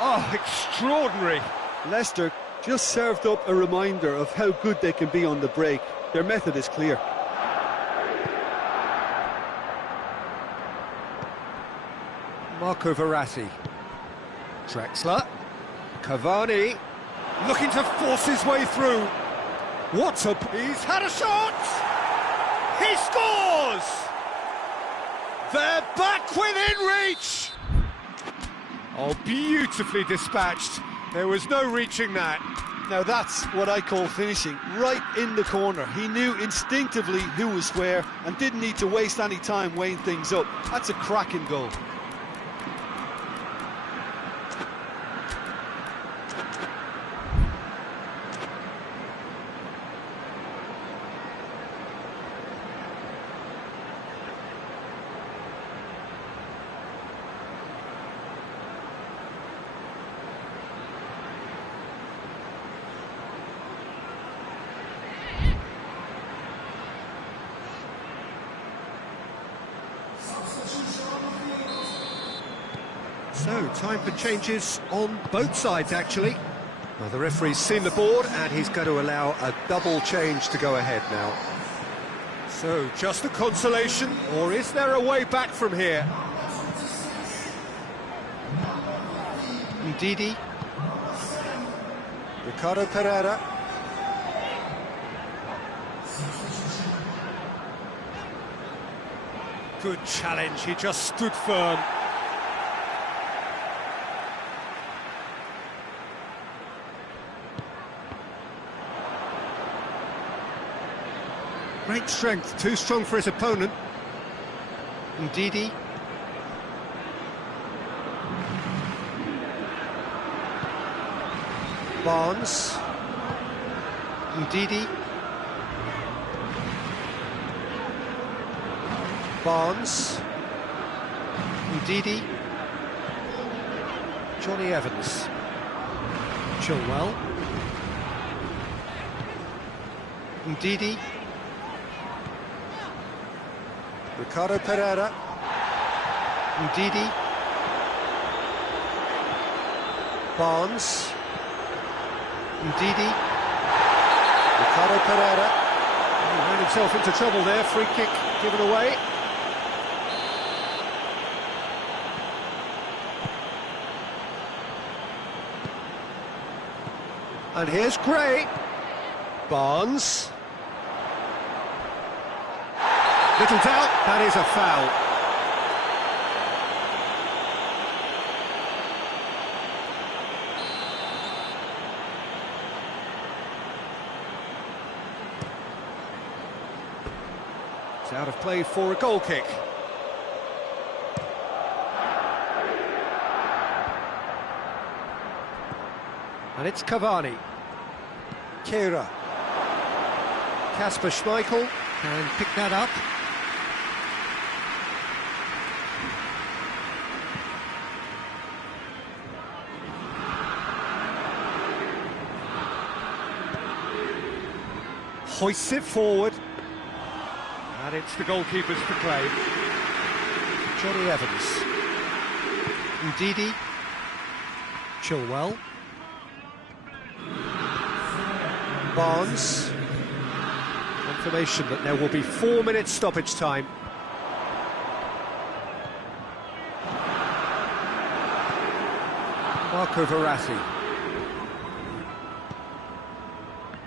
Oh, extraordinary. Leicester just served up a reminder of how good they can be on the break. Their method is clear. Marco Verratti. Drexler. Cavani. Looking to force his way through. What a... He's had a shot! He scores! They're back within reach! Oh, beautifully dispatched. There was no reaching that. Now that's what I call finishing, right in the corner. He knew instinctively who was where and didn't need to waste any time weighing things up. That's a cracking goal. So, time for changes on both sides, actually. Well, the referee's seen the board, and he's going to allow a double change to go ahead now. So, just a consolation, or is there a way back from here? Dddddd. Ricardo Pereira. Good challenge, he just stood firm. Great strength, too strong for his opponent. Dddddd. Barnes. Dddddd. Barnes. Dddddd. Johnny Evans. Chilwell. Dddddd. Ricardo Pereira. Dddddd. Barnes. Dddddd. Ricardo Pereira. He ran himself into trouble there, free kick given away. And here's Gray. Barnes. Little doubt, that is a foul. It's out of play for a goal kick. And it's Cavani. Kehrer. Kasper Schmeichel can pick that up. Hoists it forward. And it's the goalkeeper's to claim. Johnny Evans. Dddddd. Chilwell. Barnes. Confirmation that there will be 4 minutes stoppage time. Marco Verratti.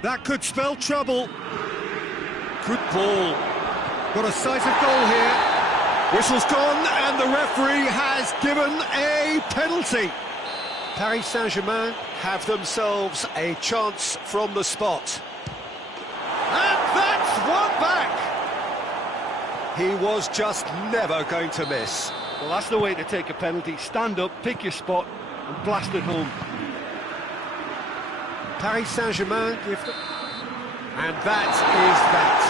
That could spell trouble. Good ball. Got a sight of goal here. Whistle's gone and the referee has given a penalty. Paris Saint-Germain have themselves a chance from the spot. And that's one back! He was just never going to miss. Well, that's the way to take a penalty. Stand up, pick your spot, and blast it home. Paris Saint-Germain give them... And that is that.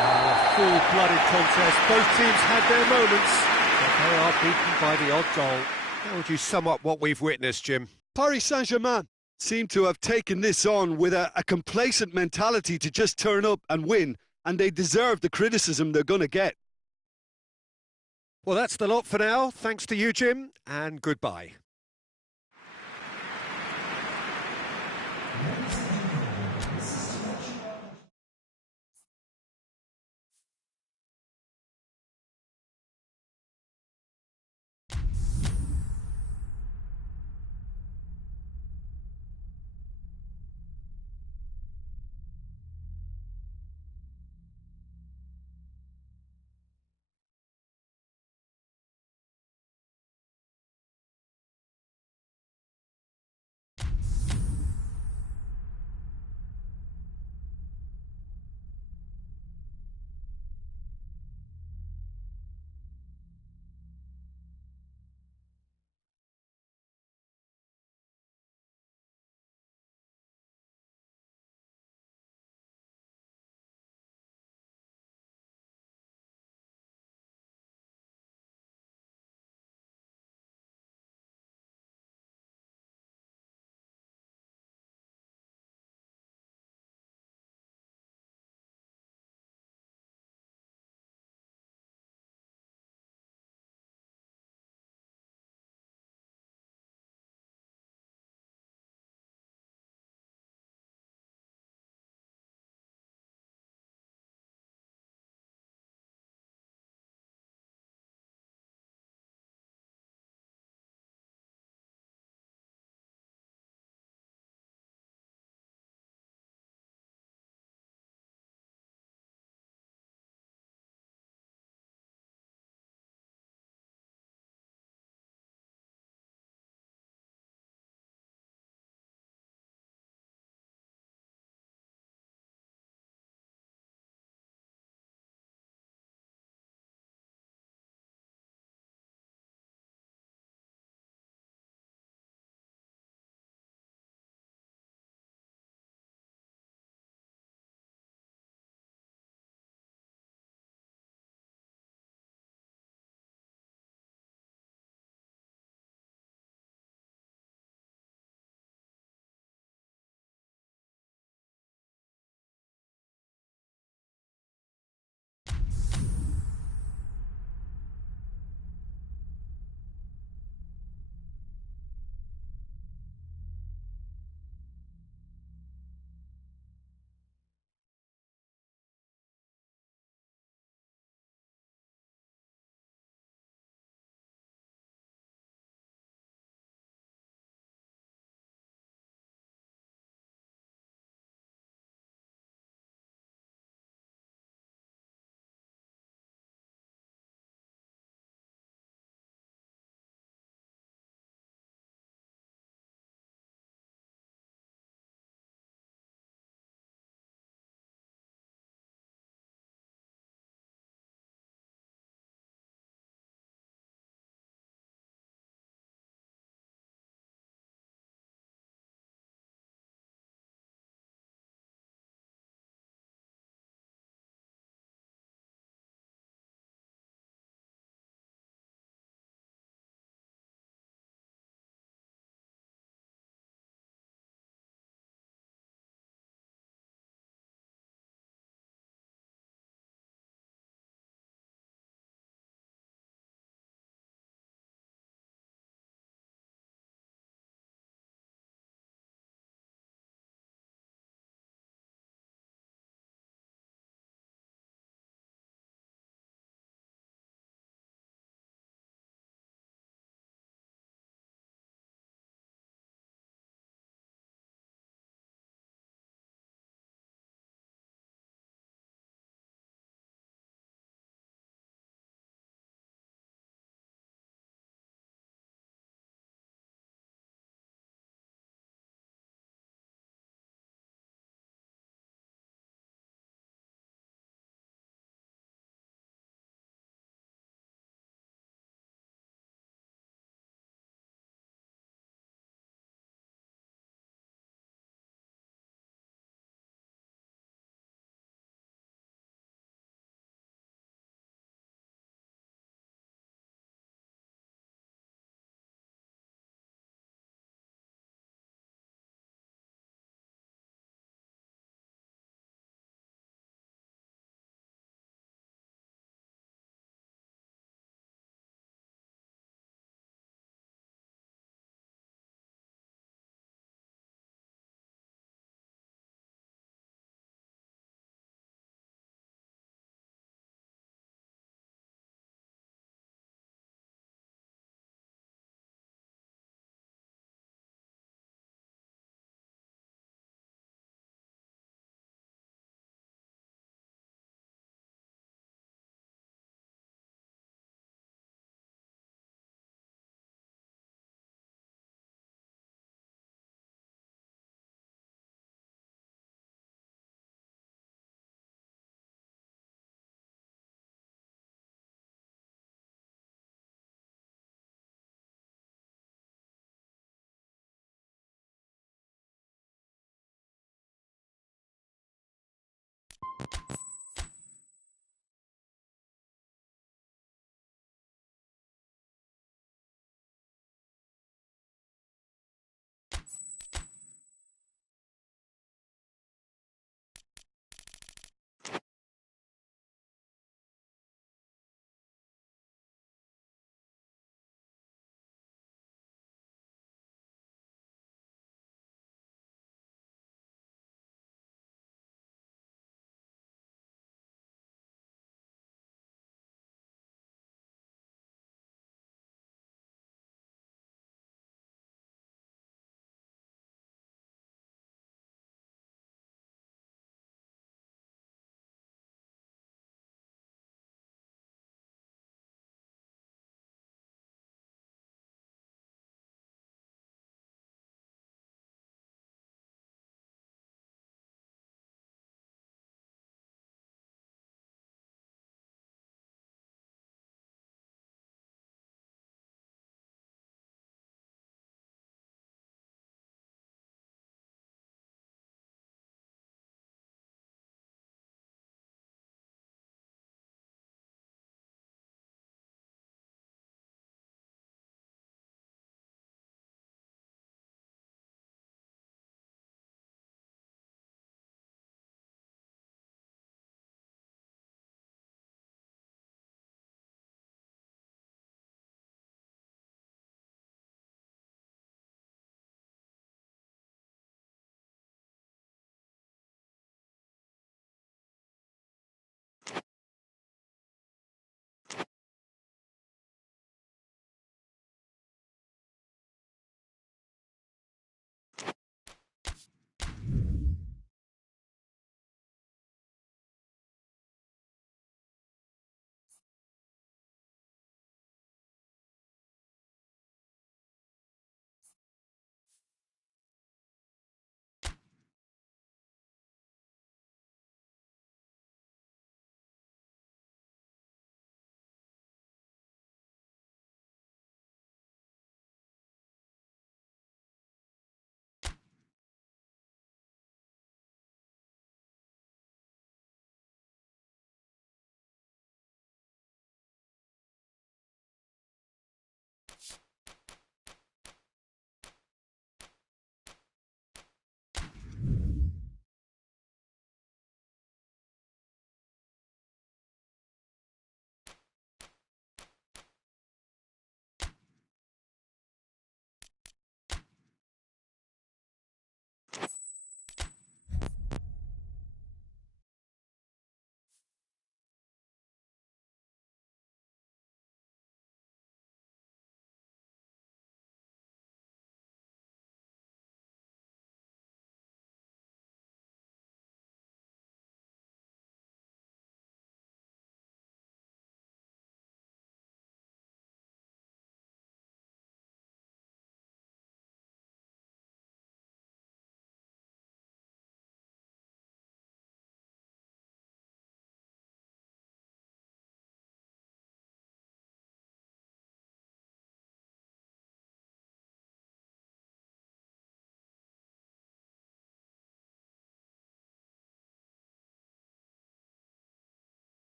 A full-blooded contest. Both teams had their moments, but they are beaten by the odd goal. How would you sum up what we've witnessed, Jim? Paris Saint-Germain seem to have taken this on with a complacent mentality to just turn up and win, and they deserve the criticism they're going to get. Well, that's the lot for now. Thanks to you, Jim, and goodbye.